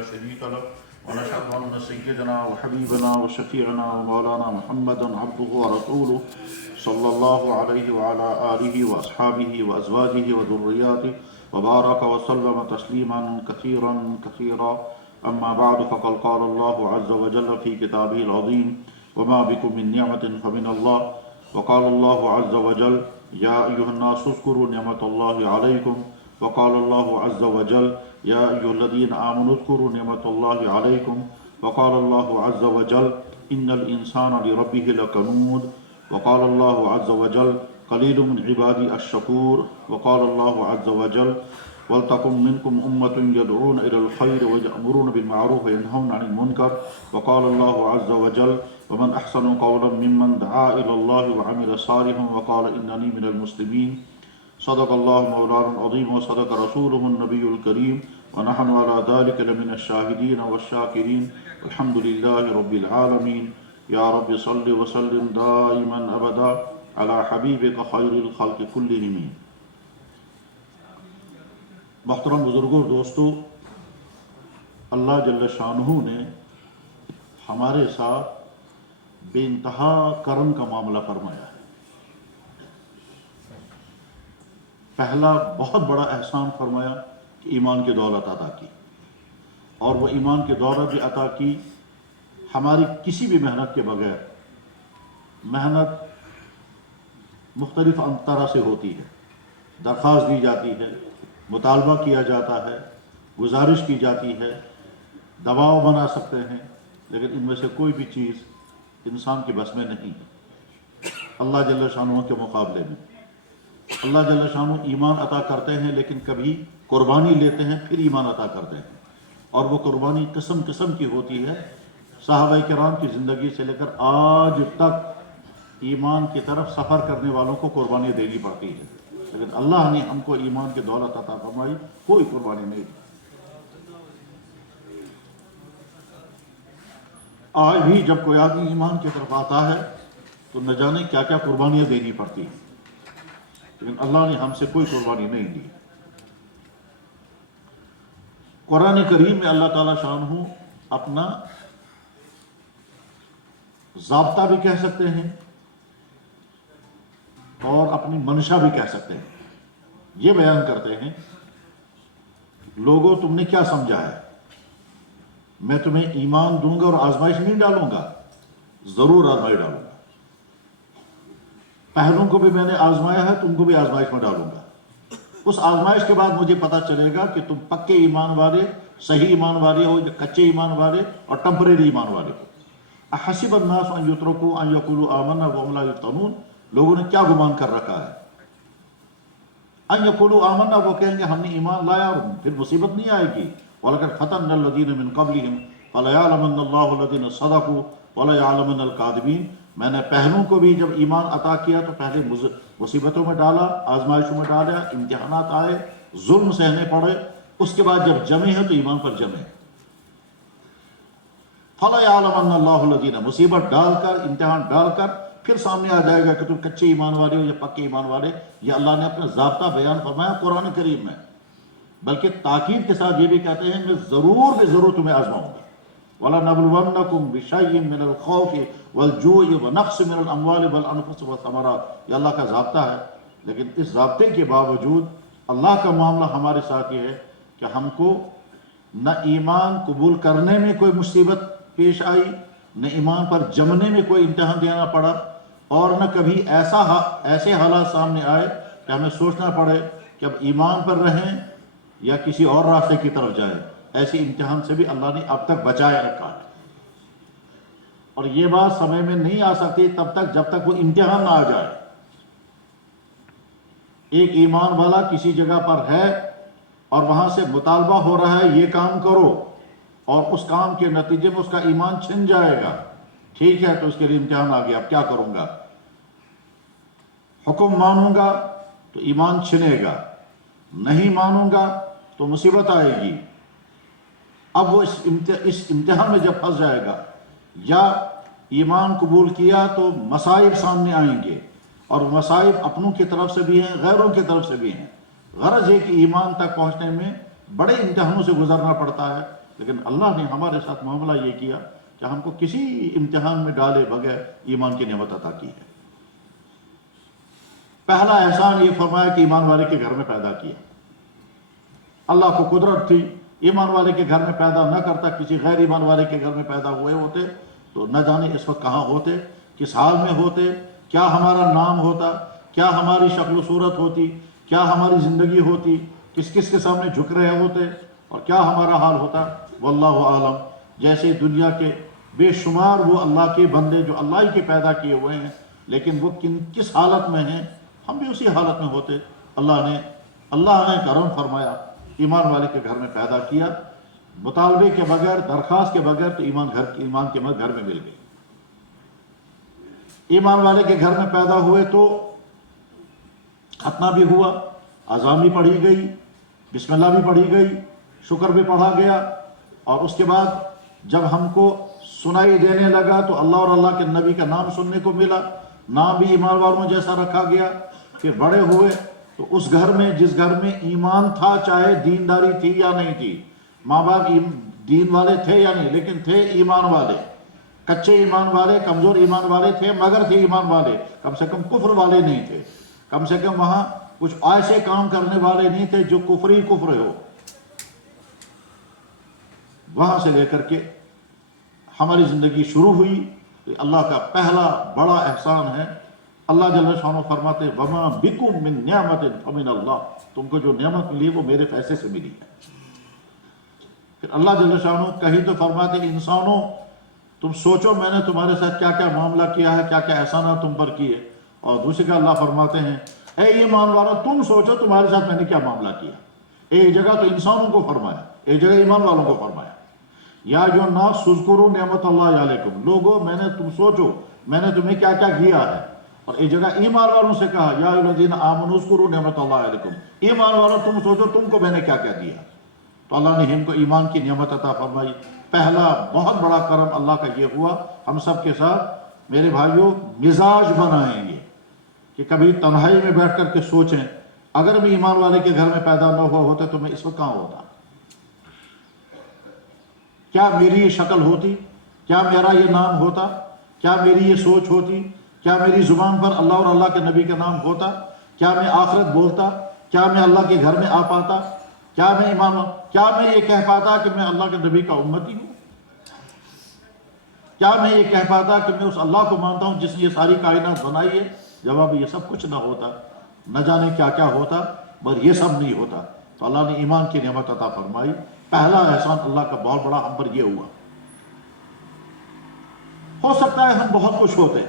لا شريك له ونشهد أن سيدنا وحبيبنا وشفيعنا ومولانا محمدا عبده ورسوله صلى الله عليه وعلى آله وأصحابه وأزواجه وذرياته وبارك وسلم تسليما كثيرا كثيرا. أما بعد فقد قال الله عز وجل في كتابه العظيم وما بكم من نعمة فمن الله. وقال الله عز وجل يا أيها الناس اذكروا نعمة الله عليكم. وقال الله عز وجل يا أيها الذين آمنوا اذكروا نعمة الله عليكم. وقال الله عز وجل إن الإنسان لربه لكنود. وقال الله عز وجل قليل من عبادي الشكور. وقال الله عز وجل ولتكن منكم أمة يدعون إلى الخير ويأمرون بالمعروف وينهون عن المنكر. وقال الله عز وجل ومن أحسن قولا ممن دعا إلى الله وعمل صالحا وقال إنني من المسلمين. صدق الله مولانا العظيم وصدق رسوله النبي الكريم ونحن على ذلك لمن الشاهدين والشاكرين الحمد لله رب العالمين. يا رب صل وسلم دائما أبدا على حبيبك خير الخلق كلهم. محترم بزرگوں اور دوستو، اللہ جل شانہ نے ہمارے ساتھ بے انتہا کرم کا معاملہ فرمایا ہے. پہلا بہت بڑا احسان فرمایا کہ ایمان کی دولت عطا کی، اور وہ ایمان کی دولت بھی عطا کی ہماری کسی بھی محنت کے بغیر. محنت مختلف طرح سے ہوتی ہے، درخواست دی جاتی ہے، مطالبہ کیا جاتا ہے، گزارش کی جاتی ہے، دباؤ بنا سکتے ہیں، لیکن ان میں سے کوئی بھی چیز انسان کے بس میں نہیں ہے. اللہ جل شانہ کے مقابلے میں اللہ جل شانہ ایمان عطا کرتے ہیں، لیکن کبھی قربانی لیتے ہیں پھر ایمان عطا کرتے ہیں، اور وہ قربانی قسم قسم کی ہوتی ہے. صحابہ کرام کی زندگی سے لے کر آج تک ایمان کی طرف سفر کرنے والوں کو قربانی دینی پڑتی ہے، لیکن اللہ نے ہم کو ایمان کی دولت عطا فرمائی، کوئی قربانی نہیں دی. آج بھی جب کوئی آدمی ایمان کی طرف آتا ہے تو نہ جانے کیا کیا قربانیاں دینی پڑتی ہیں، لیکن اللہ نے ہم سے کوئی قربانی نہیں دی. قرآن کریم میں اللہ تعالیٰ شانہ اپنا ضابطہ بھی کہہ سکتے ہیں اور اپنی منشا بھی کہہ سکتے ہیں. یہ بیان کرتے ہیں لوگوں تم نے کیا سمجھا ہے، میں تمہیں ایمان دوں گا اور آزمائش نہیں ڈالوں گا، ضرور آزمائش ڈالوں گا. پہلوں کو بھی میں نے آزمایا ہے، تم کو بھی آزمائش میں ڈالوں گا. اس آزمائش کے بعد مجھے پتا چلے گا کہ تم پکے ایمان والے، صحیح ایمان والے ہو یا کچے ایمان والے اور ٹمپریری ایمان والے ہو. احسب الناس ان یترکوا ان یقولوا آمنا وهم لا یفتنون. لوگوں نے کیا گمان کر رکھا ہے؟ ان یقولوا آمنا، وہ کہیں گے ہم نے ایمان لایا اور پھر مصیبت نہیں آئے گی. وَلَقَدْ فَتَنَّا الَّذِينَ مِن قَبْلِهِمْ فَلَيَعْلَمَنَّ اللَّهُ الَّذِينَ صَدَقُوا وَلَيَعْلَمَنَّ الْكَاذِبِينَ. میں نے پہلوں کو بھی جب ایمان عطا کیا تو پہلے مصیبتوں میں ڈالا، آزمائشوں میں ڈالا، امتحانات آئے، ظلم سہنے پڑے، اس کے بعد جب جمے ہیں تو ایمان پر جمے. فَلَيَعْلَمَنَّ اللَّهُ الَّذِينَ، مصیبت ڈال کر، امتحان ڈال کر پھر سامنے آ جائے گا کہ تم کچے ایمان والے ہو یا پکے ایمان والے. یہ اللہ نے اپنا ضابطہ بیان فرمایا قرآن کریم میں، بلکہ تاکید کے ساتھ یہ بھی کہتے ہیں میں ضرور بے ضرور تمہیں آزماؤں گا. وَلَنَبْلُوَنَّكُمْ بِشَيْءٍ مِّنَ الْخَوْفِ وَالْجُوعِ وَنَقْصٍ مِّنَ الْأَمْوَالِ وَالْأَنفُسِ وَالثَّمَرَاتِ. یہ اللہ کا ضابطہ ہے، لیکن اس ضابطے کے باوجود اللہ کا معاملہ ہمارے ساتھ یہ ہے کہ ہم کو نہ ایمان قبول کرنے میں کوئی مصیبت پیش آئی، نہ ایمان پر جمنے میں کوئی امتحان دینا پڑا، اور نہ کبھی ایسے حالات سامنے آئے کہ ہمیں سوچنا پڑے کہ اب ایمان پر رہیں یا کسی اور راستے کی طرف جائیں. ایسے امتحان سے بھی اللہ نے اب تک بچایا رکھا ہے، اور یہ بات سمجھ میں نہیں آ سکتی تب تک جب تک وہ امتحان نہ آ جائے. ایک ایمان والا کسی جگہ پر ہے اور وہاں سے مطالبہ ہو رہا ہے یہ کام کرو، اور اس کام کے نتیجے میں اس کا ایمان چھن جائے گا. ٹھیک ہے، تو اس کے لیے امتحان آ گیا، اب کیا کروں گا؟ حکم مانوں گا تو ایمان چھنے گا، نہیں مانوں گا تو مصیبت آئے گی. اب وہ اس امتحان میں جب پھنس جائے گا، یا ایمان قبول کیا تو مصائب سامنے آئیں گے، اور مصائب اپنوں کی طرف سے بھی ہیں، غیروں کی طرف سے بھی ہیں. غرض ہے کہ ایمان تک پہنچنے میں بڑے امتحانوں سے گزرنا پڑتا ہے، لیکن اللہ نے ہمارے ساتھ معاملہ یہ کیا کہ ہم کو کسی امتحان میں ڈالے بغیر ایمان کی نعمت عطا کی ہے۔ پہلا احسان یہ فرمایا کہ ایمان والے کے گھر میں پیدا کیا۔ اللہ کو قدرت تھی، ایمان والے کے گھر میں پیدا نہ کرتا، کسی غیر ایمان والے کے گھر میں پیدا ہوئے ہوتے تو نہ جانے اس وقت کہاں ہوتے، کس حال میں ہوتے، کیا ہمارا نام ہوتا، کیا ہماری شکل و صورت ہوتی، کیا ہماری زندگی ہوتی، کس کس کے سامنے جھک رہے ہوتے، اور کیا ہمارا حال ہوتا۔ واللہ عالم۔ جیسے دنیا کے بے شمار وہ اللہ کے بندے جو اللہ ہی کے پیدا کیے ہوئے ہیں، لیکن وہ کس حالت میں ہیں، ہم بھی اسی حالت میں ہوتے۔ اللہ نے کرم فرمایا، ایمان والے کے گھر میں پیدا کیا، مطالبے کے بغیر، درخواست کے بغیر، تو ایمان کے گھر میں مل گئی۔ ایمان والے کے گھر میں پیدا ہوئے تو ختنہ بھی ہوا، اذان بھی پڑھی گئی، بسم اللہ بھی پڑھی گئی، شکر بھی پڑھا گیا، اور اس کے بعد جب ہم کو سنائی دینے لگا تو اللہ اور اللہ کے نبی کا نام سننے کو ملا، نام بھی ایمان والوں جیسا رکھا گیا۔ پھر بڑے ہوئے تو اس گھر میں، جس گھر میں ایمان تھا، چاہے دینداری تھی یا نہیں تھی، ماں باپ دین والے تھے یا نہیں، لیکن تھے ایمان والے، کچے ایمان والے، کمزور ایمان والے تھے، مگر تھے ایمان والے، کم سے کم کفر والے نہیں تھے، کم سے کم وہاں کچھ ایسے کام کرنے والے نہیں تھے جو کفری کفر ہو۔ وہاں سے لے کر کے ہماری زندگی شروع ہوئی۔ تو اللہ کا پہلا بڑا احسان ہے، اللہ جل شانہ فرماتے ہیں وَمَا بِكُم مِّن نِعْمَةٍ فَمِنَ اللَّهِ، تم کو جو نعمت ملی وہ میرے فیصلے سے ملی ہے۔ پھر اللہ جل شانہ کہیں تو فرماتے ہیں انسانوں تم سوچو میں نے تمہارے ساتھ کیا کیا معاملہ کیا ہے، کیا کیا احسانات تم پر کیے، اور دوسری کا اللہ فرماتے ہیں اے ایمان والو تم سوچو تمہارے ساتھ میں نے کیا معاملہ کیا۔ ایک جگہ تو انسانوں کو فرمایا، ایک جگہ ایمان والوں کو فرمایا، یا جو الناس اذکروا نعمت اللہ علیکم، لوگوں میں نے تم سوچو میں نے تمہیں کیا کیا کیا ہے۔ اور ایک جگہ ایمان والوں سے کہا یا ایھا الذین آمنوا اذکروا نعمت اللہ علیکم، ایمان والوں تم سوچو تم کو میں نے کیا کیا دیا۔ تو اللہ نے ہم کو ایمان کی نعمت عطا فرمائی۔ پہلا بہت بڑا کرم اللہ کا یہ ہوا، ہم سب کے ساتھ میرے بھائیوں مزاج بنائیں گے کہ کبھی تنہائی میں بیٹھ کر کے سوچیں اگر میں ایمان والے کے گھر میں پیدا نہ ہوا ہوتا تو میں اس وقت کہاں ہوتا، کیا میری یہ شکل ہوتی، کیا میرا یہ نام ہوتا، کیا میری یہ سوچ ہوتی، کیا میری زبان پر اللہ اور اللہ کے نبی کا نام ہوتا، کیا میں آخرت بولتا، کیا میں اللہ کے گھر میں آ پاتا، کیا میں یہ کہہ پاتا کہ میں اللہ کے نبی کا امتی ہوں، کیا میں یہ کہہ پاتا کہ میں اس اللہ کو مانتا ہوں جس نے یہ ساری کائنات بنائی ہے۔ جواب یہ سب کچھ نہ ہوتا، نہ جانے کیا کیا ہوتا، مگر یہ سب نہیں ہوتا۔ تو اللہ نے ایمان کی نعمت عطا فرمائی۔ پہلا احسان اللہ کا بہت بڑا ہم پر یہ ہوا۔ ہو سکتا ہے ہم بہت کچھ ہوتے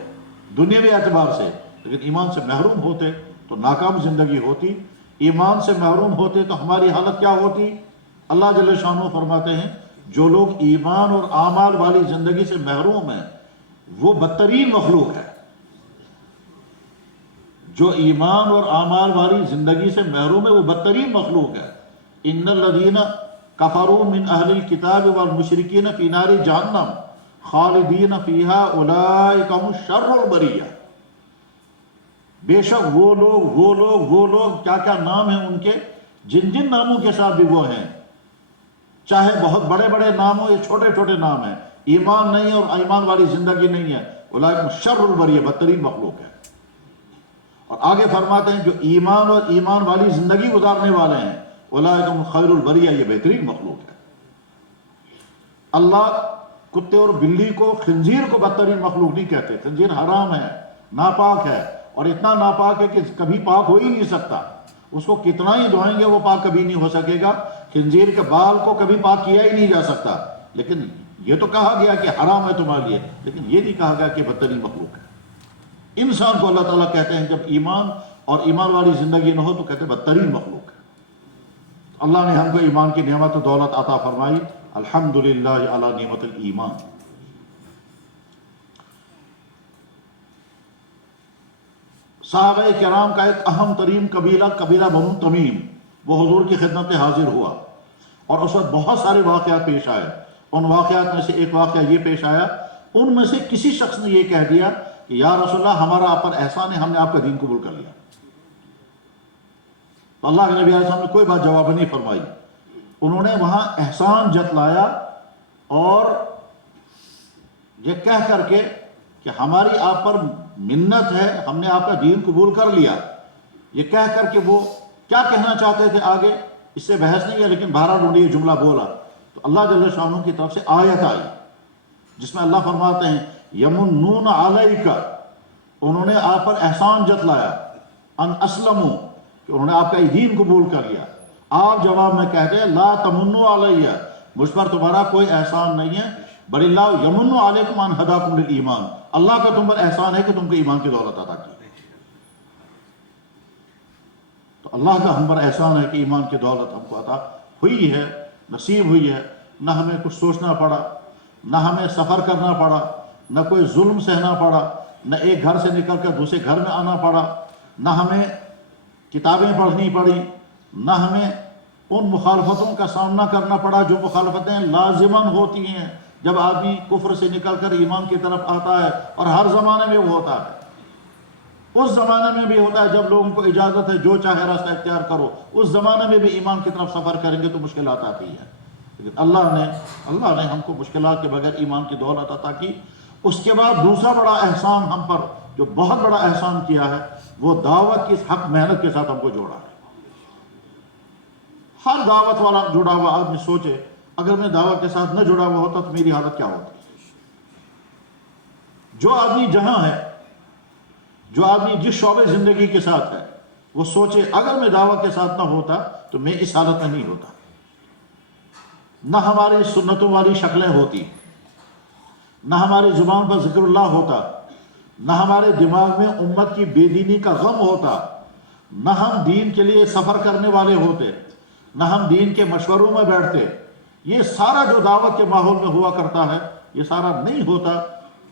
دنیاوی اعتبار سے، لیکن ایمان سے محروم ہوتے تو ناکام زندگی ہوتی، ایمان سے محروم ہوتے تو ہماری حالت کیا ہوتی۔ اللہ جل شانہ فرماتے ہیں جو لوگ ایمان اور اعمال والی زندگی سے محروم ہیں وہ بدترین مخلوق ہے۔ جو ایمان اور اعمال والی زندگی سے محروم ہے وہ بدترین مخلوق ہے۔ ان الذین کفروا من اہل الکتاب والمشرکین فی نار جہنم خالدین فیہا اولئک هم شر البریہ۔ بے شک وہ لوگ کیا کیا نام ہیں ان کے، جن ناموں کے ساتھ بھی وہ ہیں، چاہے بہت بڑے بڑے نام ہو یا چھوٹے چھوٹے نام ہیں، ایمان نہیں ہے اور ایمان والی زندگی نہیں ہے، اولئک شر البریہ، بدترین مخلوق ہے۔ اور آگے فرماتے ہیں جو ایمان اور ایمان والی زندگی گزارنے والے ہیں اولئک خیر البریہ، یہ بہترین مخلوق ہے۔ اللہ کتے اور بلی کو، خنزیر کو بدترین مخلوق نہیں کہتے، خنزیر حرام ہے، ناپاک ہے، اور اتنا ناپاک ہے کہ کبھی پاک ہو ہی نہیں سکتا، اس کو کتنا ہی دھوئیں گے وہ پاک کبھی نہیں ہو سکے گا۔ خنزیر کے بال کو کبھی پاک کیا ہی نہیں جا سکتا، لیکن یہ تو کہا گیا کہ حرام ہے تمہارے لیے، لیکن یہ نہیں کہا گیا کہ بدترین مخلوق ہے۔ انسان کو اللہ تعالیٰ کہتے ہیں جب ایمان اور ایمان والی زندگی نہ ہو تو کہتے ہیں بدترین مخلوق ہے۔ اللہ نے ہم کو ایمان کی نعمت و دولت عطا فرمائی، الحمدللہ علی نعمت الایمان۔ صحابہ کرام کا ایک اہم ترین قبیلہ بنو تمیم، وہ حضور کی خدمت میں حاضر ہوا، اور اس وقت بہت سارے واقعات پیش آئے۔ ان واقعات میں سے ایک واقعہ یہ پیش آیا، ان میں سے کسی شخص نے یہ کہہ دیا کہ یا رسول اللہ ہمارا آپ پر احسان ہے، ہم نے آپ کا دین قبول کر لیا۔ تو اللہ کے نبی علیہ السلام نے کوئی بات جواب نہیں فرمائی، انہوں نے وہاں احسان جتلایا اور یہ کہہ کر کے کہ ہماری آپ پر منت ہے، ہم نے آپ کا دین قبول کر لیا، یہ کہہ کر کے وہ کیا کہنا چاہتے تھے آگے اس سے بحث نہیں ہے، لیکن بہرحال انہوں نے یہ جملہ بولا تو اللہ جل شانہ کی طرف سے آیت آئی جس میں اللہ فرماتے ہیں یمنون علیک، انہوں نے آپ پر احسان جتلایا، ان اسلموا، کہ انہوں نے آپ کا دین قبول کر لیا۔ آپ جواب میں کہتے ہیں لا تمنوا علیہ، مجھ پر تمہارا کوئی احسان نہیں ہے، بل اللہ یمن علیکم ان ہداکم للایمان، اللہ کا تم پر احسان ہے کہ تم کو ایمان کی دولت عطا کی۔ تو اللہ کا ہم پر احسان ہے کہ ایمان کی دولت ہم کو عطا ہوئی ہے، نصیب ہوئی ہے، نہ ہمیں کچھ سوچنا پڑا، نہ ہمیں سفر کرنا پڑا، نہ کوئی ظلم سہنا پڑا، نہ ایک گھر سے نکل کر دوسرے گھر میں آنا پڑا، نہ ہمیں کتابیں پڑھنی پڑی، نہ ہمیں ان مخالفتوں کا سامنا کرنا پڑا جو مخالفتیں لازماً ہوتی ہیں جب آدمی کفر سے نکل کر ایمان کی طرف آتا ہے، اور ہر زمانے میں وہ ہوتا ہے۔ اس زمانے میں بھی ہوتا ہے جب لوگوں کو اجازت ہے جو چاہے راستہ اختیار کرو، اس زمانے میں بھی ایمان کی طرف سفر کریں گے تو مشکلات آتی ہیں، لیکن اللہ نے ہم کو مشکلات کے بغیر ایمان کی دولت عطا کی۔ اس کے بعد دوسرا بڑا احسان ہم پر جو بہت بڑا احسان کیا ہے وہ دعوت کی حق محنت کے ساتھ ہم کو جوڑا ہے۔ ہر دعوت والا جڑا ہوا آدمی سوچے اگر میں دعوت کے ساتھ نہ جڑا ہوا ہوتا تو میری حالت کیا ہوتی۔ جو آدمی جہاں ہے، جو آدمی جس شعبے زندگی کے ساتھ ہے، وہ سوچے اگر میں دعوت کے ساتھ نہ ہوتا تو میں اس حالت میں نہیں ہوتا، نہ ہماری سنتوں والی شکلیں ہوتی، نہ ہماری زبان پر ذکر اللہ ہوتا، نہ ہمارے دماغ میں امت کی بے دینی کا غم ہوتا، نہ ہم دین کے لیے سفر کرنے والے ہوتے، نہ ہم دین کے مشوروں میں بیٹھتے۔ یہ سارا جو دعوت کے ماحول میں ہوا کرتا ہے یہ سارا نہیں ہوتا۔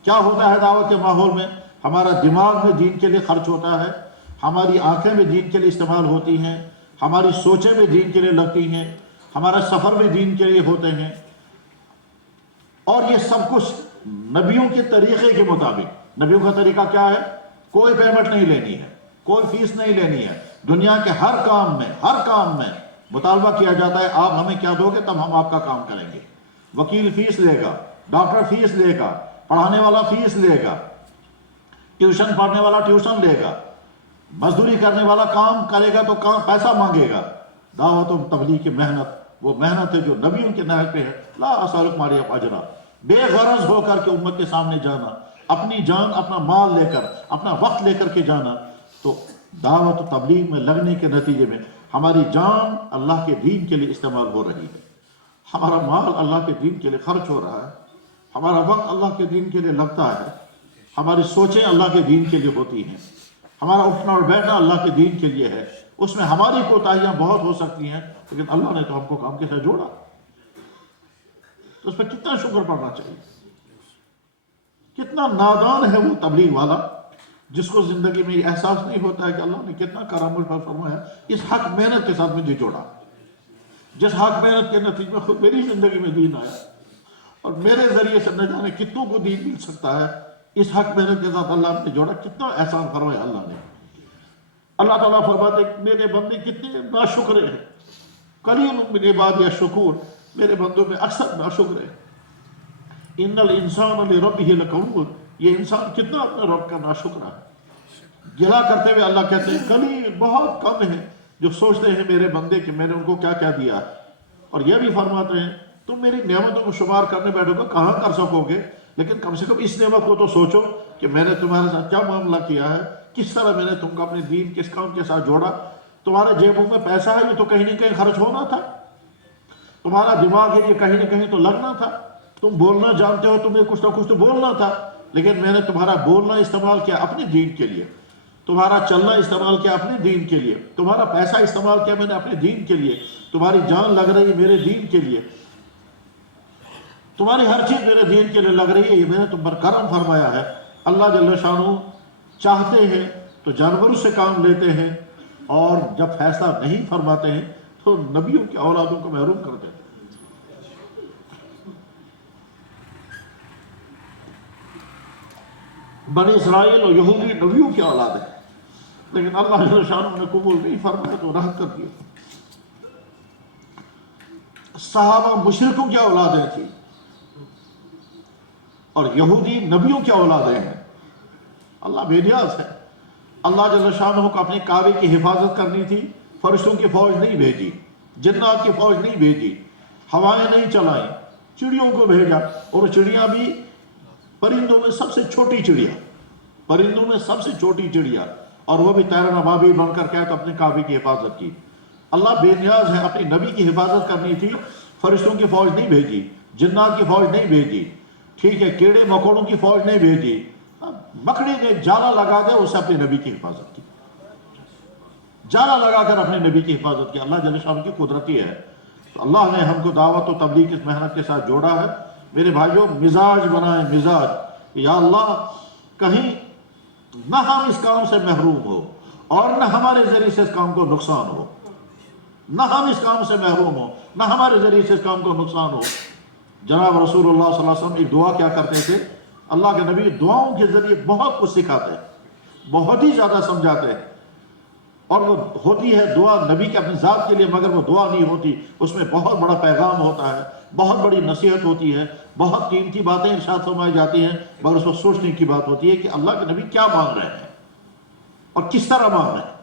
کیا ہوتا ہے دعوت کے ماحول میں؟ ہمارا دماغ میں دین کے لیے خرچ ہوتا ہے، ہماری آنکھیں میں دین کے لیے استعمال ہوتی ہیں، ہماری سوچیں میں دین کے لیے لگتی ہیں، ہمارا سفر میں دین کے لیے ہوتے ہیں، اور یہ سب کچھ نبیوں کے طریقے کے مطابق۔ نبیوں کا طریقہ کیا ہے؟ کوئی پیمنٹ نہیں لینی ہے، کوئی فیس نہیں لینی ہے، دنیا کے ہر کام میں مطالبہ کیا جاتا ہے آپ ہمیں کیا دو گے تب ہم آپ کا کام کریں گے۔ وکیل فیس لے گا، ڈاکٹر فیس لے گا، پڑھانے والا فیس لے گا، ٹیوشن پڑھنے والا ٹیوشن لے گا، مزدوری کرنے والا کام کرے گا تو پیسہ مانگے گا۔ دعوت و تبلیغ کی محنت وہ محنت ہے جو نبیوں کے نہج پہ ہے۔ لا اسألکم علیہ اجرا، بے غرض ہو کر کے امت کے سامنے جانا، اپنی جان اپنا مال لے کر اپنا وقت لے کر کے جانا۔ تو دعوت و تبلیغ میں لگنے کے نتیجے میں ہماری جان اللہ کے دین کے لیے استعمال ہو رہی ہے، ہمارا مال اللہ کے دین کے لیے خرچ ہو رہا ہے، ہمارا وقت اللہ کے دین کے لیے لگتا ہے، ہماری سوچیں اللہ کے دین کے لیے ہوتی ہیں، ہمارا اٹھنا اور بیٹھنا اللہ کے دین کے لیے ہے۔ اس میں ہماری کوتاہیاں بہت ہو سکتی ہیں لیکن اللہ نے تو ہم کو کام کے ساتھ جوڑا، تو اس پہ کتنا شکر پڑنا چاہیے۔ کتنا نادان ہے وہ تبلیغ والا جس کو زندگی میں یہ احساس نہیں ہوتا ہے کہ اللہ نے کتنا کرم مجھ پر فرمایا، اس حق محنت کے ساتھ مجھے جوڑا، جس حق محنت کے نتیجے میں خود میری زندگی میں دین آیا اور میرے ذریعے سے نہ جانے کتنوں کو دین مل سکتا ہے۔ اس حق محنت کے ساتھ اللہ نے جوڑا، کتنا احسان فرمایا اللہ نے۔ اللہ تعالیٰ فرماتے ہیں میرے بندے کتنے ناشکرے ہیں، قلیل من عبادی الشکور، میرے بندوں میں اکثر ناشکر ہے۔ ان الانسان لربہ لکنود، یہ انسان کتنا اپنے رب کا ناشکر ہے۔ گلا کرتے ہوئے اللہ کہتے ہیں قلیل، بہت کم ہے جو سوچتے ہیں میرے بندے کہ میں نے ان کو کیا کیا دیا ہے۔ اور یہ بھی فرماتے ہیں تم میری نعمتوں کو شمار کرنے بیٹھو گے کہاں کر سکو گے، لیکن کم سے کم اس نعمت کو تو سوچو کہ میں نے تمہارے ساتھ کیا معاملہ کیا ہے، کس طرح میں نے تم کو اپنے دین کس کام کے ساتھ جوڑا۔ تمہارے جیبوں میں پیسہ ہے یہ تو کہیں نہ کہیں خرچ ہونا تھا، تمہارا دماغ ہے یہ کہیں نہ کہیں تو لگنا تھا، تم بولنا جانتے ہو تمہیں کچھ نہ کچھ تو بولنا تھا، لیکن میں نے تمہارا بولنا استعمال کیا اپنے دین کے لیے، تمہارا چلنا استعمال کیا اپنے دین کے لیے، تمہارا پیسہ استعمال کیا میں نے اپنے دین کے لیے، تمہاری جان لگ رہی ہے میرے دین کے لیے، تمہاری ہر چیز میرے دین کے لیے لگ رہی ہے، یہ میں نے تم پر کرم فرمایا ہے۔ اللہ جل شانہ چاہتے ہیں تو جانوروں سے کام لیتے ہیں، اور جب فیصلہ نہیں فرماتے ہیں تو نبیوں کی اولادوں کو محروم کر دیتے ہیں۔ بنی اسرائیل اور یہودی نبیوں کی اولاد ہے، لیکن اللہ جل شانہ نے قبول نہیں فرمایا تو رد کر دیا۔ صحابہ مشرکوں کی اولادیں تھیں، اور یہودی نبیوں کی اولادیں ہیں۔ اللہ بے نیاز ہے۔ اللہ جل شانہ کو اپنے کعبے کی حفاظت کرنی تھی، فرشتوں کی فوج نہیں بھیجی، جنات کی فوج نہیں بھیجی، ہوائیں نہیں چلائیں، چڑیوں کو بھیجا، اور چڑیاں بھی پرندوں میں سب سے چھوٹی چڑیا، پرندوں میں سب سے چھوٹی چڑیا، اور وہ بھی طیران ابابیل بن کر کیا تو اپنے کعبے کی حفاظت کی۔ اللہ بے نیاز ہے، اپنے نبی کی حفاظت کرنی تھی، فرشتوں کی فوج نہیں بھیجی، جنات کی فوج نہیں بھیجی، ٹھیک ہے، کیڑے مکوڑوں کی فوج نہیں بھیجی، مکڑی نے جالا لگا دے اسے اپنے نبی کی حفاظت کی، جالا لگا کر اپنے نبی کی حفاظت کی۔ اللہ جل شانہ کی قدرتی ہے۔ تو اللہ نے ہم کو دعوت و تبلیغ کی محنت کے ساتھ جوڑا ہے۔ میرے بھائیوں، مزاج بنائیں، مزاج، یا اللہ کہیں نہ ہم اس کام سے محروم ہو اور نہ ہمارے ذریعے سے اس کام کو نقصان ہو، نہ ہم اس کام سے محروم ہو، نہ ہمارے ذریعے سے اس کام کو نقصان ہو۔ جناب رسول اللہ صلی اللہ علیہ وسلم ایک دعا کیا کرتے تھے، اللہ کے نبی دعاؤں کے ذریعے بہت کچھ سکھاتے ہیں، بہت ہی زیادہ سمجھاتے ہیں، اور وہ ہوتی ہے دعا نبی کے اپنے ذات کے لیے، مگر وہ دعا نہیں ہوتی، اس میں بہت بڑا پیغام ہوتا ہے، بہت بڑی نصیحت ہوتی ہے، بہت قیمتی باتیں ارشاد فرمائی جاتی ہیں، مگر اس وقت سوچنے کی بات ہوتی ہے کہ اللہ کے نبی کیا مانگ رہے ہیں اور کس طرح مانگ رہے ہیں۔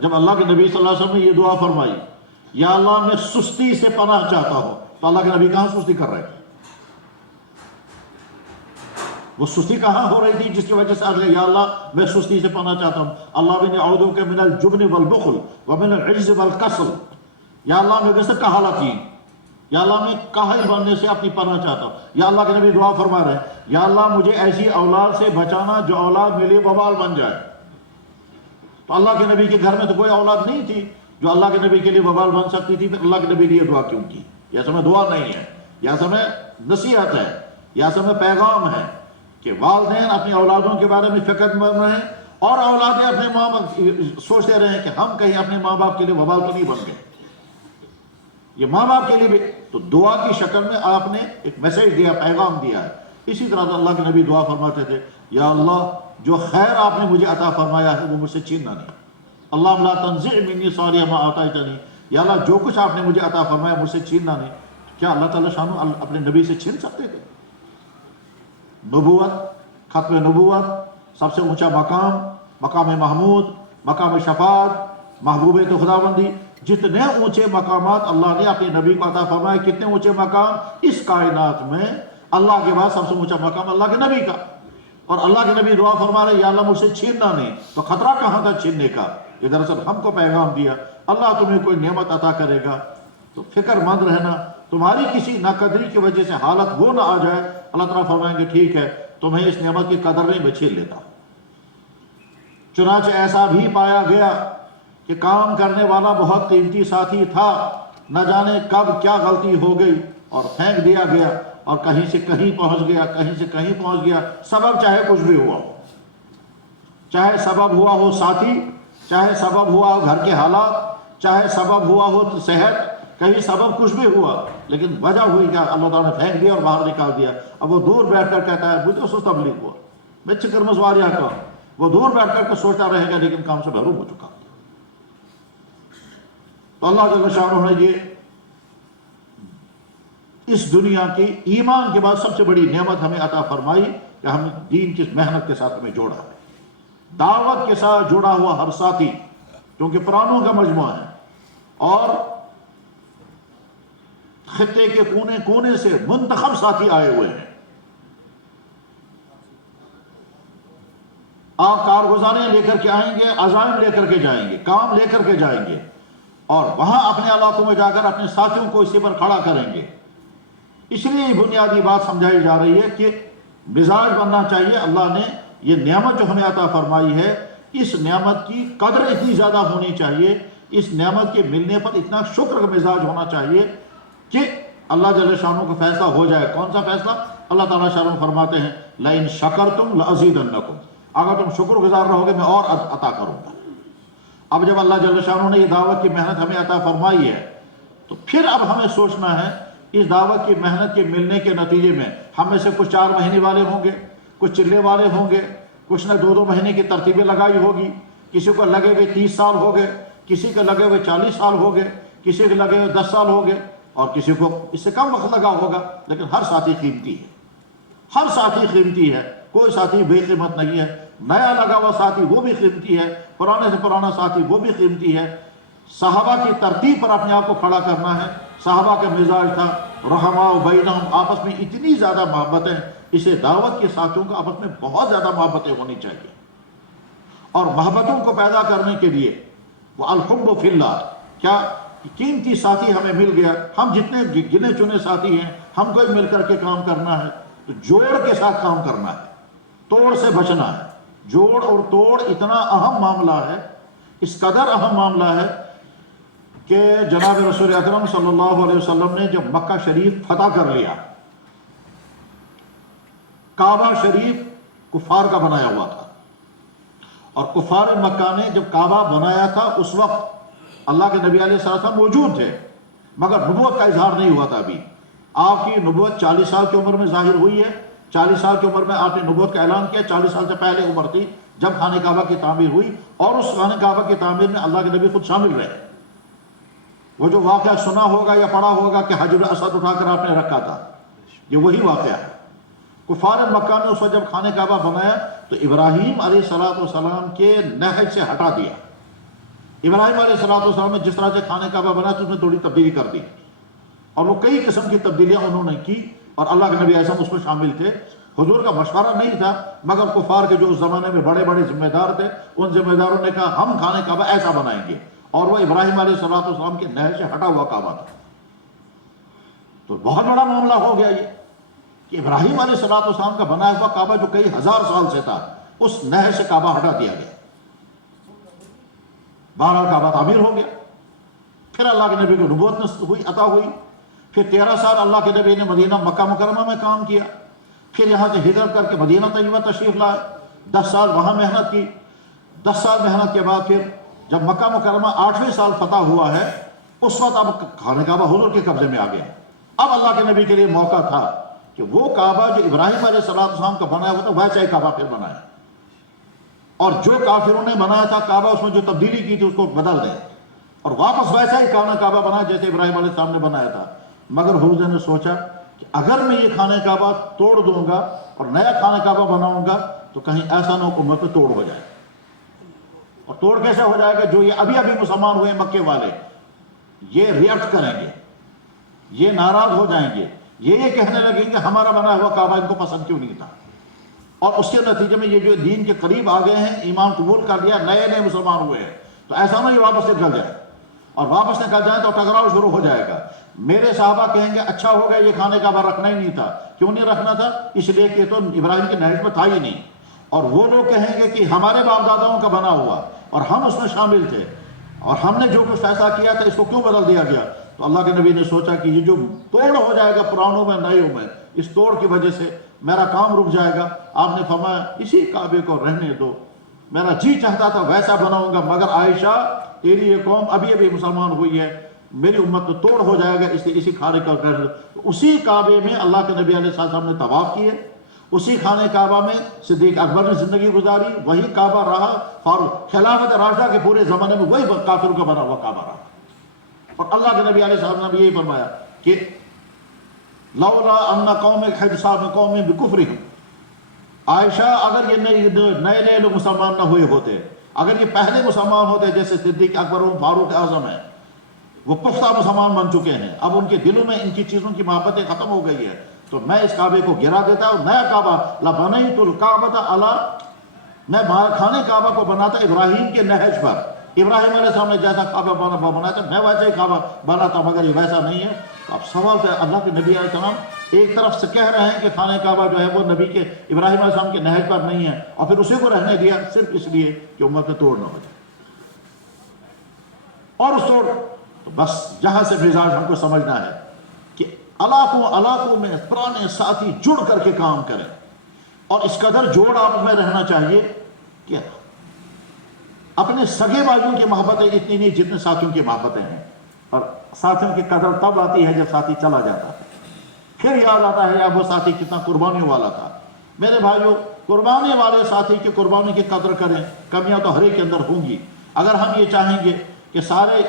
جب اللہ کے نبی صلی اللہ علیہ وسلم نے یہ دعا فرمائی، یا اللہ میں سستی سے پناہ چاہتا ہوں، تو اللہ کے نبی کہاں سستی کر رہے تھے؟ وہ سستی کہاں ہو رہی تھی جس کی وجہ سے آگے یا اللہ میں سستی سے پناہ چاہتا ہوں، اللہ بن اعوذ بک من الجبن والبخل ومن العجز والکسل، یا اللہ میں ویسے کہالتی، یا اللہ میں کاہل بننے سے اپنی پناہ چاہتا ہوں۔ یا اللہ کے نبی دعا فرما رہے ہیں، یا اللہ مجھے ایسی اولاد سے بچانا جو اولاد میرے لیے وبال بن جائے۔ تو اللہ کے نبی کے گھر میں تو کوئی اولاد نہیں تھی جو اللہ کے نبی کے لیے وبال بن سکتی تھی، پھر اللہ کے نبی نے یہ دعا کیوں کی؟ یہ اصل میں دعا نہیں ہے، یہ اصل میں نصیحت ہے، یہ اصل میں پیغام ہے کہ والدین اپنی اولادوں کے بارے میں فکر مند رہیں، اور اولادیں اپنے ماں باپ سوچتے رہیں کہ ہم کہیں اپنے ماں باپ کے لیے وبال تو نہیں بن گئے۔ یہ ماں باپ کے لیے بھی تو دعا کی شکل میں آپ نے ایک میسیج دیا، پیغام دیا ہے۔ اسی طرح اللہ کے نبی دعا فرماتے تھے، یا اللہ جو خیر آپ نے مجھے عطا فرمایا ہے وہ مجھ سے چھیننا نہیں، اللہ لا تنزع منی صالح ما اعطیتنی، یا اللہ جو کچھ آپ نے مجھے عطا فرمایا مجھ سے چھیننا نہیں۔ کیا اللہ تعالیٰ شانہ اپنے نبی سے چھین سکتے تھے؟ نبوت، ختم نبوت، سب سے اونچا مقام، مقام محمود، مقام شفاعت، محبوب تو خداوندی، جتنے اونچے مقامات اللہ نے اپنے نبی کو عطا فرمائے، کتنے اونچے مقام اس کائنات میں، اللہ کے بعد سب سے اونچا مقام اللہ کے نبی کا، اور اللہ کے نبی دعا فرما رہے یا اللہ مجھ سے چھیننا نہیں، تو خطرہ کہاں تھا چھیننے کا؟ یہ دراصل ہم کو پیغام دیا، اللہ تمہیں کوئی نعمت عطا کرے گا تو فکر مند رہنا، تمہاری کسی ناقدری کی وجہ سے حالت وہ نہ آ جائے، اللہ تعالیٰ فرمائیں گے ٹھیک ہے تمہیں اس نعمت کی قدر نہیں، میں چھین لیتا ہوں۔ چنانچہ ایسا بھی پایا گیا کہ کام کرنے والا بہت قیمتی ساتھی تھا، نہ جانے کب کیا غلطی ہو گئی اور پھینک دیا گیا، اور کہیں سے کہیں پہنچ گیا، کہیں سے کہیں پہنچ گیا، سبب چاہے کچھ بھی ہوا ہو، چاہے سبب ہوا ہو ساتھی، چاہے سبب ہوا ہو گھر کے حالات، چاہے سبب ہوا ہو صحت، کہیں سبب کچھ بھی ہوا، لیکن وجہ ہوئی کیا؟ اللہ تعالیٰ نے پھینک دیا اور باہر نکال دیا۔ اب وہ دور بیٹھ کر کہتا ہے مجھے سست تبلیغ ہوا، میں چکر مزواریہ کا، وہ دور بیٹھ کر کے سوچتا رہے گا لیکن کام سے محروم ہو چکا۔ تو اللہ جل شانہ نے یہ اس دنیا کی ایمان کے بعد سب سے بڑی نعمت ہمیں عطا فرمائی کہ ہم دین کی محنت کے ساتھ ہمیں جوڑا ہے، دعوت کے ساتھ جڑا ہوا ہر ساتھی، کیونکہ پرانوں کا مجموعہ ہے اور خطے کے کونے کونے سے منتخب ساتھی آئے ہوئے ہیں۔ آپ کارگزاریاں لے کر کے آئیں گے، عزائم لے کر کے جائیں گے، کام لے کر کے جائیں گے، اور وہاں اپنے علاقوں میں جا کر اپنے ساتھیوں کو اسی پر کھڑا کریں گے۔ اس لیے بنیادی بات سمجھائی جا رہی ہے کہ مزاج بننا چاہیے۔ اللہ نے یہ نعمت جو ہمیں عطا فرمائی ہے، اس نعمت کی قدر اتنی زیادہ ہونی چاہیے، اس نعمت کے ملنے پر اتنا شکر کا مزاج ہونا چاہیے کہ اللہ جل شانہ کا فیصلہ ہو جائے۔ کون سا فیصلہ؟ اللہ تعالیٰ شان فرماتے ہیں لَإِن شَكَرْتُمْ لَأَزِيدَنَّكُمْ، اگر تم شکر گزار رہو گے میں اور عطا کروں گا۔ اب جب اللہ جل شانہ نے یہ دعوت کی محنت ہمیں عطا فرمائی ہے تو پھر اب ہمیں سوچنا ہے اس دعوت کی محنت کے ملنے کے نتیجے میں ہم میں سے کچھ 4 مہینے والے ہوں گے، کچھ چلے والے ہوں گے، کچھ نے 2 مہینے کی ترتیبیں لگائی ہوگی، کسی کو لگے ہوئے 30 سال ہو گئے، کسی کو لگے ہوئے 40 سال ہو گئے، کسی کے لگے 10 سال ہو گئے اور کسی کو اس سے کم وقت لگا ہوگا، لیکن ہر ساتھی قیمتی ہے، ہر ساتھی قیمتی ہے، کوئی ساتھی بے قیمت نہیں ہے۔ نیا لگا ہوا ساتھی وہ بھی قیمتی ہے، پرانے سے پرانا ساتھی وہ بھی قیمتی ہے۔ صحابہ کی ترتیب پر اپنے آپ کو کھڑا کرنا ہے۔ صحابہ کا مزاج تھا رحماء بینہم، آپس میں اتنی زیادہ محبتیں، اسے دعوت کے ساتھیوں کا آپس میں بہت زیادہ محبتیں ہونی چاہیے، اور محبتوں کو پیدا کرنے کے لیے وہ الحب فی اللہ، کیا قیمتی ساتھی ہمیں مل گیا۔ ہم جتنے گنے چنے ساتھی ہیں، ہم کو مل کر کے کام کرنا ہے، تو جوڑ کے ساتھ کام کرنا ہے، توڑ سے بچنا ہے۔ جوڑ اور توڑ اتنا اہم معاملہ ہے، اس قدر اہم معاملہ ہے کہ جناب رسول اکرم صلی اللہ علیہ وسلم نے جب مکہ شریف فتح کر لیا، کعبہ شریف کفار کا بنایا ہوا تھا، اور کفار مکہ نے جب کعبہ بنایا تھا اس وقت اللہ کے نبی علیہ السلام موجود تھے، مگر نبوت کا اظہار نہیں ہوا تھا ابھی۔ آپ کی نبوت 40 سال کی عمر میں ظاہر ہوئی ہے، 40 سال کی عمر میں آپ نے نبوت کا اعلان کیا۔ 40 سال سے پہلے عمر تھی جب خانہ کعبہ کی تعمیر ہوئی، اور اس خانہ کعبہ کی تعمیر میں اللہ کے نبی خود شامل رہے۔ وہ جو واقعہ سنا ہوگا یا پڑھا ہوگا کہ حجر اسود اٹھا کر آپ نے رکھا تھا، یہ وہی واقعہ ہے۔ کفار مکہ نے اس وقت جب خانہ کعبہ بنایا تو ابراہیم علیہ السلام کے نہج سے ہٹا دیا۔ ابراہیم علیہ السلام نے جس طرح سے خانہ کعبہ بنا تو اس میں تھوڑی تبدیلی کر دی، اور وہ کئی قسم کی تبدیلیاں انہوں نے کی، اور اللہ کے نبی علیہ السلام اس میں شامل تھے۔ حضور کا مشورہ نہیں تھا، مگر کفار کے جو اس زمانے میں بڑے بڑے ذمہ دار تھے، ان ذمہ داروں نے کہا ہم خانہ کعبہ ایسا بنائیں گے، اور وہ ابراہیم علیہ السلام کے نہج سے ہٹا ہوا کعبہ تھا۔ تو بہت بڑا معاملہ ہو گیا یہ کہ ابراہیم علیہ السلام کا بنایا ہوا کعبہ جو کئی ہزار سال سے تھا، اس نہج سے کعبہ ہٹا دیا گیا۔ بہرحال کعبہ تعمیر ہو گیا۔ پھر اللہ کے نبی کو نبوت عطا ہوئی۔ پھر 13 سال اللہ کے نبی نے مدینہ مکہ مکرمہ میں کام کیا، پھر یہاں سے ہجرت کر کے مدینہ طیبہ تشریف لائے، 10 سال وہاں محنت کی۔ 10 سال محنت کے بعد پھر جب مکہ مکرمہ 8ویں سال فتح ہوا ہے، اس وقت اب خانہ کعبہ حضور کے قبضے میں آ گیا۔ اب اللہ کے نبی کے لیے موقع تھا کہ وہ کعبہ جو ابراہیم علیہ السلام کا بنایا ہوا تھا ویسا ہی کعبہ پھر بنائے، اور جو کافروں نے بنایا تھا کعبہ اس میں جو تبدیلی کی تھی اس کو بدل دیں، اور واپس ویسا ہی خانہ کعبہ بنا جیسے ابراہیم علیہ السلام نے بنایا تھا۔ مگر حضور نے سوچا کہ اگر میں یہ خانہ کعبہ توڑ دوں گا اور نیا خانہ کعبہ بناؤں گا تو کہیں ایسا نہ ہو کہ امت میں توڑ ہو جائے۔ اور توڑ کیسے ہو جائے گا؟ جو یہ ابھی مسلمان ہوئے مکے والے، یہ ریئیکٹ کریں گے، یہ ناراض ہو جائیں گے، یہ کہنے لگیں کہ ہمارا بنا ہوا کعبہ ان کو پسند کیوں نہیں تھا، اور اس کے نتیجے میں یہ جو دین کے قریب آ گئے ہیں، ایمان قبول کر لیا، نئے نئے مسلمان ہوئے ہیں، تو ایسا نہ یہ واپس نکل جائے، اور واپس نکل جائے تو ٹکراؤ شروع ہو جائے گا۔ میرے صحابہ کہیں گے اچھا ہو گیا یہ خانہ کعبہ رکھنا ہی نہیں تھا۔ کیوں نہیں رکھنا تھا؟ اس لیے کہ تو ابراہیم کے نہج میں تھا ہی نہیں، اور وہ لوگ کہیں گے کہ ہمارے باپ داداؤں کا بنا ہوا اور ہم اس میں شامل تھے، اور ہم نے جو کچھ فیصلہ کیا تھا اس کو کیوں بدل دیا گیا؟ تو اللہ کے نبی نے سوچا کہ یہ جو توڑ ہو جائے گا پرانوں میں نئےوں میں، اس توڑ کی وجہ سے میرا کام رک جائے گا۔ آپ نے فرمایا اسی کعبے کو رہنے دو، میرا جی چاہتا تھا ویسا بناؤں گا، مگر عائشہ تیری یہ قوم ابھی مسلمان ہوئی ہے، میری امت تو توڑ ہو جائے گا، اس لیے اسی خانے کا رہنے دو۔ اسی کعبے میں اللہ کے نبی علیہ السلام نے طواف کیے، اسی خانہ کعبہ میں صدیق اکبر نے زندگی گزاری، وہی کعبہ رہا، فاروق خلافت راشدہ کے پورے زمانے میں وہی کافروں کا بنا ہوا کعبہ رہا۔ اور اللہ کے نبی علیہ السلام نے بھی یہی فرمایا کہ لولا ان قوم حدثاب قوم بکفرہم، عائشہ اگر یہ نئے لوگ مسلمان نہ ہوئے ہوتے، اگر یہ پہلے مسلمان ہوتے جیسے صدیق اکبر و فاروق اعظم ہیں، وہ پختہ مسلمان بن چکے ہیں، اب ان کے دلوں میں ان کی چیزوں کی محبتیں ختم ہو گئی ہے، تو میں اس کعبے کو گرا دیتا اور نیا کعبہ لبنیت الکعبۃ علی، میں خانہ کعبہ کو بناتا ابراہیم کے نہج پر۔ ابراہیم علیہ السلام نے جیسا کعبہ بنایا تھا میں ویسا ہی کعبہ بناتا، مگر یہ ویسا نہیں ہے۔ تو اب سوال ہے، اللہ کے نبی علیہ السلام ایک طرف سے کہہ رہے ہیں کہ خانہ کعبہ جو ہے وہ نبی کے ابراہیم علیہ السلام کے نہج پر نہیں ہے، اور پھر اسی کو رہنے دیا صرف اس لیے کہ امت میں توڑ نہ ہو جائے۔ اور اس توڑ تو بس جہاں سے مزاج ہم کو سمجھنا ہے کہ علاقوں میں پرانے ساتھی جڑ کر کے کام کریں، اور اس قدر جوڑ آپ میں رہنا چاہیے کہ اپنے سگے بھائیوں کی محبتیں اتنی نہیں جتنے ساتھیوں کی محبتیں ہیں، اور ساتھیوں کی قدر تب آتی ہے جب ساتھی چلا جاتا ہے، پھر یاد آتا ہے یار وہ ساتھی کتنا قربانیوں والا تھا۔ میرے بھائیوں، قربانی والے ساتھی کی قربانی کی قدر کریں، کمیاں تو ہر ایک کے اندر ہوں گی۔ اگر ہم یہ چاہیں گے کہ سارے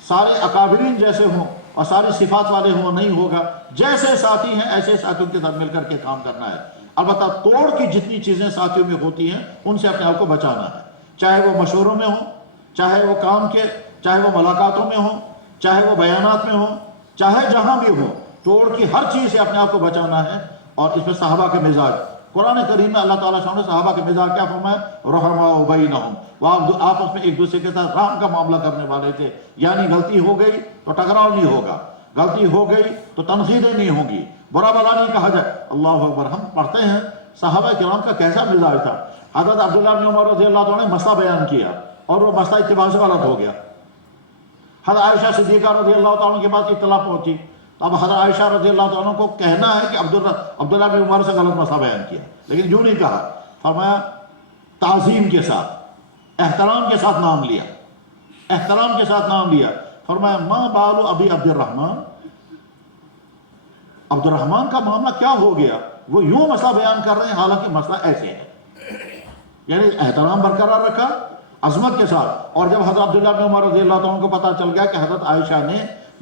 سارے اکابرین جیسے ہوں اور ساری صفات والے ہوں نہیں ہوگا، جیسے ساتھی ہیں ایسے ساتھیوں کے ساتھ مل کر کے کام کرنا ہے۔ البتہ توڑ کی جتنی چیزیں ساتھیوں میں ہوتی ہیں ان سے اپنے آپ کو بچانا ہے، چاہے وہ مشوروں میں ہوں، چاہے وہ کام کے، چاہے وہ ملاقاتوں میں ہوں، چاہے وہ بیانات میں ہوں، چاہے جہاں بھی ہو، توڑ کی ہر چیز سے اپنے آپ کو بچانا ہے۔ اور اس میں صحابہ کے مزاج، قرآن کریم میں اللہ تعالیٰ نے صحابہ کے مزاج کیا فرمایا؟ رحماء بینہم، وہ آپس میں ایک دوسرے کے ساتھ رحم کا معاملہ کرنے والے تھے، یعنی غلطی ہو گئی تو ٹکراؤ نہیں ہوگا، غلطی ہو گئی تو تنقیدیں نہیں ہوں گی، برا بھلا نہیں کہا جائے۔ اللہ اکبر، ہم پڑھتے ہیں صحابہ کرام کا کیسا مزاج تھا۔ حضرت عبداللہ بن عمر رضی اللہ عنہ نے مسئلہ بیان کیا اور وہ مسئلہ اتباع سے غلط ہو گیا۔ حضرت عائشہ صدیقہ رضی اللہ عنہ کے بعد اطلاع پہنچی، اب حضرت عائشہ رضی اللہ عنہ کو کہنا ہے کہ عبداللہ بن عمر سے غلط مسئلہ بیان کیا، لیکن یوں نہیں کہا، فرمایا تعظیم کے ساتھ، احترام کے ساتھ نام لیا، احترام کے ساتھ نام لیا، فرمایا ما بالو ابی عبد الرحمن کا معاملہ کیا ہو گیا؟ وہ یوں مسئلہ بیان کر رہے ہیں حالانکہ مسئلہ ایسے ہے، یعنی احترام برقرار رکھا عظمت کے ساتھ۔ اور جب حضرت عبداللہ بن عمر رضی اللہ عنہ کو پتہ چل گیا کہ حضرت عائشہ نے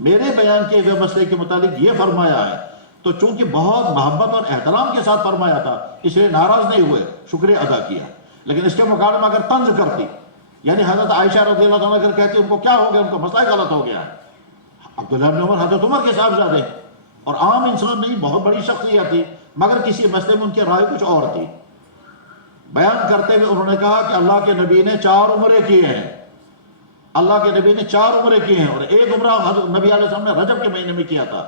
میرے بیان کیے ہوئے مسئلے کے متعلق یہ فرمایا ہے، تو چونکہ بہت محبت اور احترام کے ساتھ فرمایا تھا اس لیے ناراض نہیں ہوئے، شکریہ ادا کیا۔ لیکن اس کے مقابلے میں اگر طنز کرتی، یعنی حضرت عائشہ رضی اللہ عنہ اگر کہتی ان کو کیا ہو گیا، ان کو مسئلہ غلط ہو گیا ہے، عبداللہ بن عمر حضرت عمر کے صاحبزادے اور عام انسان نہیں، بہت بڑی شخصیت تھی، مگر کسی مسئلے میں ان کی رائے کچھ اور تھی۔ بیان کرتے ہوئے انہوں نے کہا کہ اللہ کے نبی نے 4 عمرے کیے ہیں، اللہ کے نبی نے 4 عمرے کیے ہیں، اور ایک عمرہ حضرت نبی علیہ السلام نے رجب کے مہینے میں کیا تھا۔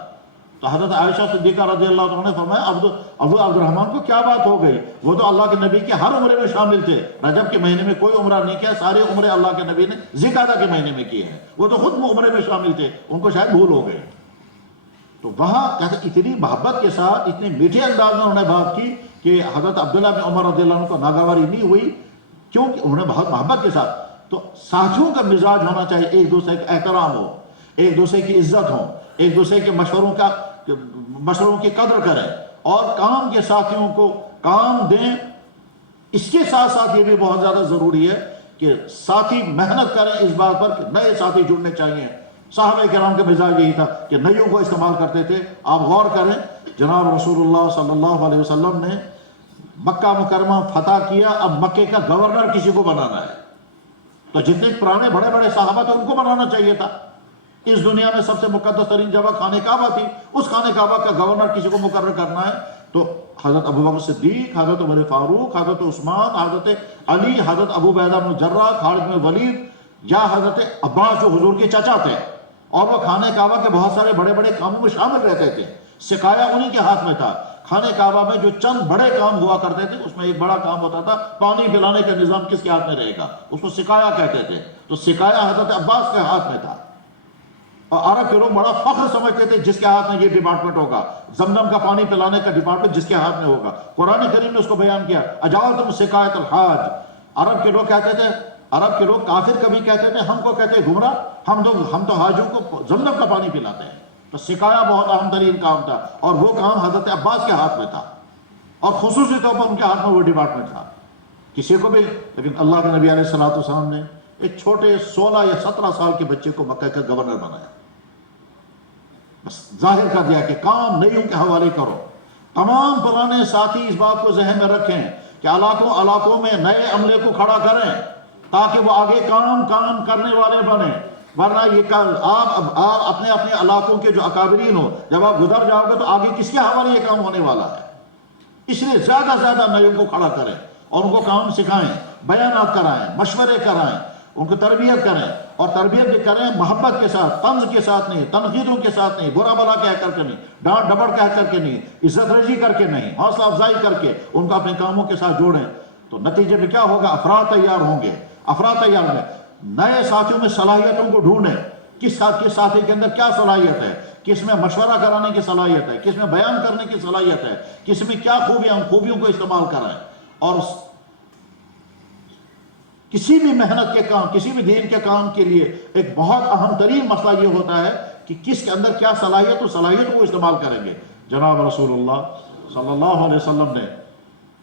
تو حضرت عائشہ صدیقہ رضی اللہ عنہ نے فرمایا ابو عبد الرحمن کو کیا بات ہو گئی؟ وہ تو اللہ کے نبی کے ہر عمرے میں شامل تھے، رجب کے مہینے میں کوئی عمرہ نہیں کیا، سارے عمرے اللہ کے نبی نے ذوالقعدہ کے مہینے میں کیے ہیں، وہ تو خود عمرے میں شامل تھے، ان کو شاید بھول ہو گئے۔ تو وہاں کہتے اتنی محبت کے ساتھ، اتنے میٹھے انداز میں انہوں نے بات کی کہ حضرت عبداللہ بن عمر رضی اللہ عنہ کو ناگواری نہیں ہوئی، کیونکہ انہوں نے بہت محبت کے ساتھ۔ تو ساتھیوں کا مزاج ہونا چاہیے ایک دوسرے کا احترام ہو، ایک دوسرے کی عزت ہو، ایک دوسرے کے مشوروں کی قدر کریں، اور کام کے ساتھیوں کو کام دیں۔ اس کے ساتھ ساتھ یہ بھی بہت زیادہ ضروری ہے کہ ساتھی محنت کریں اس بات پر کہ نئے ساتھی جڑنے چاہیے۔ صحابہ کرام کا مزاج یہی تھا کہ نئیوں کو استعمال کرتے تھے۔ آپ غور کریں، جناب رسول اللہ صلی اللہ علیہ وسلم نے مکہ مکرمہ فتح کیا، اب مکے کا گورنر کسی کو بنانا ہے، تو جتنے پرانے بڑے بڑے صحابہ تھے ان کو بنانا چاہیے تھا۔ اس دنیا میں سب سے مقدس ترین جگہ خانہ کعبہ تھی، اس خانہ کعبہ کا گورنر کسی کو مقرر کرنا ہے، تو حضرت ابوبکر صدیق، حضرت عمر فاروق، حضرت عثمان، حضرت علی، حضرت ابو عبیدہ بن جراح، خالد بن ولید، یا حضرت عباس جو حضور کے چچا تھے، اور وہ خانہ کعبہ کے بہت سارے بڑے بڑے کاموں میں شامل رہتے تھے۔ سقایا انہی کے ہاتھ میں تھا۔ خانہ کعبہ میں جو چند بڑے کام ہوا کرتے تھے، اس میں ایک بڑا کام ہوتا تھا پانی پلانے کا نظام کس کے ہاتھ میں رہے گا، اس کو سقایا کہتے تھے، تو سقایا حضرت عباس کے ہاتھ میں تھا۔ اور عرب کے لوگ بڑا فخر سمجھتے تھے جس کے ہاتھ میں یہ ڈپارٹمنٹ ہوگا، زمزم کا پانی پلانے کا ڈپارٹمنٹ جس کے ہاتھ میں ہوگا۔ قرآن کریم نے اس کو بیان کیا، اجعلتم سقایۃ الحاج۔ عرب کے لوگ کہتے تھے، عرب کے لوگ کافر کبھی کہتے تھے ہم کو کہتے گمراہ، ہم تو حاجوں کو زمزم کا پانی پلاتے ہیں۔ تو سقایا بہت اہم ترین کام تھا، اور وہ کام حضرت عباس کے ہاتھ میں تھا، اور خصوصی طور پر ان کے ہاتھ میں وہ ڈپارٹمنٹ تھا۔ کسی کو بھی، لیکن اللہ کے نبی علیہ السلام نے ایک چھوٹے 16 یا 17 سال کے بچے کو مکہ کا گورنر بنایا، بس ظاہر کر دیا کہ کام نئیوں کے حوالے کرو۔ تمام پرانے ساتھی اس بات کو ذہن میں رکھیں کہ علاقوں میں نئے عملے کو کھڑا کریں تاکہ وہ آگے کام کرنے والے بنیں، ورنہ یہ آپ اپنے علاقوں کے جو اکابرین ہو، جب آپ گزر جاؤ گے تو آگے کس کے حوالے یہ کام ہونے والا ہے۔ اس لیے زیادہ سے زیادہ نئیوں کو کھڑا کریں اور ان کو کام سکھائیں، بیانات کرائیں، مشورے کرائیں، ان کو تربیت کریں، اور تربیت بھی کریں محبت کے ساتھ، طنز کے ساتھ نہیں، تنقیدوں کے ساتھ نہیں، برا بھلا کہہ کر کے نہیں، ڈانٹ ڈپٹ کہہ کر کے نہیں، عزت ریزی کر کے نہیں، حوصلہ افزائی کر کے ان کو اپنے کاموں کے ساتھ جوڑیں۔ تو نتیجے میں کیا ہوگا؟ افراد تیار ہوں گے۔ افراد تیار ہیں، نئے ساتھیوں میں صلاحیتوں کو ڈھونڈیں، کس ساتھی کے اندر کیا صلاحیت ہے، کس میں مشورہ کرانے کی صلاحیت ہے، کس میں بیان کرنے کی صلاحیت ہے، کس میں کیا خوبیوں کو استعمال کریں۔ اور کسی بھی محنت کے کام، کسی بھی دین کے کام کے لیے ایک بہت اہم ترین مسئلہ یہ ہوتا ہے کہ کس کے اندر کیا صلاحیت، اس صلاحیت کو استعمال کریں گے۔ جناب رسول اللہ صلی اللہ علیہ وسلم نے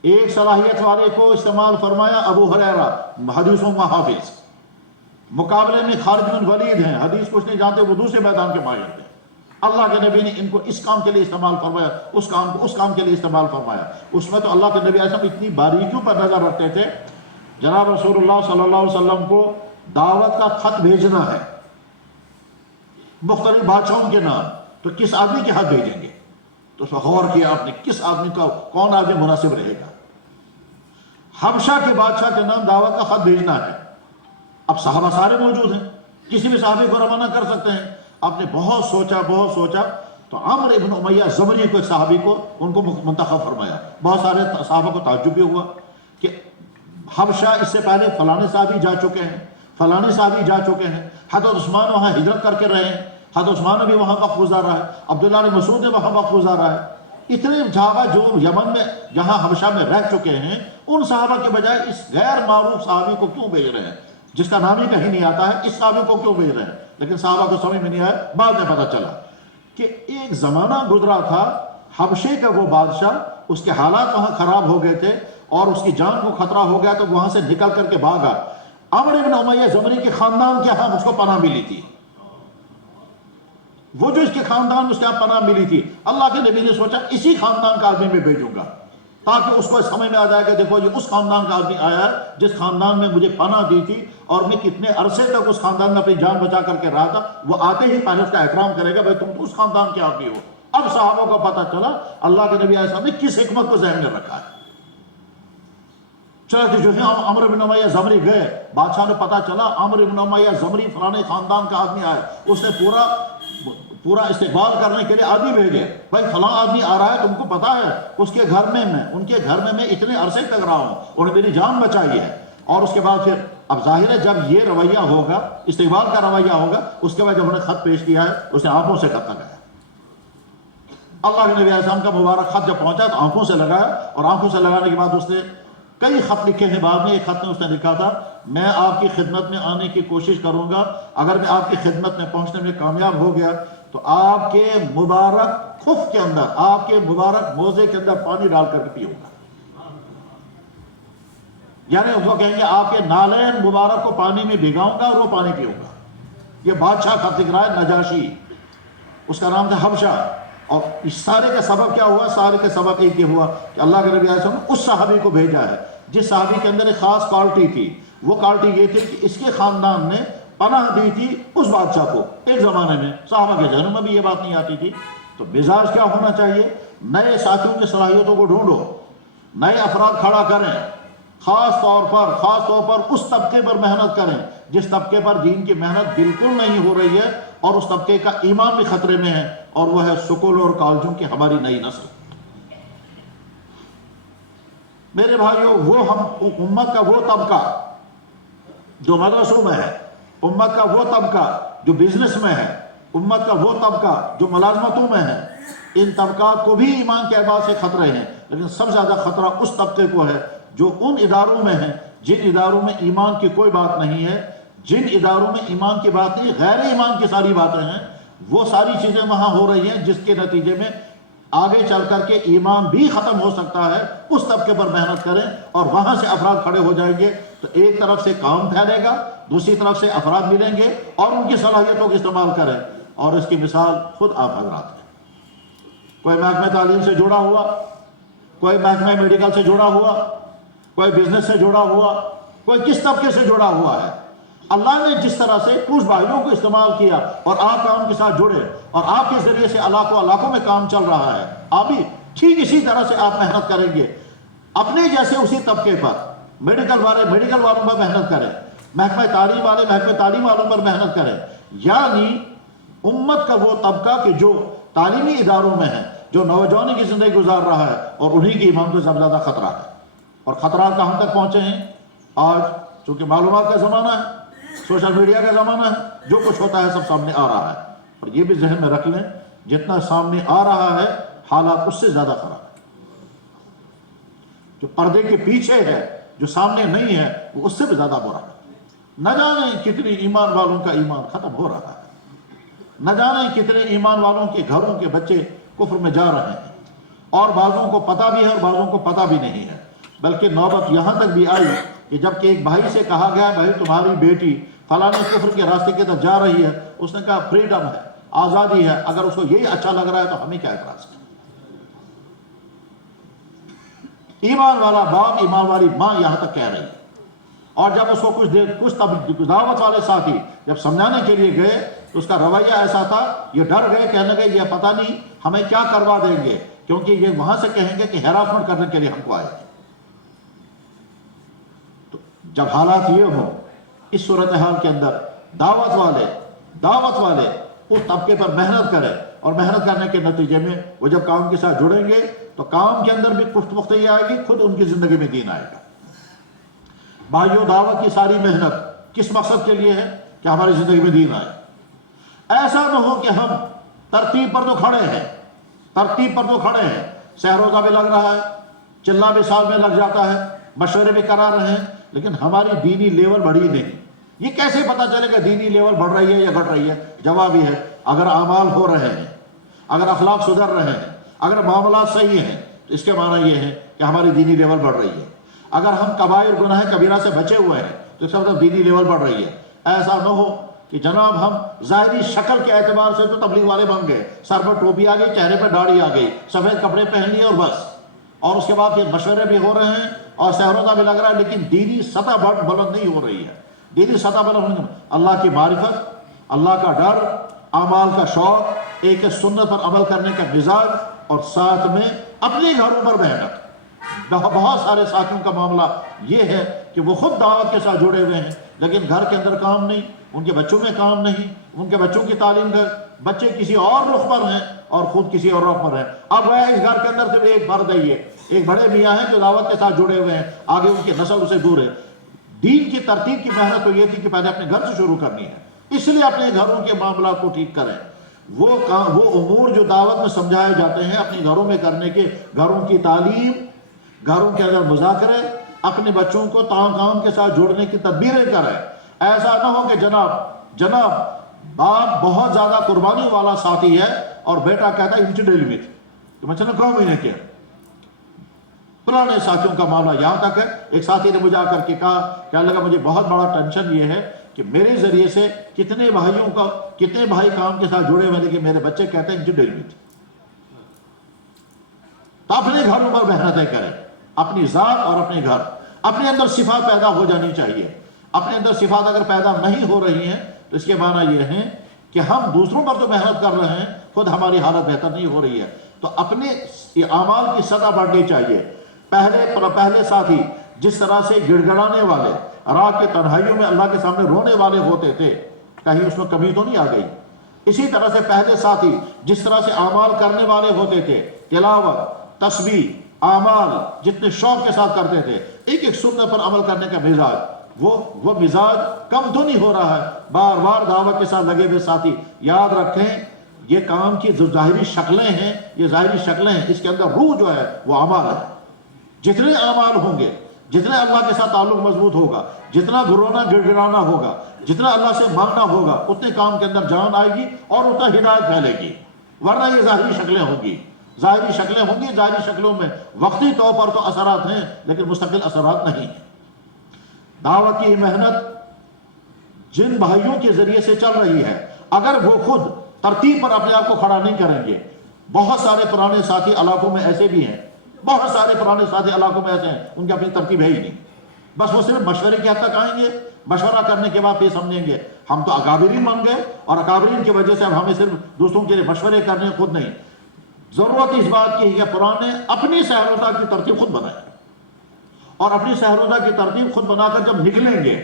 ایک صلاحیت والے کو استعمال فرمایا، ابو ہریرہ، حدیثوں میں حافظ، مقابلے میں خالد بن ولید ہیں، حدیث کچھ نہیں جانتے، وہ دوسرے میدان کے ماہر تھے. اللہ کے نبی نے ان کو اس کام کے لیے استعمال فرمایا، اس کام کو اس کام کے لیے استعمال فرمایا. اس میں تو اللہ کے نبی علیہ السلام اتنی باریکیوں پر نظر رکھتے تھے. جناب رسول اللہ صلی اللہ علیہ وسلم کو دعوت کا خط بھیجنا ہے مختلف بادشاہوں کے نام، تو کس آدمی کے ہاتھ بھیجیں گے؟ تو اس میں غور کیا آپ نے، کس آدمی کا، کون آدمی مناسب رہے گا؟ حبشہ کے بادشاہ کے نام دعوت کا خط بھیجنا ہے. اب صحابہ سارے موجود ہیں، کسی بھی صحابی کو روانہ کر سکتے ہیں. آپ نے بہت سوچا تو عمرو ابن امیہ زمری کو، ایک صحابی کو، ان کو منتخب فرمایا. بہت سارے صحابہ کو تعجب بھی ہوا کہ حبشہ اس سے پہلے فلانے صحابی جا چکے ہیں، فلانے صحابی جا چکے ہیں. حضرت عثمان وہاں ہجرت کر کے رہے ہیں، حضرت عثمان نے بھی وہاں وقت گزارا ہے، عبداللہ بن مسعود نے وہاں وقت گزارا ہے. اتنے صحابہ جو یمن میں، جہاں حبشہ میں رہ چکے ہیں، ان صحابہ کے بجائے اس غیر معروف صحابی کو کیوں بھیج رہے ہیں، جس کا نام ہی کہیں نہیں آتا ہے، اس صحابی کو کیوں بھیج رہے ہیں؟ لیکن صحابہ کو سمجھ میں نہیں آیا. بعد میں پتہ چلا کہ ایک زمانہ گزرا تھا، حبشے کا وہ بادشاہ، اس کے حالات وہاں خراب ہو گئے تھے اور اس کی جان کو خطرہ ہو گیا تو وہاں سے نکل کر کے بھاگا. عمرو بن امیہ زمری کے خاندان کے ہاں اس کو پناہ ملی تھی. وہ جو اس کے خاندان میں اس کے ہاں پناہ ملی تھی، اللہ کے نبی نے سوچا اسی خاندان کا آدمی میں بھیجوں گا تاکہ اس کو سمجھ میں آ جائے کہ دیکھو یہ اس خاندان کا آدمی آیا ہے جس خاندان میں مجھے پناہ دی تھی اور میں کتنے عرصے تک اس خاندان میں اپنی جان بچا کر کے رہا تھا. وہ آتے ہی پہلے اس کا احترام کرے گا، بھائی تم تو اس خاندان کے آدمی ہو. اب صحابوں کو پتہ چلا اللہ کے نبی علیہ السلام نے کس حکمت کو ذہن میں رکھا ہے. چلو جو ہے عمرو بن امیہ زمری گئے، بادشاہ نے پتہ چلا عمرو بن امیہ زمری فلانے خاندان کا آدمی آیا. اس نے پورا استقبال کرنے کے لیے آدمی بھیجے، بھائی فلاں آدمی آ رہا ہے، تم کو پتا ہے اس کے گھر میں ان کے گھر میں میں اتنے عرصے تک رہا ہوں، انہوں نے میری جان بچائی ہے. اور اس کے بعد پھر اب ظاہر ہے جب یہ رویہ ہوگا، استقبال کا رویہ ہوگا، اس کے بعد جب انہوں نے خط پیش کیا ہے اس نے آنکھوں سے خط لگایا. اللہ کے نبی علیہ السلام کا مبارک خط جب پہنچا تو آنکھوں سے لگایا، اور آنکھوں سے لگانے کے بعد اس نے کئی خط لکھے ہیں. بعد میں ایک خط میں اس نے لکھا تھا، میں آپ کی خدمت میں آنے کی کوشش کروں گا، اگر میں آپ کی خدمت میں پہنچنے میں کامیاب ہو گیا تو آپ کے مبارک خف کے اندر، آپ کے مبارک موزے کے اندر پانی ڈال کر کے پیوں گا. یعنی وہ کہیں گے آپ کے نالین مبارک کو پانی میں بھگاؤں گا اور وہ پانی پیوں گا. یہ بادشاہ خط لکھ رہا ہے، نجاشی اس کا نام تھا حبشہ. اور اس سارے کا سبب کیا ہوا؟ سارے کا سبب ایک یہ ہوا کہ اللہ کے نبی علیہ السلام نے اس صحابی کو بھیجا ہے جس صحابی کے اندر ایک خاص کوالٹی تھی. وہ کوالٹی یہ تھی کہ اس کے خاندان نے پناہ دی تھی اس بادشاہ کو. ایک زمانے میں صحابہ کے ذہنوں میں بھی یہ بات نہیں آتی تھی. تو مزاج کیا ہونا چاہیے؟ نئے ساتھیوں کی صلاحیتوں کو ڈھونڈو، نئے افراد کھڑا کریں، خاص طور پر اس طبقے پر محنت کریں جس طبقے پر دین کی محنت بالکل نہیں ہو رہی ہے اور اس طبقے کا ایمان بھی خطرے میں ہے، اور وہ ہے سکولوں اور کالجوں کی ہماری نئی نسل. میرے بھائیوں، وہ ہم امت کا وہ طبقہ جو مدرسوں میں ہے، امت کا وہ طبقہ جو بزنس میں ہے، امت کا وہ طبقہ جو ملازمتوں میں ہے، ان طبقات کو بھی ایمان کے اعتبار سے خطرے ہیں. لیکن سب سے زیادہ خطرہ اس طبقے کو ہے جو ان اداروں میں ہیں جن اداروں میں ایمان کی کوئی بات نہیں ہے، جن اداروں میں ایمان کی بات نہیں، غیر ایمان کی ساری باتیں ہیں. وہ ساری چیزیں وہاں ہو رہی ہیں جس کے نتیجے میں آگے چل کر کے ایمان بھی ختم ہو سکتا ہے. اس طبقے پر محنت کریں اور وہاں سے افراد کھڑے ہو جائیں گے تو ایک طرف سے کام پھیلے گا، دوسری طرف سے افراد ملیں گے اور ان کی صلاحیتوں کا استعمال کریں. اور اس کی مثال خود آپ حضرات ہیں. کوئی محکمہ تعلیم سے جڑا ہوا، کوئی محکمہ میڈیکل سے جڑا ہوا، کوئی بزنس سے جڑا ہوا، کوئی کس طبقے سے جڑا ہوا ہے. اللہ نے جس طرح سے کچھ بھائیوں کو استعمال کیا اور آپ کام کے ساتھ جڑے اور آپ کے ذریعے سے علاقوں میں کام چل رہا ہے، آپ بھی ٹھیک اسی طرح سے آپ محنت کریں گے اپنے جیسے اسی طبقے پر. میڈیکل والے میڈیکل والوں پر محنت کریں، محکمہ تعلیم والے محکمہ تعلیم والوں پر محنت کریں. یعنی امت کا وہ طبقہ کہ جو تعلیمی اداروں میں ہے، جو نوجوانی کی زندگی گزار رہا ہے، اور انہی کی ایمان کو سب زیادہ خطرہ ہے. اور خطرات کہاں تک پہنچے ہیں آج؟ چونکہ معلومات کا زمانہ ہے، سوشل میڈیا کا زمانہ ہے، جو کچھ ہوتا ہے سب سامنے آ رہا ہے. اور یہ بھی ذہن میں رکھ لیں، جتنا سامنے آ رہا ہے حالات اس سے زیادہ خراب ہے. جو پردے کے پیچھے ہے، جو سامنے نہیں ہے، وہ اس سے بھی زیادہ برا ہے. نہ جانے کتنی ایمان والوں کا ایمان ختم ہو رہا ہے، نہ جانے کتنے ایمان والوں کے گھروں کے بچے کفر میں جا رہے ہیں، اور بعضوں کو پتہ بھی ہے اور بعضوں کو پتہ بھی نہیں ہے. بلکہ نوبت یہاں تک بھی آئی کہ جب کہ ایک بھائی سے کہا گیا بھائی تمہاری بیٹی فلاں کفر کے راستے کی طرف جا رہی ہے، اس نے کہا فریڈم ہے، آزادی ہے، اگر اس کو یہی اچھا لگ رہا ہے تو ہمیں کیا اعتراض ہے؟ ایمان والا باپ، ایمان والی ماں یہاں تک کہہ رہی ہے، اور جب اس کو کچھ دعوت والے ساتھی جب سمجھانے کے لیے گئے تو اس کا رویہ ایسا تھا، یہ ڈر گئے، کہنے لگے یہ پتہ نہیں ہمیں کیا کروا دیں گے، کیونکہ یہ وہاں سے کہیں گے کہ ہیراسمنٹ کرنے کے لیے ہم کو آئے ہیں۔ تو جب حالات یہ ہوں، اس صورتحال کے اندر دعوت والے اس طبقے پر محنت کریں، اور محنت کرنے کے نتیجے میں وہ جب کام کے ساتھ جڑیں گے تو کام کے اندر بھی پختگی آئے گی، خود ان کی زندگی میں دین آئے گا۔ بھائیو، دعوت کی ساری محنت کس مقصد کے لیے ہے؟ کہ ہماری زندگی میں دین آئے۔ ایسا نہ ہو کہ ہم ترتیب پر تو کھڑے ہیں، سحر روزہ بھی لگ رہا ہے، چلہ بھی سال میں لگ جاتا ہے، مشورے بھی کرا رہے ہیں، لیکن ہماری دینی لیول بڑھی نہیں۔ یہ کیسے پتا چلے گا دینی لیول بڑھ رہی ہے یا گھٹ رہی ہے؟ جواب یہ ہے، اگر اعمال ہو رہے ہیں، اگر اخلاق سدھر رہے ہیں، اگر معاملات صحیح ہیں، تو اس کے معنی یہ ہے کہ ہماری دینی لیول بڑھ رہی ہے۔ اگر ہم کبائر گناہ کبیرہ سے بچے ہوئے ہیں تو اس کا مطلب دینی لیول بڑھ رہی ہے۔ ایسا نہ ہو کہ جناب ہم ظاہری شکل کے اعتبار سے تو تبلیغ والے بن گئے، سر پر ٹوپی آ گئی، چہرے پر داڑھی آ گئی، سفید کپڑے پہن لیے اور بس، اور اس کے بعد پھر مشورے بھی ہو رہے ہیں اور سہروزہ بھی لگ رہا ہے، لیکن دینی سطح بلند نہیں ہو رہی ہے۔ دینی سطح بلند ہونے، اللہ کی معرفت، اللہ کا ڈر، اعمال کا شوق، ایک سنت پر عمل کرنے کا مزاج، اور ساتھ میں اپنے گھروں پر محنت۔ بہت سارے ساتھیوں کا معاملہ یہ ہے کہ وہ خود دعوت کے ساتھ جڑے ہوئے ہیں، لیکن گھر کے اندر کام نہیں، ان کے بچوں میں کام نہیں، ان کے بچوں کی تعلیم کا بچے کسی اور رخ پر ہیں اور خود کسی اور رخ پر ہیں۔ اب وہ اس گھر کے اندر صرف ایک فرد ہے، یہ ایک بڑے میاں ہیں جو دعوت کے ساتھ جڑے ہوئے ہیں، آگے ان کی نسل اسے دور ہے۔ دین کی ترتیب کی محنت تو یہ تھی کہ پہلے اپنے گھر سے شروع کرنی ہے، اس لیے اپنے گھروں کے معاملات کو ٹھیک کریں۔ وہ امور جو دعوت میں سمجھائے جاتے ہیں اپنے گھروں میں کرنے کے، گھروں کی تعلیم، گھروں کے اندر مذاکرے، اپنے بچوں کو کام کے ساتھ جوڑنے کی تدبیریں کریں۔ ایسا نہ ہو کہ جناب باپ بہت زیادہ قربانی والا ساتھی ہے اور بیٹا کہتا ہے ان سے ڈیل وتھ، تو میں چلو کام ہی نہیں کیا۔ پرانے ساتھیوں کا معاملہ یہاں تک ہے، ایک ساتھی نے مجھے آ کر کے کہا لگا مجھے بہت بڑا ٹینشن یہ ہے کہ میرے ذریعے سے کتنے بھائی کام کے ساتھ جڑے ہوئے، لیکن میرے بچے کہتے ہیں ان سے ڈیل وتھ۔ تو اپنے گھروں پر محنتیں کریں، اپنی ذات اور اپنے گھر، اپنے اندر صفات پیدا ہو جانی چاہیے۔ اپنے اندر صفات اگر پیدا نہیں ہو رہی ہیں تو اس کے معنی یہ ہے کہ ہم دوسروں پر تو محنت کر رہے ہیں، خود ہماری حالت بہتر نہیں ہو رہی ہے۔ تو اپنے اعمال کی سطح بڑھنی چاہیے۔ پہلے ساتھی جس طرح سے گڑ گڑانے والے، رات کے تنہائیوں میں اللہ کے سامنے رونے والے ہوتے تھے، کہیں اس میں کمی تو نہیں آ گئی؟ اسی طرح سے پہلے ساتھی جس طرح سے اعمال کرنے والے ہوتے تھے، تلاوت، تسبیح، اعمال جتنے شوق کے ساتھ کرتے تھے، ایک سنت پر عمل کرنے کا مزاج، وہ مزاج کم تو نہیں ہو رہا ہے۔ بار بار دعوت کے ساتھ لگے ہوئے ساتھی یاد رکھیں، یہ کام کی جو ظاہری شکلیں ہیں، یہ ظاہری شکلیں ہیں، اس کے اندر روح جو ہے وہ اعمال ہے۔ جتنے اعمال ہوں گے، جتنے اللہ کے ساتھ تعلق مضبوط ہوگا، جتنا رونا گڑ گڑانا ہوگا، جتنا اللہ سے مانگنا ہوگا، اتنے کام کے اندر جان آئے گی اور اتنا ہدایت پھیلے گی۔ ورنہ یہ ظاہری شکلیں ہوں گی، ظاہری شکلوں میں وقتی طور پر تو اثرات ہیں لیکن مستقل اثرات نہیں ہیں۔ دعوت کی محنت جن بھائیوں کے ذریعے سے چل رہی ہے، اگر وہ خود ترتیب پر اپنے آپ کو کھڑا نہیں کریں گے، بہت سارے پرانے ساتھی علاقوں میں ایسے بھی ہیں، ان کی اپنی ترتیب ہے ہی نہیں، بس وہ صرف مشورے کی حد تک آئیں گے، مشورہ کرنے کے بعد پھر سمجھیں گے ہم تو اکابرین بن گئے، اور اکابرین کی وجہ سے اب ہمیں صرف دوسروں کے لیے مشورے کرنے خود نہیں۔ ضرورت اس بات کی ہے کہ پرانے اپنی سہروزہ کی ترتیب خود بنائیں، اور اپنی سہروزہ کی ترتیب خود بنا کر جب نکلیں گے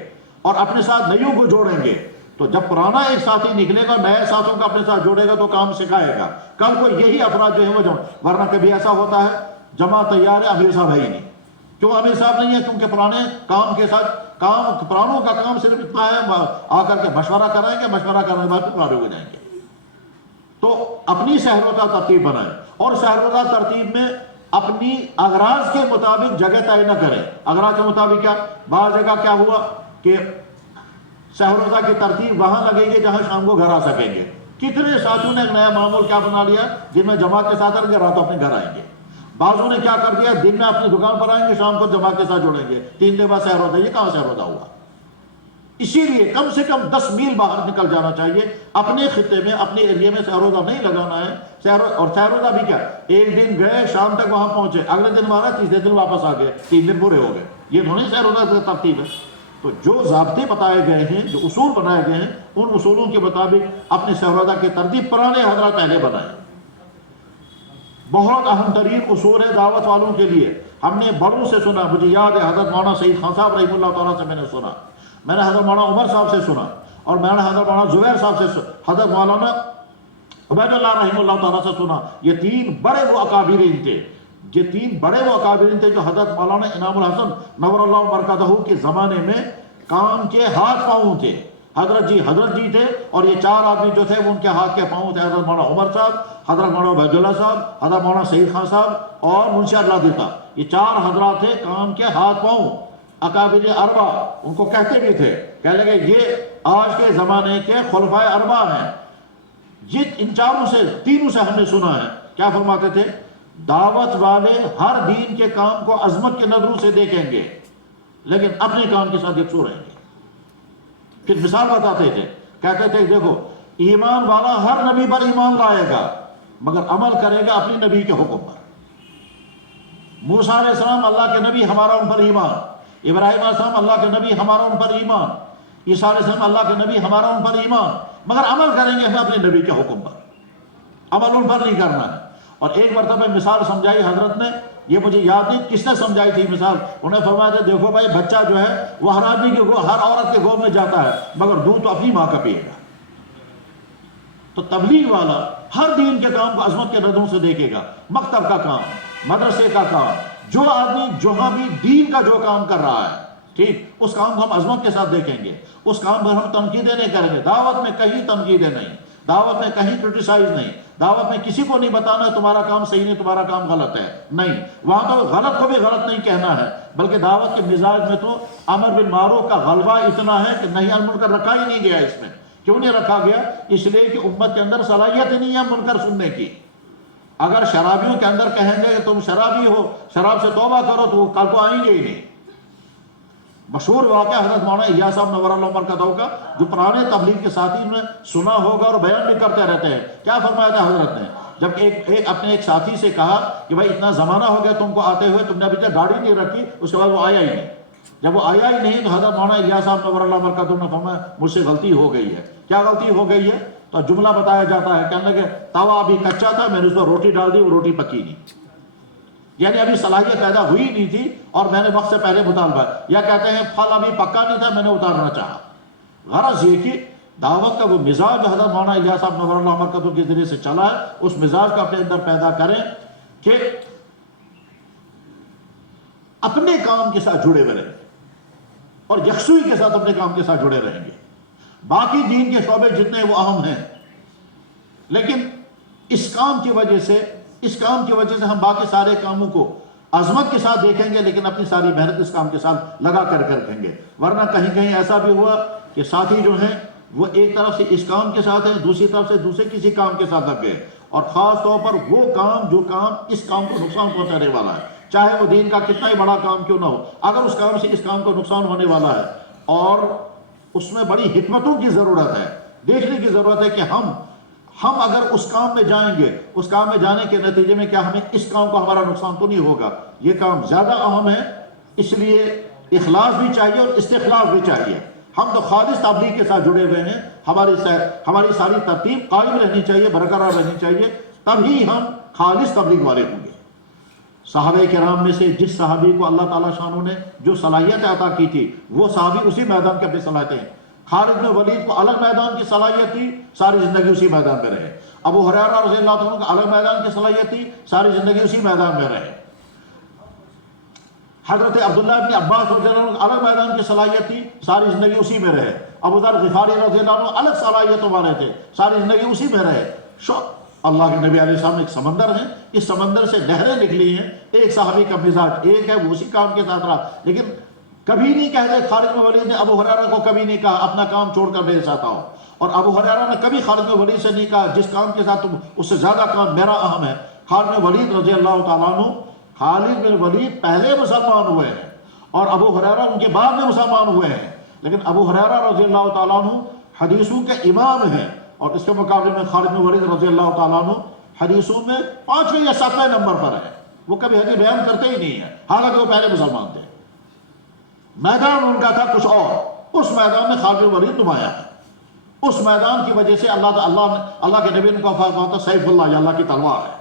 اور اپنے ساتھ نئیوں کو جوڑیں گے، تو جب پرانا ایک ساتھی نکلے گا، نئے ساتھوں کو اپنے ساتھ جوڑے گا تو کام سکھائے گا، کل کو یہی افراد جو ہیں وہ ورنہ کبھی ایسا ہوتا ہے جمع تیار ہے، امیر صاحب ہے ہی نہیں۔ کیوں امیر صاحب نہیں ہے؟ کیونکہ پرانے کام کے ساتھ پرانوں کا کام صرف اتنا ہے، آ کر کے مشورہ کرائیں گے، مشورہ کرنے کے بعد پھر پرانے ہو جائیں گے۔ تو اپنی سہروزہ ترتیب بنائیں، اور سہروزہ ترتیب میں اپنی اغراض کے مطابق جگہ طے نہ کریں۔ اغراض کے مطابق کیا؟ بعض جگہ کیا ہوا کہ سہروزہ کی ترتیب وہاں لگے گی جہاں شام کو گھر آ سکیں گے۔ کتنے ساتھیوں نے ایک نیا معمول کیا بنا لیا، دن میں جماعت کے ساتھ آئیں گے، رات اپنے گھر آئیں گے۔ بعضوں نے کیا کر دیا، دن میں اپنی دکان پر آئیں گے، شام کو جماعت کے ساتھ جڑیں گے، 3 دن بعد سہروزہ۔ یہ کہاں سہروزہ ہوا؟ اسی لیے کم سے کم 10 میل باہر نکل جانا چاہیے اپنے خطے میں، اپنے ایریے میں سیر و روزہ نہیں لگانا ہے۔ اور سیر و روزہ بھی کیا، ایک دن گئے شام تک وہاں پہنچے، اگلے دن مارا، تیسرے دن واپس آ گئے، 3 دن پورے ہو گئے، یہ تو نہیں سیر و روزہ کی ترتیب ہے۔ تو جو ضابطے بتائے گئے ہیں، جو اصول بنائے گئے ہیں، ان اصولوں کے مطابق اپنے سیر و روزہ کی ترتیب پرانے حضرات پہلے بنائے۔ بہت اہم ترین اصول ہے دعوت والوں کے لیے، ہم نے بڑوں سے سنا، مجھے یاد ہے حضرت مولانا سعید خان صاحب رحمہ اللہ تعالیٰ سے میں نے سنا، میں نے حضرت مولانا عمر صاحب سے سنا، اور میں نے حضرت مولانا زبیر صاحب سے سنا، حضرت مولانا عبید اللہ رحمہ اللہ تعالیٰ سے سنا۔ یہ 3 بڑے وہ اکابرین تھے، یہ 3 بڑے وہ اکابرین تھے جو حضرت مولانا انعام الحسن نور اللہ مرکزہ کے زمانے میں کام کے ہاتھ پاؤں تھے۔ حضرت جی تھے، اور یہ 4 آدمی جو تھے وہ ان کے ہاتھ کے پاؤں تھے، حضرت مولانا عمر صاحب، حضرت مولانا عبید اللہ صاحب، حضرت مولانا سعید خان صاحب اور منشی اللہ دیتا۔ یہ 4 حضرات تھے کام کے ہاتھ پاؤں، اکابر اربع ان کو کہتے بھی تھے، کہنے لگے یہ آج کے زمانے کے خلفائے اربع ہیں۔ ان 4 سے 3 سے ہم نے سنا ہے، کیا فرماتے تھے، دعوت والے ہر دین کے کام کو عظمت کے نظروں سے دیکھیں گے لیکن اپنے کام کے ساتھ یکسو رہیں گے۔ پھر مثال بتاتے تھے، کہتے تھے دیکھو ایمان والا ہر نبی پر ایمان لائے گا مگر عمل کرے گا اپنے نبی کے حکم پر۔ موسیٰ علیہ السلام اللہ کے نبی، ہمارا ان پر ایمان۔ ابراہیم علیہ السلام اللہ کے نبی، ہمارا ان پر ایمان۔ عیسیٰ علیہ السلام اللہ کے نبی، ہمارا ان پر ایمان، مگر عمل کریں گے ہمیں اپنے نبی کے حکم پر، عمل ان پر نہیں کرنا ہے۔ اور ایک مرتبہ مثال سمجھائی حضرت نے، یہ مجھے یاد نہیں کس نے سمجھائی تھی مثال، انہیں فرمایا تھا دیکھو بھائی بچہ جو ہے وہ ہر آدمی کے ہر عورت کے گود میں جاتا ہے مگر دودھ تو اپنی ماں کا پیے گا۔ تو تبلیغ والا ہر دین کے کام کو عظمت کے نظروں سے دیکھے گا، مکتب کا کام، مدرسے کا کام، جو آدمی جہاں بھی دین کا جو کام کر رہا ہے، ٹھیک، اس کام کو ہم عظمت کے ساتھ دیکھیں گے، اس کام پر ہم تنقیدیں نہیں کریں گے۔ دعوت میں کہیں تنقیدیں نہیں، دعوت میں کہیں کرٹیسائز نہیں، دعوت میں کسی کو نہیں بتانا تمہارا کام صحیح نہیں، تمہارا کام غلط ہے، نہیں، وہاں تو غلط کو بھی غلط نہیں کہنا ہے، بلکہ دعوت کے مزاج میں تو امر بالمعروف کا غلبہ اتنا ہے کہ نہی عن منکر رکھا ہی نہیں گیا اس میں۔ کیوں نہیں رکھا گیا؟ اس لیے کہ امت کے اندر صلاحیت ہی نہیں ہے منکر سننے کی۔ اگر شرابیوں کے اندر کہیں گے کہ تم شرابی ہو، شراب سے توبہ کرو، تو وہ کل کو آئیں گے ہی نہیں۔ مشہور واقعہ حضرت مولانا الیاس صاحب نور اللہ مرکزہ کا، جو پرانے تبلیغ کے ساتھی نے سنا ہوگا اور بیان بھی کرتے رہتے ہیں، کیا فرمایا تھا حضرت نے؟ جب اپنے ایک ساتھی سے کہا کہ بھائی اتنا زمانہ ہو گیا تم کو آتے ہوئے، تم نے ابھی تک گاڑی نہیں رکھی، اس کے بعد وہ آیا ہی نہیں۔ جب وہ آیا ہی نہیں تو حضرت مولانا الیاس صاحب نور اللہ مرکزہ نے فرمایا مجھ سے غلطی ہو گئی ہے۔ کیا غلطی ہو گئی ہے؟ تو جملہ بتایا جاتا ہے، کہنے لگے توا ابھی کچا تھا، میں نے اس پر روٹی ڈال دی، وہ روٹی پکی نہیں، یعنی ابھی صلاحیت پیدا ہوئی نہیں تھی اور میں نے وقت سے پہلے مطالبہ، یا کہتے ہیں پھل ابھی پکا نہیں تھا، میں نے اتارنا چاہا۔ غرض یہ کہ دعوت کا وہ مزاج حضرت مولانا الیاس صاحب نور اللہ مرکزہ کے ذریعے سے چلا ہے، اس مزاج کو اپنے اندر پیدا کریں کہ اپنے کام کے ساتھ جڑے ہوئے رہیں اور یکسوئی کے ساتھ اپنے کام کے ساتھ جڑے رہیں گے۔ باقی دین کے شعبے جتنے وہ اہم ہیں، لیکن اس کام کی وجہ سے ہم باقی سارے کاموں کو عظمت کے ساتھ دیکھیں گے، لیکن اپنی ساری محنت اس کام کے ساتھ لگا کر رکھیں گے۔ ورنہ کہیں کہیں ایسا بھی ہوا کہ ساتھی جو ہیں وہ ایک طرف سے اس کام کے ساتھ ہیں، دوسری طرف سے دوسرے کسی کام کے ساتھ لگ گئے، اور خاص طور پر وہ کام جو کام اس کام کو نقصان پہنچانے والا ہے، چاہے وہ دین کا کتنا ہی بڑا کام کیوں نہ ہو، اگر اس کام سے اس کام کو نقصان ہونے والا ہے اور اس میں بڑی حکمتوں کی ضرورت ہے، دیکھنے کی ضرورت ہے کہ ہم اگر اس کام میں جائیں گے، اس کام میں جانے کے نتیجے میں کیا ہمیں اس کام کو ہمارا نقصان تو نہیں ہوگا۔ یہ کام زیادہ اہم ہے، اس لیے اخلاص بھی چاہیے اور استخلاص بھی چاہیے۔ ہم تو خالص تبلیغ کے ساتھ جڑے ہوئے ہیں، ہماری ساری ترتیب قائم رہنی چاہیے، برقرار رہنی چاہیے، تب ہی ہم خالص تبلیغ والے ہوں گے۔ صحابہ کرام میں سے جس صحابی کو اللہ تعالیٰ شانہ نے جو صلاحیت عطا کی تھی، وہ صحابی اسی میدان کے اپنی صلاحیتیں ہیں۔ خالد بن ولید کو الگ میدان کی صلاحیت تھی، ساری زندگی اسی میدان میں رہے۔ ابو ہریرہ رضی اللہ عنہ کو الگ میدان کی صلاحیت تھی، ساری زندگی اسی میدان میں رہے۔ حضرت عبداللہ بن عباس رضی اللہ عنہ کو الگ میدان کی صلاحیت تھی، ساری زندگی اسی میں رہے۔ ابو ذر غفاری رضی اللہ عنہ الگ صلاحیتوں والے تھے، ساری زندگی اسی میں رہے۔ اللہ کے نبی علیہ السلام ایک سمندر ہے، اس سمندر سے نہریں نکلی ہیں، ایک صحابی کا مزاج ایک ہے، وہ اسی کام کے ساتھ رہا، لیکن کبھی نہیں کہتے خالد بن ولید نے ابو ہریرہ کو کبھی نہیں کہا اپنا کام چھوڑ کر میرے ساتھ آؤ، اور ابو ہریرہ نے کبھی خالد بن ولید سے نہیں کہا جس کام کے ساتھ تم اس سے زیادہ کام میرا اہم ہے۔ خالد بن ولید رضی اللہ تعالیٰ عنہ، خالد بن ولید پہلے مسلمان ہوئے ہیں اور ابو ہریرہ ان کے بعد میں مسلمان ہوئے ہیں، لیکن ابو ہریرہ رضی اللہ تعالیٰ عنہ حدیثوں کے امام ہیں، اور اس کے مقابلے میں خالد بن ولید رضی اللہ تعالیٰ عنہ حدیثوں میں 5ویں یا 7ویں نمبر پر ہے، وہ کبھی حدیث بیان کرتے ہی نہیں ہیں، حالانکہ وہ پہلے مسلمان تھے۔ میدان ان کا تھا کچھ اور، اس میدان میں خالد بن ولید نمایاں ہے۔ اس میدان کی وجہ سے اللہ کے نبی نے کہا سیف اللہ، یہ اللہ کی تلوار ہے،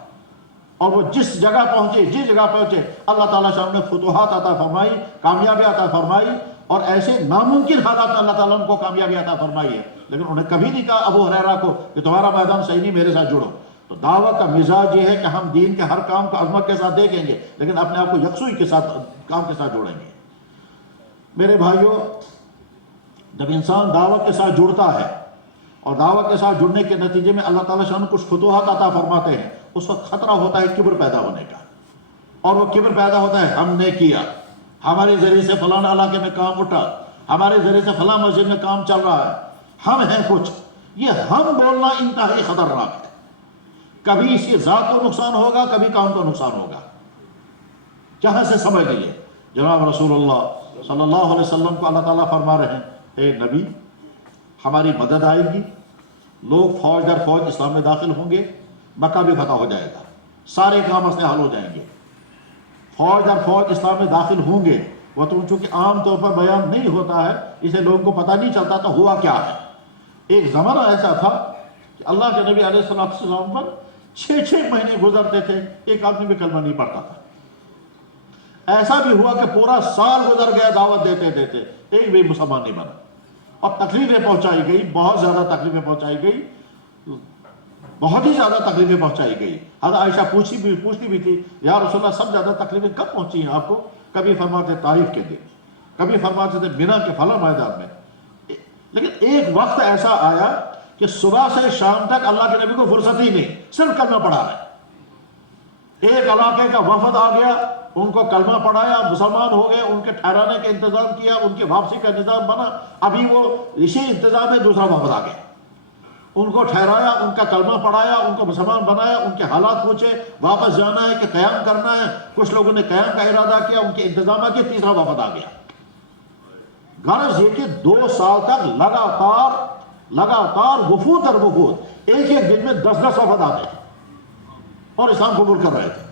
اور وہ جس جگہ پہنچے اللہ تعالیٰ سے نے فتوحات عطا فرمائی، کامیابی عطا فرمائی، اور ایسے ناممکن حالات میں اللہ تعالیٰ نے کو کامیابی عطا فرمائی ہے۔ لیکن انہیں کبھی نہیں کہا ابو ہریرہ کو کہ تمہارا میدان صحیح نہیں، میرے ساتھ جڑو۔ تو دعوت کا مزاج یہ ہے کہ ہم دین کے ہر کام کو عظمت کے ساتھ دیکھیں گے، لیکن اپنے آپ کو یکسوئی کے ساتھ کام کے ساتھ جوڑیں گے۔ میرے بھائیوں، جب انسان دعوت کے ساتھ جڑتا ہے اور دعوت کے ساتھ جڑنے کے نتیجے میں اللہ تعالیٰ شان کچھ فتوحات عطا فرماتے ہیں، اس وقت خطرہ ہوتا ہے کبر پیدا ہونے کا، اور وہ کبر پیدا ہوتا ہے ہم نے کیا، ہمارے ذریعے سے فلاں علاقے میں کام اٹھا، ہمارے ذریعے سے فلاں مسجد میں کام چل رہا ہے، ہم ہیں کچھ۔ یہ ہم بولنا انتہائی خطرناک ہے، کبھی اس کی ذات کو نقصان ہوگا، کبھی کام کو نقصان ہوگا۔ جہاں سے سمجھ لیجیے جناب رسول اللہ صلی اللہ علیہ وسلم کو اللہ تعالیٰ فرما رہے ہیں، اے نبی ہماری مدد آئے گی، لوگ فوج در فوج اسلام میں داخل ہوں گے، مکہ بھی فتح ہو جائے گا، سارے کام مسئلے حل ہو جائیں گے، فوج در فوج اسلام میں داخل ہوں گے۔ وہ تو چونکہ عام طور پر بیان نہیں ہوتا ہے، اسے لوگوں کو پتہ نہیں چلتا تو ہوا کیا ہے۔ ایک زمانہ ایسا تھا کہ اللہ کے نبی علیہ السلام پر 6 مہینے گزرتے تھے، ایک آدمی بھی کلمہ نہیں پڑھتا تھا۔ ایسا بھی ہوا کہ پورا سال گزر گیا دعوت دیتے دیتے، ایک بھی مسلمان نہیں بنا، اور تکلیفیں پہنچائی گئی، بہت زیادہ تکلیفیں پہنچائی گئی، بہت ہی زیادہ تکلیفیں پہنچائی گئی۔ حضرت عائشہ پوچھتی بھی تھی، یا رسول اللہ سب زیادہ تکلیفیں کب پہنچی ہیں آپ کو؟ کبھی فرماتے طائف کے دن، کبھی فرماتے تھے مینا کے فلاں میدان میں۔ لیکن ایک وقت ایسا آیا کہ صبح سے شام تک اللہ کے نبی کو فرصت ہی نہیں، صرف کلمہ پڑھا رہے۔ ایک علاقے کا وفد آ گیا، ان کو کلمہ پڑھایا، مسلمان ہو گئے، ان کے ٹھہرانے کا انتظام کیا، ان کی واپسی کا نظام بنا۔ ابھی وہ اسی انتظام میں دوسرا وفد آ گیا، ان کو ٹھہرایا، ان کا کلمہ پڑھایا، ان کو مسلمان بنایا، ان کے حالات پوچھے، واپس جانا ہے کہ قیام کرنا ہے۔ کچھ لوگوں نے قیام کا ارادہ کیا، ان کے انتظامات کیا، تیسرا وفد آ گیا۔ غرض یہ کہ 2 سال تک لگاتار وفود در وفود ایک دن میں 10 وفد آتے تھے اور اسلام قبول کر رہے تھے۔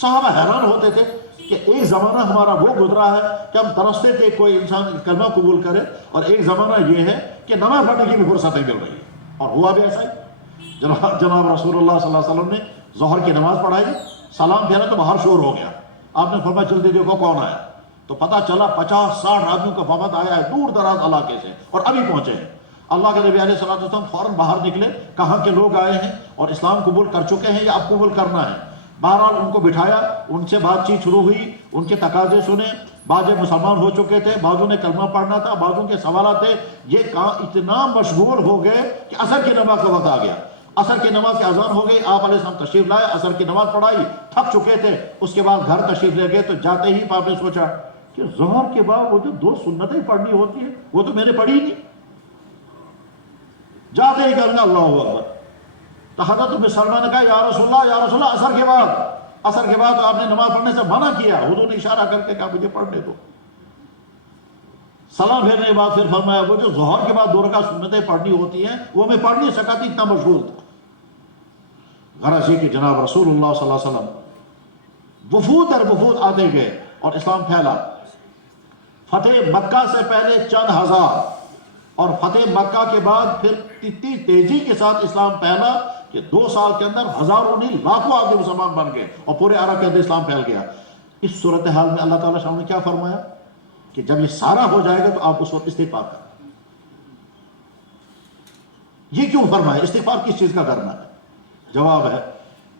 صحابہ حیران ہوتے تھے کہ ایک زمانہ ہمارا وہ گزرا ہے کہ ہم ترستے تھے کوئی انسان کلمہ قبول کرے، اور ایک زمانہ یہ ہے کہ نماز پڑھنے کی بھی فرصتیں مل رہی ہیں، اور ہوا بھی ایسا ہی۔ جناب رسول اللہ صلی اللہ علیہ وسلم نے ظہر کی نماز پڑھائی، سلام پھیرا تو باہر شور ہو گیا، آپ نے فرمایا جلدی دیکھو کون آیا، تو پتہ چلا 50-60 آدمیوں کا وفد آیا ہے دور دراز علاقے سے، اور ابھی پہنچے ہیں۔ اللہ کے نبی علیہ السلام فوراً باہر نکلے، کہاں کے لوگ آئے ہیں اور اسلام قبول کر چکے ہیں یا اب قبول کرنا ہے۔ بہرحال ان کو بٹھایا، ان سے بات چیت شروع ہوئی، ان کے تقاضے سنے، بعض مسلمان ہو چکے تھے، بعضوں نے کلمہ پڑھنا تھا، بعضوں کے سوالات تھے۔ یہ اتنا مشغول ہو گئے کہ عصر کی نماز کا وقت آ گیا، عصر کی نماز کی اذان ہو گئی، آپ علیہ السلام تشریف لائے، عصر کی نماز پڑھائی، تھک چکے تھے۔ اس کے بعد گھر تشریف لے گئے، تو جاتے ہی آپ نے سوچا کہ ظہر کے بعد وہ جو 2 سنتیں پڑھنی ہوتی ہیں وہ تو میں نے پڑھی نہیں۔ جاتے ہی کرنا اللہ اکبر، تو حضرت ام سلمہ نے کہا یا رسول اللہ عصر کے بعد آپ نے نماز پڑھنے سے منع کیا۔ حضور نے اشارہ کر کے کہا مجھے پڑھنے دو۔ سلام پھیرنے کے بعد پھر فرمایا وہ جو ظہر کے بعد 2 رکعت سنتیں پڑھنی ہوتی ہیں وہ میں پڑھ نہیں سکا تھی، اتنا مشغول تھا۔ غرض یہ کہ جناب رسول اللہ صلی اللہ علیہ وسلم وفود در وفود آتے گئے اور اسلام پھیلا۔ فتح مکہ سے پہلے چند ہزار، اور فتح مکہ کے بعد پھر اتنی تیزی کے ساتھ اسلام پھیلا کہ 2 سال کے اندر ہزاروں نہیں لاکھوں آدمی مسلمان بن گئے، اور پورے عرب کے اندر اسلام پھیل گیا۔ اس صورتحال میں اللہ تعالیٰ شاہ نے کیا فرمایا کہ جب یہ سارا ہو جائے گا تو آپ اس وقت استغفار کریں۔ یہ کیوں فرمایا؟ استغفار کس چیز کا کرنا ہے؟ جواب ہے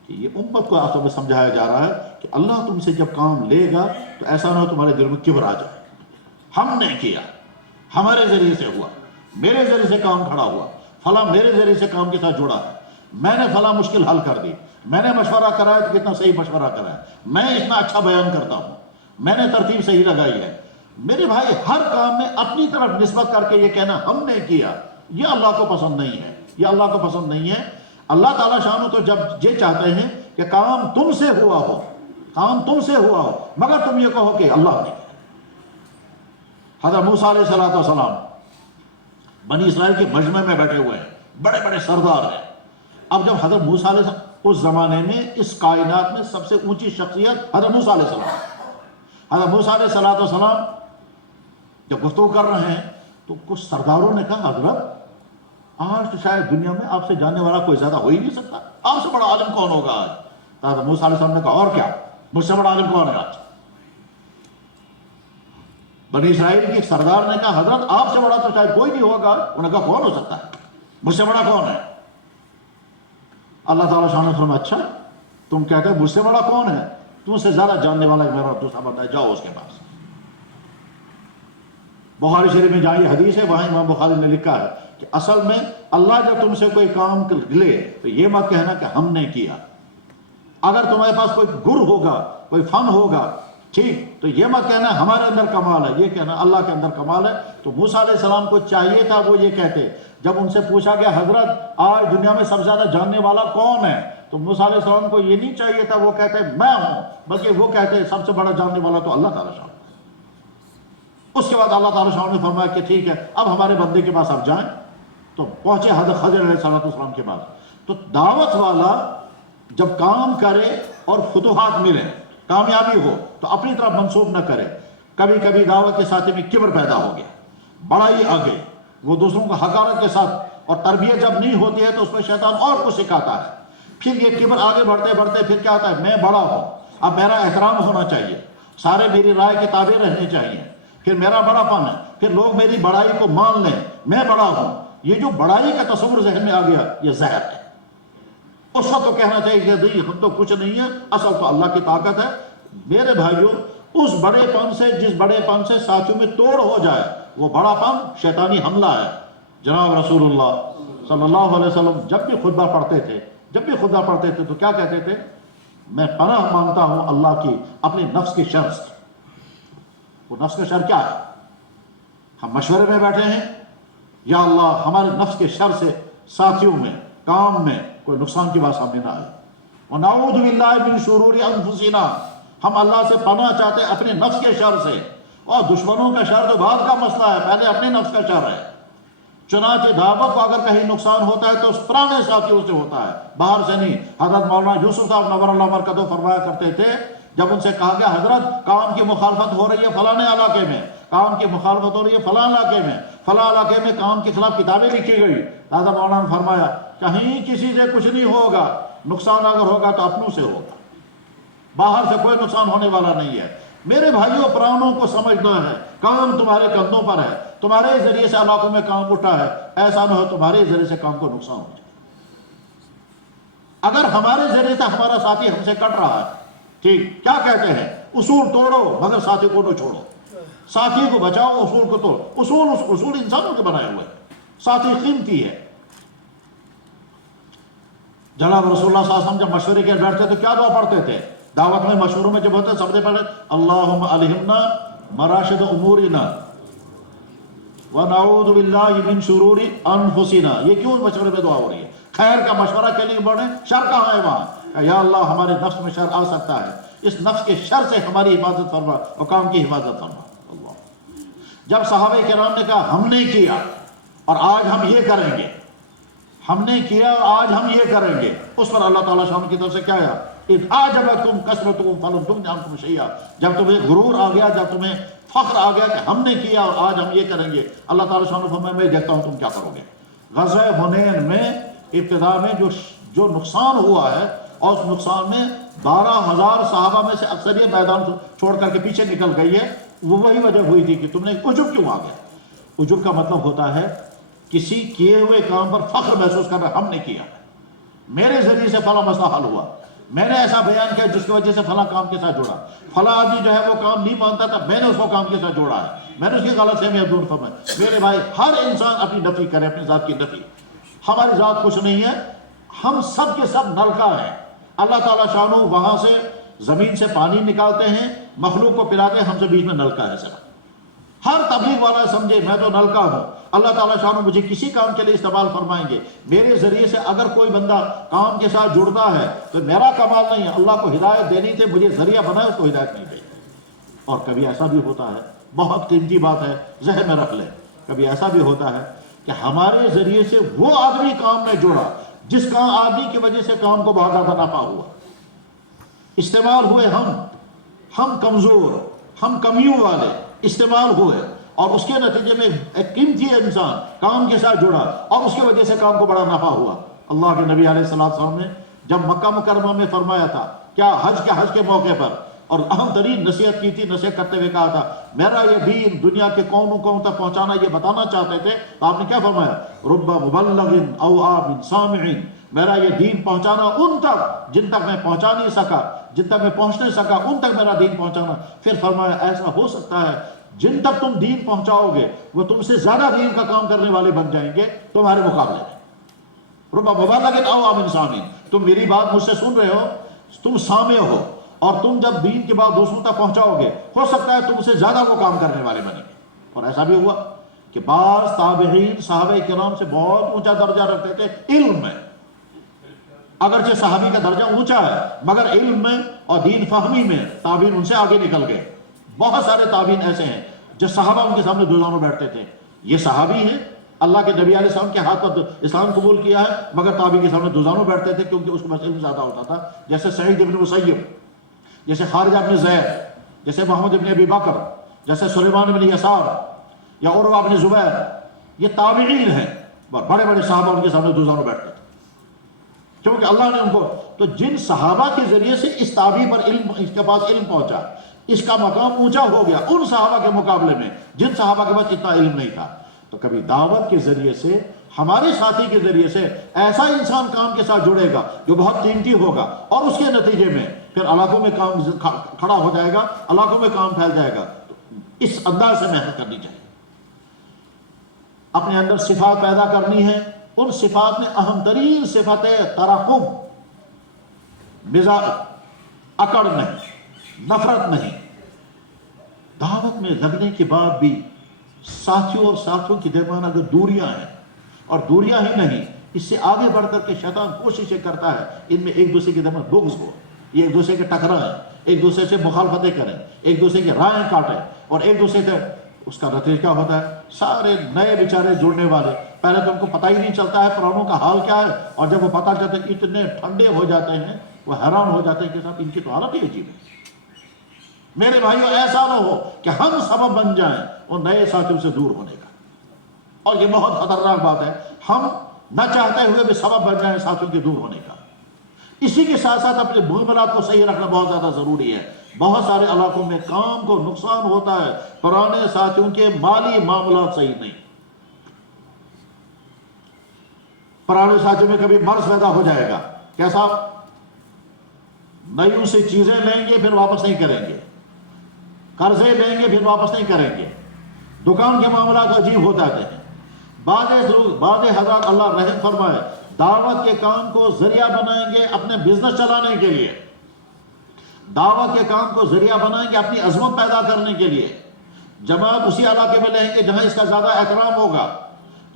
کہ یہ امت کو آپ کو سمجھایا جا رہا ہے کہ اللہ تم سے جب کام لے گا تو ایسا نہ ہو تمہارے دل میں کبر آ جائے، ہم نے کیا، ہمارے ذریعے سے ہوا، میرے ذریعے سے کام کھڑا ہوا، فلاں میرے ذریعے سے کام کے ساتھ جڑا ہے، میں نے فلاں مشکل حل کر دی، میں نے مشورہ کرایا تو کتنا صحیح مشورہ کرایا، میں اتنا اچھا بیان کرتا ہوں، میں نے ترتیب صحیح لگائی ہے۔ میرے بھائی ہر کام میں اپنی طرف نسبت کر کے یہ کہنا ہم نے کیا، یہ اللہ کو پسند نہیں ہے، یہ اللہ کو پسند نہیں ہے۔ اللہ تعالیٰ شانو تو جب یہ چاہتے ہیں کہ کام تم سے ہوا ہو، کام تم سے ہوا ہو، مگر تم یہ کہو کہ اللہ نے، حضرت موسیٰ علیہ السلام بنی اسرائیل کے مجمع میں بیٹھے ہوئے ہیں، بڑے بڑے سردار ہیں۔ اب جب حضرت موسیٰ علیہ السلام، اس زمانے میں اس کائنات میں سب سے اونچی شخصیت حضرت موسیٰ علیہ السلام، حضرت موسیٰ علیہ السلام جب گفتگو کر رہے ہیں تو کچھ سرداروں نے کہا حضرت آج تو شاید دنیا میں آپ سے جاننے والا کوئی زیادہ ہو ہی نہیں سکتا، آپ سے بڑا عالم کون ہوگا آج؟ حضرت موسیٰ علیہ السلام نے کہا اور کیا، مجھ سے بڑا عالم کون ہے آج؟ بنی اسرائیل کے سردار نے کہا حضرت آپ سے بڑا تو شاید کوئی نہیں ہوگا۔ انہوں نے کہا کون ہو سکتا ہے، مجھ سے بڑا کون ہے؟ اللہ تعالیٰ شان نے فرمایا اچھا تم کہتے ہیں مجھ سے بڑا کون ہے، تم سے زیادہ جاننے والا میرا دوسرا بندہ ہے، جاؤ اس کے پاس۔ بخاری شریف میں جہاں یہ حدیث ہے وہاں امام بخاری نے لکھا ہے کہ اصل میں اللہ جب تم سے کوئی کام لے تو یہ مت کہنا کہ ہم نے کیا۔ اگر تمہارے پاس کوئی گر ہوگا، کوئی فن ہوگا، ٹھیک، تو یہ مت کہنا ہمارے اندر کمال ہے، یہ کہنا اللہ کے اندر کمال ہے۔ تو موسیٰ علیہ السلام کو چاہیے تھا وہ یہ کہتے، جب ان سے پوچھا گیا حضرت آج دنیا میں سب سے زیادہ جاننے والا کون ہے، تو موسیٰ علیہ السلام کو یہ نہیں چاہیے تھا وہ کہتے میں ہوں، بلکہ وہ کہتے سب سے بڑا جاننے والا تو اللہ تعالیٰ شان۔ اس کے بعد اللہ تعالیٰ شان نے فرمایا کہ ٹھیک ہے اب ہمارے بندے کے پاس آپ جائیں۔ تو پہنچے حضرت خضر علیہ السلام کے پاس۔ تو دعوت والا جب کام کرے اور فتوحات ملے، کامیابی ہو، تو اپنی طرف منسوب نہ کرے۔ کبھی کبھی دعوت کے ساتھ میں کبر پیدا ہو گیا، بڑائی آ گئی، وہ دوسروں کو حقارت کے ساتھ، اور تربیت جب نہیں ہوتی ہے تو اس میں شیطان اور کچھ سکھاتا ہے۔ پھر یہ کبر آگے بڑھتے بڑھتے پھر کیا ہوتا ہے، میں بڑا ہوں، اب میرا احترام ہونا چاہیے، سارے میری رائے کے تابع رہنے چاہیے، پھر میرا بڑا پن ہے، پھر لوگ میری بڑائی کو مان لیں، میں بڑا ہوں۔ یہ جو بڑائی کا تصور ذہن میں آ گیا یہ زہر ہے۔ اس وقت تو کہنا چاہیے کہ نہیں ہم تو کچھ نہیں ہے، اصل تو اللہ کی طاقت ہے۔ میرے بھائیوں اس بڑے پن سے، جس بڑے پن سے ساتھیوں میں توڑ ہو جائے، وہ بڑا پن شیطانی حملہ ہے۔ جناب رسول اللہ صلی اللہ علیہ وسلم جب بھی خطبہ پڑھتے تھے تو کیا کہتے تھے، میں پناہ مانگتا ہوں اللہ کی اپنے نفس کی شر سے۔ وہ نفس کا شر کیا ہے؟ ہم مشورے میں بیٹھے ہیں، یا اللہ ہمارے نفس کے شر سے ساتھیوں میں، کام میں کوئی نقصان کی بات سامنے نہ آئے۔ وَنَعُوذُ بِاللَّهِ مِن شُرُورِ أَنفُسِنَا، ہم اللہ سے پناہ چاہتے ہیں اپنے نفس کے شر سے، اور دشمنوں کا شر تو بعد کا مسئلہ ہے، پہلے اپنے نفس کا شر ہے۔ چنانچہ دعوت کو اگر کہیں نقصان ہوتا ہے تو اس پرانے ساتھیوں سے ہوتا ہے، باہر سے نہیں۔ حضرت مولانا یوسف صاحب نور اللہ مرکزہ فرمایا کرتے تھے، جب ان سے کہا گیا حضرت کام کی مخالفت ہو رہی ہے فلانے علاقے میں، کام کی مخالفت ہو رہی ہے فلاں علاقے میں، فلاں علاقے میں کام کے خلاف کتابیں لکھی گئی، حضرت مولانا نے فرمایا کہیں کسی سے کچھ نہیں ہوگا، نقصان اگر ہوگا تو اپنوں سے ہوگا، باہر سے کوئی نقصان ہونے والا نہیں ہے۔ میرے بھائیوں پرانوں کو سمجھنا ہے، کام تمہارے کندھوں پر ہے، تمہارے ذریعے سے علاقوں میں کام اٹھا ہے، ایسا نہ ہو تمہارے ذریعے سے کام کو نقصان ہو جائے۔ اگر ہمارے ذریعے سے ہمارا ساتھی ہم سے کٹ رہا ہے، ٹھیک، کیا کہتے ہیں، اصول توڑو مگر ساتھی کو نہ چھوڑو، ساتھی کو بچاؤ اصول کو توڑو۔ اصول انسانوں کے بنائے ہوئے، ساتھی قیمتی ہے۔ جناب رسول اللہ صلی اللہ علیہ وسلم جب مشورے کے بیٹھتے تو کیا دعا پڑھتے تھے؟ دعوت میں مشوروں میں جب ہوتے سب سے پہلے اللہم الہمنا مراشد امورنا ونعوذ باللہ من شرور انفسنا۔ یہ کیوں مشورے میں دعا ہو رہی ہے؟ خیر کا مشورہ کے لیے بڑھیں، شر کہاں ہے وہاں؟ یا اللہ ہمارے نفس میں شر آ سکتا ہے، اس نفس کے شر سے ہماری حفاظت فرما، مقام کی حفاظت فرما۔ اللہ جب صحابہ کرام نے کہا ہم نے کیا اور آج ہم یہ کریں گے، ہم نے کیا آج ہم یہ کریں گے، اس پر اللہ تعالیٰ شان کی طرف سے کیا ہے، اذ اعجبتکم کثرتکم فلم تغن عنکم شیئا، جب تمہیں غرور آ گیا، جب تمہیں فخر آ گیا کہ ہم نے کیا اور آج ہم یہ کریں گے، اللہ تعالیٰ شان فرمایا میں دیکھتا ہوں تم کیا کرو گے۔ غزوہ حنین میں ابتدا میں جو نقصان ہوا ہے، اور اس نقصان میں 12,000 صحابہ میں سے اکثریت میدان چھوڑ کر کے پیچھے نکل گئی ہے، وہ وہی وجہ ہوئی تھی کہ تم نے عجب کیوں آ گیا۔ عجب کا مطلب ہوتا ہے کسی کیے ہوئے کام پر فخر محسوس کر رہا، ہم نے کیا، میرے ذریعے سے فلاں مسئلہ حل ہوا، میں نے ایسا بیان کیا جس کی وجہ سے فلاں کام کے ساتھ جوڑا، فلاں آدمی جو ہے وہ کام نہیں مانتا تھا، میں نے اس کو کام کے ساتھ جوڑا ہے، میں نے اس کی غلط فہمیاں دور فرمائی۔ میرے بھائی ہر انسان اپنی نفی کرے، اپنی ذات کی نفی، ہماری ذات کچھ نہیں ہے، ہم سب کے سب نلکا ہیں۔ اللہ تعالیٰ شانو وہاں سے زمین سے پانی نکالتے ہیں، مخلوق کو پلاتے ہیں، ہم سے بیچ میں نلکا ہے صرف۔ ہر تبلیغ والا سمجھے میں تو نلکا ہوں، اللہ تعالیٰ شانو مجھے کسی کام کے لیے استعمال فرمائیں گے، میرے ذریعے سے اگر کوئی بندہ کام کے ساتھ جڑتا ہے تو میرا کمال نہیں ہے، اللہ کو ہدایت دینی تھی، مجھے ذریعہ بنائے، اس کو ہدایت نہیں دی۔ اور کبھی ایسا بھی ہوتا ہے بہت قیمتی بات ہے، ذہن میں رکھ لیں۔ کبھی ایسا بھی ہوتا ہے کہ ہمارے ذریعے سے وہ آدمی کام میں جڑا جس کا آدمی کی وجہ سے کام کو بہت زیادہ نفع ہوا، استعمال ہوئے ہم کمزور، ہم کمیوں والے استعمال ہوئے، اور اس کے نتیجے میں ایک قیمتی انسان کام کے ساتھ جڑا اور اس کی وجہ سے کام کو بڑا نفع ہوا۔ اللہ کے نبی علیہ السلام نے جب مکہ مکرمہ میں فرمایا تھا، کیا حج کے موقع پر، اور اہم ترین نصیحت کی تھی، نصیحت کرتے ہوئے کہا تھا میرا یہ دین دنیا کے کونوں تک پہنچانا، یہ بتانا چاہتے تھے، تو آپ نے کیا فرمایا؟ رب مبلغ او آمن سامع، میرا یہ دین پہنچانا ان تک جن تک میں پہنچا نہیں سکا، جن تک میں پہنچ نہیں سکا ان تک میرا دین پہنچانا۔ پھر فرمایا ایسا ہو سکتا ہے جن تک تم دین پہنچاؤ گے وہ تم سے زیادہ دین کا کام کرنے والے بن جائیں گے تمہارے مقابلے میں۔ رب مبلغ او آمن سامع، تم میری بات مجھ سے سن رہے ہو، تم سامع ہو، اور تم جب دین کی بات دوسروں تک پہنچاؤ گے ہو سکتا ہے تم سے زیادہ وہ کام کرنے والے بنیں گے۔ اور ایسا بھی ہوا کہ بعض تابعین صحابہ کرام سے بہت اونچا درجہ رکھتے تھے علم میں، اگرچہ صحابی کا درجہ اونچا ہے مگر علم میں اور دین فہمی میں تابعین ان سے آگے نکل گئے۔ بہت سارے تابعین ایسے ہیں جو صحابہ ان کے سامنے دوزانوں بیٹھتے تھے، یہ صحابی ہیں، اللہ کے نبی علیہ السلام کے ہاتھ پر اسلام قبول کیا ہے، مگر تابعی کے سامنے دوزانوں بیٹھتے تھے کیونکہ اس کو بس علم زیادہ ہوتا تھا، جیسے سعید بن مسیب، جیسے خارجہ بن زید، جیسے محمد بن ابی بکر، جیسے سلیمان بن یسار یا عروہ بن زبیر، یہ تابعین ہیں، بڑے بڑے صحابہ ان کے سامنے دوزانوں بیٹھتے تھے کیونکہ اللہ نے ان کو، تو جن صحابہ کے ذریعے سے اس تابعی پر علم، اس کے پاس علم پہنچا، اس کا مقام اونچا ہو گیا ان صحابہ کے مقابلے میں جن صحابہ کے پاس اتنا علم نہیں تھا۔ تو کبھی دعوت کے ذریعے سے، ہمارے ساتھی کے ذریعے سے ایسا انسان کام کے ساتھ جڑے گا جو بہت قیمتی ہوگا، اور اس کے نتیجے میں پھر علاقوں میں کام کھڑا ہو جائے گا، علاقوں میں کام پھیل جائے گا۔ اس انداز سے محنت کرنی چاہیے، اپنے اندر صفات پیدا کرنی ہے۔ ان صفات میں اہم ترین صفت ہے تراقب، مزاج، اکڑ نہیں، نفرت نہیں۔ دعوت میں لگنے کے بعد بھی ساتھیوں اور ساتھیوں کے درمیان اگر دوریاں ہیں، اور دوریاں ہی نہیں، اس سے آگے بڑھ کر کے شیطان کوششیں کرتا ہے ان میں ایک دوسرے کے درمیان بغض ہو، یہ ایک دوسرے کے ٹکرائیں، ایک دوسرے سے مخالفتیں کریں، ایک دوسرے کی رائیں کاٹیں، اور ایک دوسرے سے، اس کا نتیجہ کیا ہوتا ہے؟ سارے نئے بیچارے جڑنے والے، پہلے تو ان کو پتہ ہی نہیں چلتا ہے پرانوں کا حال کیا ہے، اور جب وہ پتہ چلتا ہے اتنے ٹھنڈے ہو جاتے ہیں، وہ حیران ہو جاتے ہیں کہ صاحب ان کی تو حالت ہی عجیب ہے۔ میرے بھائیوں ایسا نہ ہو کہ ہم سبب بن جائیں اور نئے ساتھیوں سے دور ہونے کا، اور یہ بہت خطرناک بات ہے، ہم نہ چاہتے ہوئے بھی سبب بن جائیں ساتھیوں کے دور ہونے کا۔ اسی کے ساتھ ساتھ اپنے معاملات کو صحیح رکھنا بہت زیادہ ضروری ہے۔ بہت سارے علاقوں میں کام کو نقصان ہوتا ہے، پرانے ساتھیوں کے مالی معاملات صحیح نہیں، پرانے ساتھیوں میں کبھی مرض پیدا ہو جائے گا، کیسا؟ نئیوں سے چیزیں لیں گے پھر واپس نہیں کریں گے، قرضے لیں گے پھر واپس نہیں کریں گے، دکان کے معاملات عجیب ہو جاتے ہیں۔ بعض حضرات اللہ رحم فرمائے دعوت کے کام کو ذریعہ بنائیں گے اپنے بزنس چلانے کے لیے، دعوت کے کام کو ذریعہ بنائیں گے اپنی عظمت پیدا کرنے کے لیے، جماعت اسی علاقے میں لیں گے جہاں اس کا زیادہ احترام ہوگا،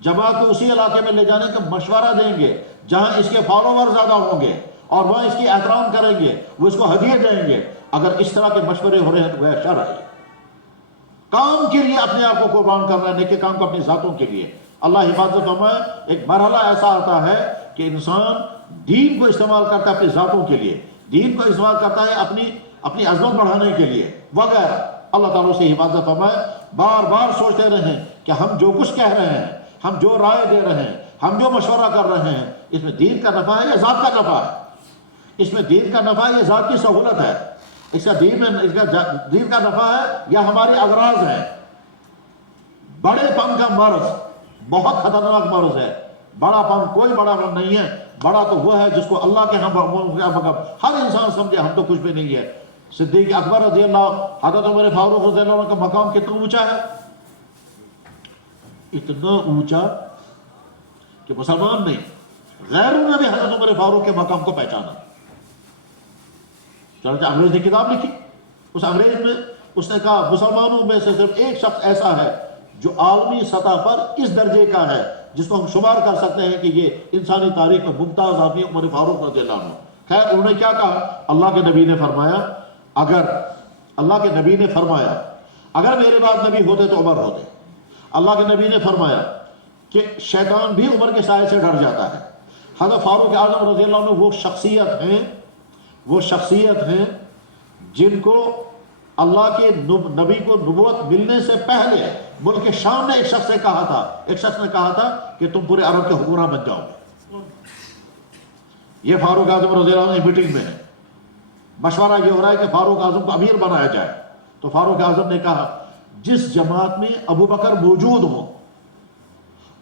جماعت کو اسی علاقے میں لے جانے کا مشورہ دیں گے جہاں اس کے فالوور زیادہ ہوں گے اور وہاں اس کی احترام کریں گے، وہ اس کو ہدیے دیں گے۔ اگر اس طرح کے مشورے ہو رہے ہیں تو وہ شر ہے۔ کام کے لیے اپنے آپ کو قربان کرنا ہے، نیک کام کو اپنی ذاتوں کے لیے۔ اللہ حفاظت فرمائے، ایک مرحلہ ایسا آتا ہے کہ انسان دین کو استعمال کرتا ہے اپنی ذاتوں کے لیے، دین کو استعمال کرتا ہے اپنی عظمت بڑھانے کے لیے وغیرہ۔ اللہ تعالیٰ سے حفاظت فرمائے۔ بار بار سوچتے رہیں کہ ہم جو کچھ کہہ رہے ہیں، ہم جو رائے دے رہے ہیں، ہم جو مشورہ کر رہے ہیں، اس میں دین کا نفع ہے یا ذات کا نفع ہے؟ اس میں دین کا نفع ہے یا ذات کی سہولت ہے؟ اس کا دین کا نفع ہے یا ہمارے اغراض ہیں؟ بڑے پن کا مرض بہت خطرناک مرض ہے۔ بڑا پن کوئی بڑا پن نہیں ہے، بڑا تو وہ ہے جس کو اللہ کے ہاں ہر انسان سمجھے ہم تو کچھ بھی نہیں ہے۔ صدیق اکبر رضی اللہ، حضرت عمر فاروق رضی اللہ عنہ کا مقام کتنا اونچا ہے؟ اتنا اونچا کہ مسلمان نہیں، غیروں نے بھی حضرت عمر فاروق کے مقام کو پہچانا۔ چنانچہ انگریز نے کتاب لکھی، اس انگریز میں اس نے کہا مسلمانوں میں سے صرف ایک شخص ایسا ہے جو عالمی سطح پر اس درجے کا ہے جس کو ہم شمار کر سکتے ہیں کہ یہ انسانی تاریخ میں ممتاز آدمی عمر فاروق رضی اللہ عنہ۔ خیر انہوں نے کیا کہا؟ اللہ کے نبی نے فرمایا اگر میرے بعد نبی ہوتے تو عمر ہوتے. اللہ کے نبی نے فرمایا کہ شیطان بھی عمر کے سائے سے ڈر جاتا ہے. حضرت فاروق اعظم رضی اللہ عنہ وہ شخصیت ہیں جن کو اللہ کے نبی کو نبوت ملنے سے پہلے ملک شام نے ایک شخص نے کہا تھا کہ تم پورے عرب کے حکمراں بن جاؤ گے. یہ فاروق اعظم رضی اللہ عنہ میٹنگ میں ہے، مشورہ یہ ہو رہا ہے کہ فاروق اعظم کو امیر بنایا جائے. تو فاروق اعظم نے کہا جس جماعت میں ابو بکر موجود ہو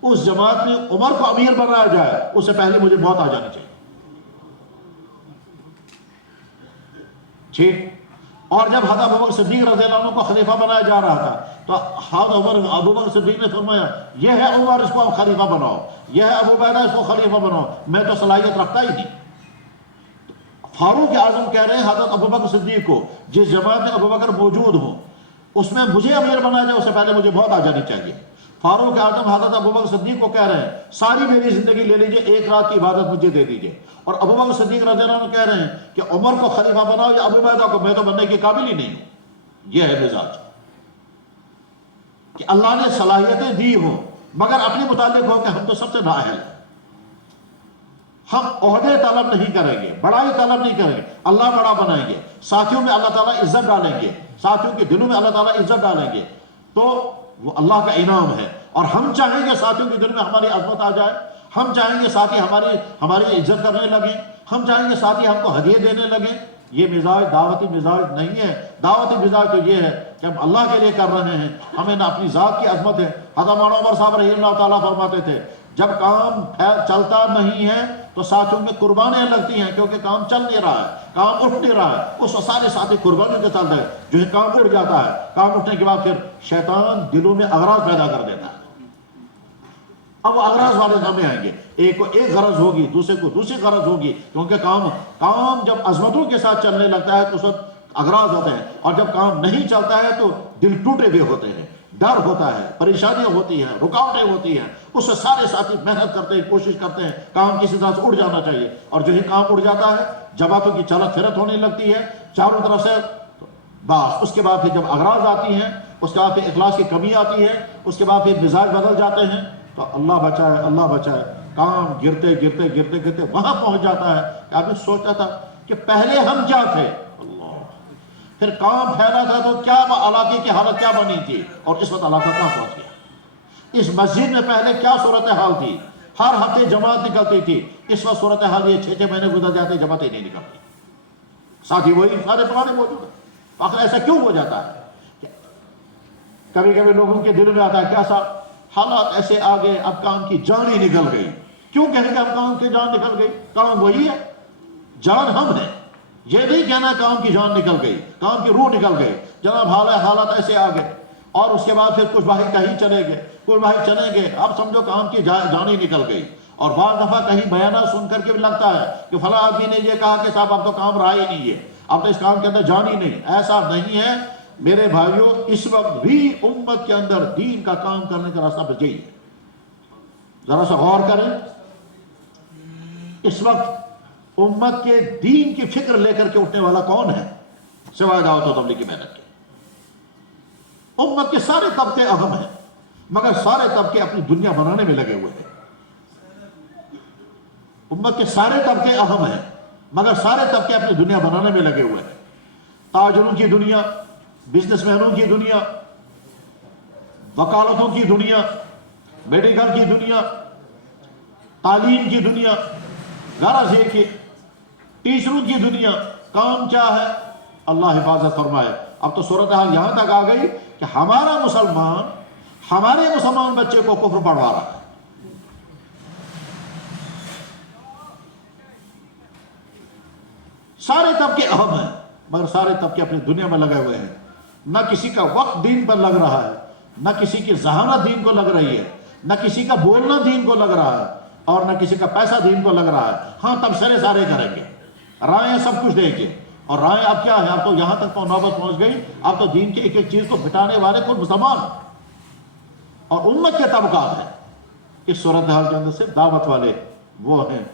اس جماعت میں عمر کو امیر بنایا جائے اس سے پہلے مجھے موت آ جانی چاہیے. ٹھیک. اور جب حضرت ابوبکر صدیق رضی اللہ عنہ کو خلیفہ بنایا جا رہا تھا تو حضرت ابوبکر صدیق نے فرمایا یہ ہے عمر، اس کو خلیفہ بناؤ، یہ ہے ابو عبیدہ، اس کو خلیفہ بناؤ، میں تو صلاحیت رکھتا ہی نہیں. فاروق اعظم کہہ رہے ہیں حضرت ابوبکر صدیق کو جس جماعت میں ابوبکر موجود ہوں اس میں مجھے امیر بنایا جائے اس سے پہلے مجھے موت آ جانی چاہیے. فاروق اعظم حضرت ابوبکر صدیق کو کہہ رہے ہیں ساری میری زندگی لے لیجئے، ایک رات کی عبادت مجھے دے دیجئے. اور ابوبکر صدیق رضی اللہ عنہ کہہ رہے ہیں کہ عمر کو خلیفہ بناؤ یا ابو عبیدہ کو، میں تو بننے کے قابل ہی نہیں ہوں. یہ ہے مزاج کہ اللہ نے صلاحیتیں دی ہوں مگر اپنے متعلق ہو کہ ہم تو سب سے نااہل ہیں. ہم عہدے طلب نہیں کریں گے، بڑائی طلب نہیں کریں گے، اللہ بڑا بنائیں گے. ساتھیوں میں اللہ تعالیٰ عزت ڈالیں گے، ساتھیوں کے دلوں میں اللہ تعالیٰ عزت ڈالیں گے تو وہ اللہ کا انعام ہے. اور ہم چاہیں گے ساتھیوں کے دل میں ہماری عظمت آ جائے، ہم چاہیں گے ساتھی ہماری عزت کرنے لگیں، ہم چاہیں گے ساتھی ہم کو ہدیے دینے لگیں. یہ مزاج دعوتی مزاج نہیں ہے. دعوتی مزاج تو یہ ہے کہ ہم اللہ کے لیے کر رہے ہیں، ہمیں نہ اپنی ذات کی عظمت ہے. حضرت مولانا عمر صاحب رحمہ اللہ تعالیٰ فرماتے تھے جب کام چلتا نہیں ہے تو ساتھیوں میں قربانیاں لگتی ہیں کیونکہ کام چل نہیں رہا ہے، کام اٹھ نہیں رہا ہے. اس سارے ساتھی قربانیوں کے چلتے ہیں. جو ہے کام اٹھ جاتا ہے، کام اٹھنے کے بعد پھر شیطان دلوں میں اغراض پیدا کر دیتا ہے. اب وہ اغراض والے سامنے آئیں گے، ایک کو ایک غرض ہوگی، دوسرے کو دوسری غرض ہوگی، کیونکہ کام جب عظمتوں کے ساتھ چلنے لگتا ہے تو اس وقت اغراض ہوتے ہیں. اور جب کام نہیں چلتا ہے تو دل ٹوٹے ہوئے ہوتے ہیں، ڈر ہوتا ہے، پریشانیاں ہوتی ہیں، رکاوٹیں ہوتی ہیں. اس سے سارے ساتھی محنت کرتے ہیں، کوشش کرتے ہیں کام کسی طرح سے اڑ جانا چاہیے. اور جو ہی کام اڑ جاتا ہے جماعتوں کی چلت پھرت ہونے لگتی ہے چاروں طرف سے. بس اس کے بعد پھر جب اغراض آتی ہیں، اس کے بعد پھر اخلاص کی کمی آتی ہے، اس کے بعد پھر مزاج بدل جاتے ہیں. تو اللہ بچائے، اللہ بچائے. کام گرتے گرتے گرتے گرتے وہاں پہنچ جاتا ہے کہ آپ نے سوچا تھا کہ پہلے ہم کیا تھے، پھر کام پھیلا تھا تو کیا علاقے کی حالت کیا بنی تھی اور اس وقت علاقہ کہاں پہنچ گیا. اس مسجد میں پہلے کیا صورتحال تھی، ہر ہفتے جماعت نکلتی تھی، اس وقت صورتحال یہ 6 مہینے گزر جاتے جماعتیں نہیں نکلتی. ساتھی وہی سارے پرانے موجود ہیں. آخر ایسا کیوں ہو جاتا ہے؟ کبھی کبھی لوگوں کے دل میں آتا ہے کیسا حالات ایسے آ گئے، اب کام کی جان ہی نکل گئی. کیوں کہیں گے اب کام کی جان نکل گئی؟ کام وہی ہے، جان ہم ہیں. یہ نہیں کہنا کام کی جان نکل گئی، کام کی روح نکل گئی. جناب حالات ایسے آ گئے اور اس کے بعد پھر کچھ بھائی کہیں چلے گئے، کچھ بھائی چلیں گے، اب سمجھو کام کی جان ہی نکل گئی. اور بعض دفعہ کہیں بیانات سن کر کے بھی لگتا ہے کہ فلاں آدمی نے یہ کہا کہ صاحب اب تو کام رہا ہی نہیں ہے، اب تو اس کام کے اندر جان ہی نہیں. ایسا نہیں ہے میرے بھائیوں. اس وقت بھی امت کے اندر دین کا کام کرنے کا راستہ بچ گئی ہے. ذرا سا غور کریں، اس وقت امت کے دین کی فکر لے کر کے اٹھنے والا کون ہے سوائے دعوت و تبلیغ کی محنت کے؟ امت کے سارے طبقے اہم ہیں مگر سارے طبقے اپنی دنیا بنانے میں لگے ہوئے ہیں. امت کے سارے طبقے اہم ہیں مگر سارے طبقے اپنی دنیا بنانے میں لگے ہوئے ہیں. تاجروں کی دنیا، بزنس مینوں کی دنیا، وکالتوں کی دنیا، میڈیکل کی دنیا، تعلیم کی دنیا، غرض یہ کہ ٹیچروں کی دنیا. کام کیا ہے؟ اللہ حفاظت فرمائے. اب تو صورتحال یہاں تک آ گئی کہ ہمارے مسلمان بچے کو کفر پڑھوا رہا ہے. سارے طبقے اہم ہیں مگر سارے طبقے اپنی دنیا میں لگے ہوئے ہیں. نہ کسی کا وقت دین پر لگ رہا ہے، نہ کسی کی ذہانت دین کو لگ رہی ہے، نہ کسی کا بولنا دین کو لگ رہا ہے اور نہ کسی کا پیسہ دین کو لگ رہا ہے. ہاں تبصرے سارے کریں گے، رائے سب کچھ دیں گے. اور رائے اب کیا ہے؟ اب تو یہاں تک نوبت پہنچ گئی، اب تو دین کی ایک ایک چیز کو بٹانے والے کو مسلمان اور امت کے طبقات ہیں. اس صورتحال کے اندر سے دعوت والے وہ ہیں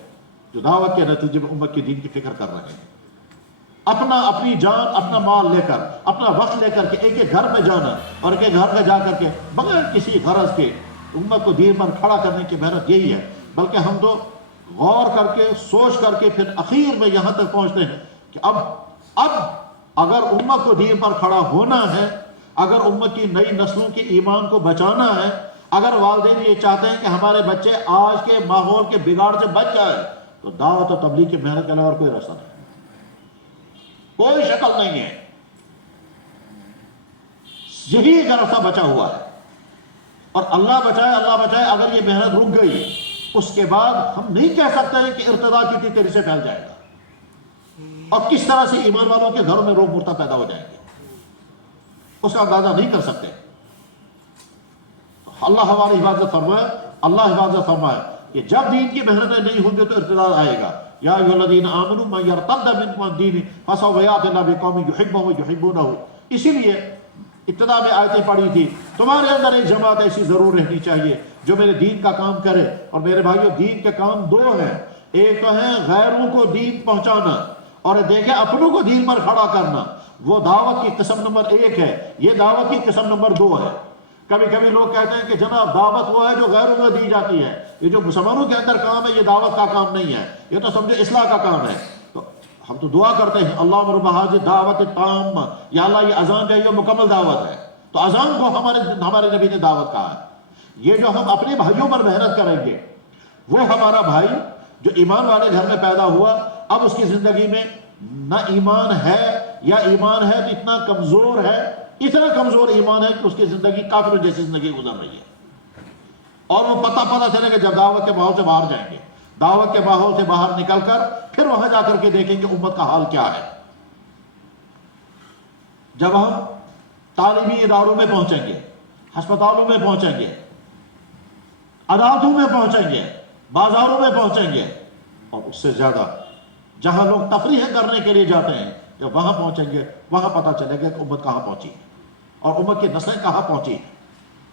جو دعوت کے نتیجے میں امت کے دین کی فکر کر رہے ہیں. اپنی جان اپنا مال لے کر اپنا وقت لے کر کے ایک ایک گھر میں جانا اور ایک ایک گھر میں جا کر کے بغیر کسی غرض کے امت کو دین پر کھڑا کرنے کی محنت یہی ہے. بلکہ ہم تو غور کر کے سوچ کر کے پھر اخیر میں یہاں تک پہنچتے ہیں کہ اب اگر امت کو دین پر کھڑا ہونا ہے، اگر امت کی نئی نسلوں کے ایمان کو بچانا ہے، اگر والدین یہ چاہتے ہیں کہ ہمارے بچے آج کے ماحول کے بگاڑ سے بچ جائے، تو دعوت و تبلیغ کی محنت کے علاوہ اور کوئی راستہ نہیں، کوئی شکل نہیں ہے. یہی ایک راستہ بچا ہوا ہے. اور اللہ بچائے اگر یہ محنت رک گئی اس کے بعد ہم نہیں کہہ سکتے ہیں کہ ارتداد کتنی تیزی سے پھیل جائے گا اور کس طرح سے ایمان والوں کے گھروں میں روگ مرتا پیدا ہو جائیں گے، اس کا اندازہ نہیں کر سکتے. اللہ ہماری حفاظت فرمائے کہ جب دین کی محنتیں نہیں ہوں گی تو ارتداد آئے گا. یا ایھا الذین آمنوا من یرتد منکم عن دینہ فسوف یأتی اللہ بقوم یحبهم ویحبونہ. اسی لیے ابتدا میں آیتیں پڑھی تھی، تمہارے اندر ایک جماعت ایسی ضرور رہنی چاہیے جو میرے دین کا کام کرے. اور میرے بھائیوں، دین کے کام دو ہیں، ایک تو ہے غیروں کو دین پہنچانا اور دیکھیں اپنوں کو دین پر کھڑا کرنا. وہ دعوت کی قسم نمبر 1 ہے، یہ دعوت کی قسم نمبر 2 ہے. کبھی کبھی لوگ کہتے ہیں کہ جناب دعوت وہ ہے جو غیروں کو دی جاتی ہے، یہ جو مسلمانوں کے اندر کام ہے یہ دعوت کا کام نہیں ہے، یہ تو سمجھو اصلاح کا کام ہے. تو ہم تو دعا کرتے ہیں اللہم رب ہذہ دعوت تام، یا اللہ یہ اذان جو ہے یہ مکمل دعوت ہے. تو اذان کو ہمارے نبی نے دعوت کہا ہے. یہ جو ہم اپنے بھائیوں پر محنت کریں گے، وہ ہمارا بھائی جو ایمان والے گھر میں پیدا ہوا، اب اس کی زندگی میں نہ ایمان ہے یا ایمان ہے تو اتنا کمزور ہے، اتنا کمزور ایمان ہے کہ اس کی زندگی کافروں جیسی زندگی گزر رہی ہے. اور وہ پتہ چلے گا جب دعوت کے ماحول سے باہر جائیں گے، دعوت کے ماحول سے باہر نکل کر پھر وہاں جا کر کے دیکھیں کہ امت کا حال کیا ہے. جب ہم تعلیمی اداروں میں پہنچیں گے، ہسپتالوں میں پہنچیں گے، عدالتوں میں پہنچیں گے، بازاروں میں پہنچیں گے، اور اس سے زیادہ جہاں لوگ تفریح کرنے کے لیے جاتے ہیں، جب وہاں پہنچیں گے وہاں پتہ چلے گا کہ امت کہاں پہنچی اور امت کی نسلیں کہاں پہنچی.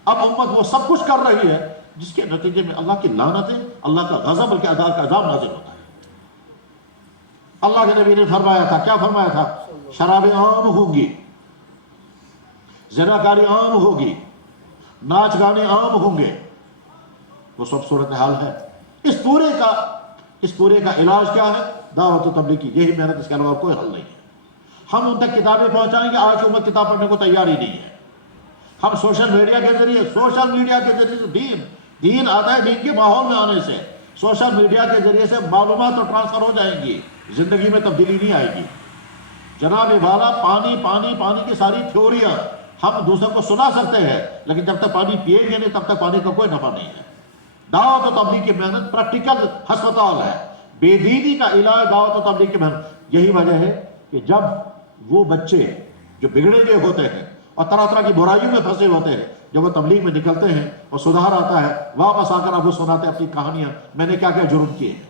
اب امت وہ سب کچھ کر رہی ہے جس کے نتیجے میں اللہ کی لعنتیں، اللہ کا غضب بلکہ اللہ کا عذاب نازل ہوتا ہے. اللہ کے نبی نے فرمایا تھا، کیا فرمایا تھا؟ شرابیں عام ہوں گی، زناکاری عام ہوگی، ناچ گانے عام ہوں گے. وہ سب صورتحال ہے. اس پورے کا علاج کیا ہے؟ دعوت و تبلیغ کی یہی محنت، اس کے علاوہ کوئی حل نہیں ہے. ہم ان تک کتابیں پہنچائیں گے، آج کی امت کتاب پڑھنے کو تیار ہی نہیں ہے. ہم سوشل میڈیا کے ذریعے سے دین آتا ہے، دین کے ماحول میں آنے سے سوشل میڈیا کے ذریعے سے معلومات تو ٹرانسفر ہو جائیں گی، زندگی میں تبدیلی نہیں آئے گی. جناب والا پانی کی ساری تھیوریاں ہم دوسروں کو سنا سکتے ہیں، لیکن جب تک پانی پیے گے نہیں تب تک پانی کا کوئی نفع نہیں ہے. دعوت و تبلیغ کی محنت پریکٹیکل ہسپتال ہے، بے دینی کا علاج دعوت و تبلیغ کی محنت. یہی وجہ ہے کہ جب وہ بچے جو بگڑے ہوئے ہوتے ہیں اور طرح طرح کی برائیوں میں پھنسے ہوتے ہیں، جب وہ تبلیغ میں نکلتے ہیں اور سدھار آتا ہے، واپس آ کر اب وہ سناتے ہیں اپنی کہانیاں، میں نے کیا کیا جرم کیے ہیں.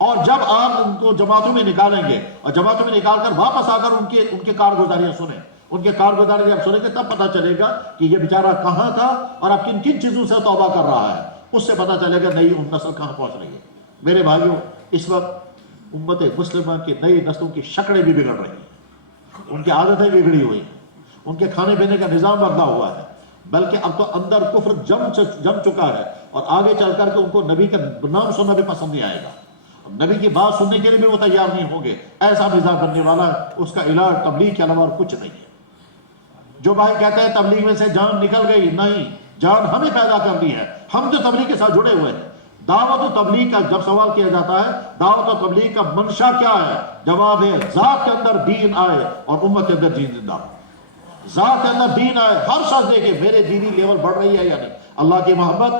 اور جب آپ ان کو جماعتوں میں نکالیں گے اور جماعتوں میں نکال کر واپس آ کر ان کے کارگزاریاں سنیں، ان کے کارگزاری جب سنیں گے تب پتہ چلے گا کہ یہ بیچارہ کہاں تھا اور اب کن کن چیزوں سے توبہ کر رہا ہے. اس سے پتہ چلے گا نئی نسل کہاں پہنچ رہی ہے. میرے بھائیوں، اس وقت امت مسلمہ کی نئی نسلوں کی شکلیں بھی بگڑ رہی ہیں، ان کی عادتیں بگڑی ہوئی ہیں، ان کے کھانے پینے کا نظام بدلا ہوا ہے، بلکہ اب تو اندر کفر جم چکا ہے اور آگے چل کر کے ان کو نبی کا نام سننا بھی پسند نہیں آئے گا، نبی کی بات سننے کے لیے بھی وہ تیار نہیں ہوں گے. ایسا مزاج بننے والا ہے، اس کا علاج تبلیغ کے علاوہ اور کچھ نہیں ہے. جو بھائی کہتے ہیں تبلیغ میں سے جان نکل گئی، نہیں، جان ہمیں پیدا کرنی ہے. ہم تو تبلیغ کے ساتھ جڑے ہوئے ہیں. دعوت و تبلیغ کا جب سوال کیا جاتا ہے دعوت و تبلیغ کا منشا کیا ہے، جواب ہے ذات کے اندر دین آئے اور امت کے اندر دین زندہ ہو. ذات کے اندر دین آئے، ہر شخص دیکھے میرے دینی لیول بڑھ رہی ہے یا نہیں. اللہ کی محبت،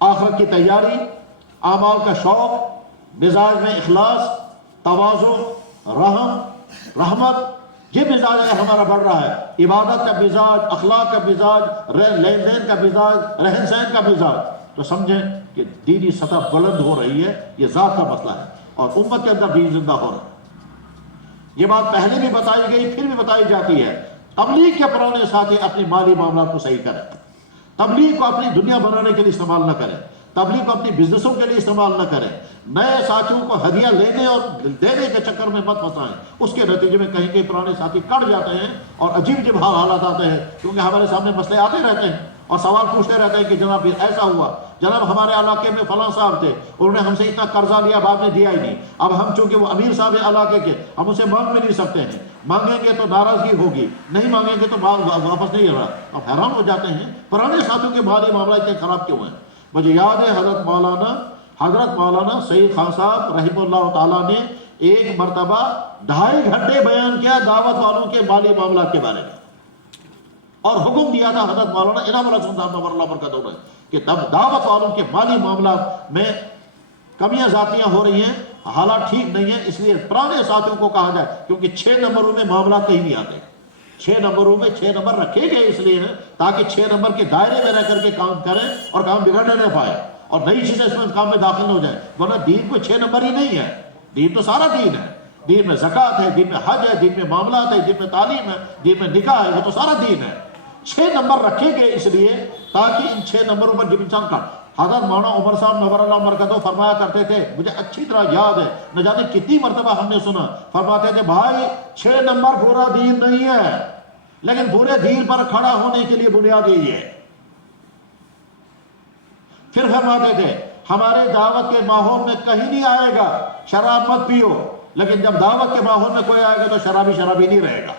آخرت کی تیاری، اعمال کا شوق، مزاج میں اخلاص، تواضع، رحم، رحمت، یہ مزاج ہمارا بڑھ رہا ہے. عبادت کا مزاج، اخلاق کا مزاج، لین دین کا مزاج، رہن سہن کا مزاج، تو سمجھیں کہ دینی سطح بلند ہو رہی ہے. یہ ذات کا مسئلہ ہے اور امت کے اندر دین زندہ ہو رہا ہے. یہ بات پہلے بھی بتائی گئی، پھر بھی بتائی جاتی ہے. تبلیغ کے پرانے ساتھی اپنی مالی معاملات کو صحیح کریں، تبلیغ کو اپنی دنیا بنانے کے لیے استعمال نہ کریں. تبلیغ کو اپنی بزنسوں کے لیے استعمال نہ کریں، نئے ساتھیوں کو ہدیہ لینے اور دینے کے چکر میں مت پھنسائیں، اس کے نتیجے میں کہیں کہیں پرانے ساتھی کٹ جاتے ہیں اور عجیب عجیب حالات آتے ہیں، کیونکہ ہمارے سامنے مسئلے آتے رہتے ہیں اور سوال پوچھتے رہتے ہیں کہ جناب ایسا ہوا، جناب ہمارے علاقے میں فلاں صاحب تھے، انہوں نے ہم سے اتنا قرضہ لیا، بعد میں دیا ہی نہیں، اب ہم چونکہ وہ امیر صاحب ہیں علاقے کے، ہم اسے مانگ بھی نہیں سکتے ہیں، مانگیں گے تو ناراضگی ہوگی، نہیں مانگیں گے تو واپس نہیں رہا۔ اب حیران ہو جاتے ہیں پرانے ساتھیوں کے مالی معاملہ اتنے خراب کیوں ہیں۔ مجھے یاد ہے حضرت مولانا سعید خان صاحب رحمہ اللہ تعالیٰ نے ایک مرتبہ 2.5 گھنٹے بیان کیا دعوت والوں کے مالی معاملات کے بارے میں، اور حکم دیا تھا حضرت مولانا انعام الحسن صاحب نور اللہ برکاتہ نے کہ دعوت والوں کے مالی معاملات میں کمیاں ذاتیاں ہو رہی ہیں، حالات ٹھیک نہیں ہیں، اس لیے پرانے ساتھیوں کو کہا جائے، کیونکہ 6 نمبروں میں معاملات کہیں نہیں آتے، 6 نمبروں میں 6 نمبر رکھے گئے اس لیے ہیں تاکہ 6 نمبر کے دائرے میں رہ کر کے کام کریں اور کام بگڑنے نہ پائے اور نئی چیزیں اس میں کام میں داخل نہ ہو جائے، ورنہ دین کوئی 6 نمبر ہی نہیں ہے، دین تو سارا دین ہے، دین میں زکوٰۃ ہے، دین میں حج ہے، دین میں معاملات ہے، دین میں تعلیم ہے، دین میں نکاح ہے، وہ تو سارا دین ہے۔ 6 نمبر رکھے گئے اس لیے تاکہ ان 6 نمبروں پر جب انسان کا حضرت مولانا عمر صاحب نور اللہ مرکزہ فرمایا کرتے تھے، مجھے اچھی طرح یاد ہے، نہ جانے کتنی مرتبہ ہم نے سنا، فرماتے تھے بھائی 6 نمبر پورا دین نہیں ہے، لیکن پورے دین پر کھڑا ہونے کے لیے بنیاد یہی ہے۔ پھر فرماتے تھے ہمارے دعوت کے ماحول میں کہیں نہیں آئے گا شراب مت پیو، لیکن جب دعوت کے ماحول میں کوئی آئے گا تو شرابی نہیں رہے گا۔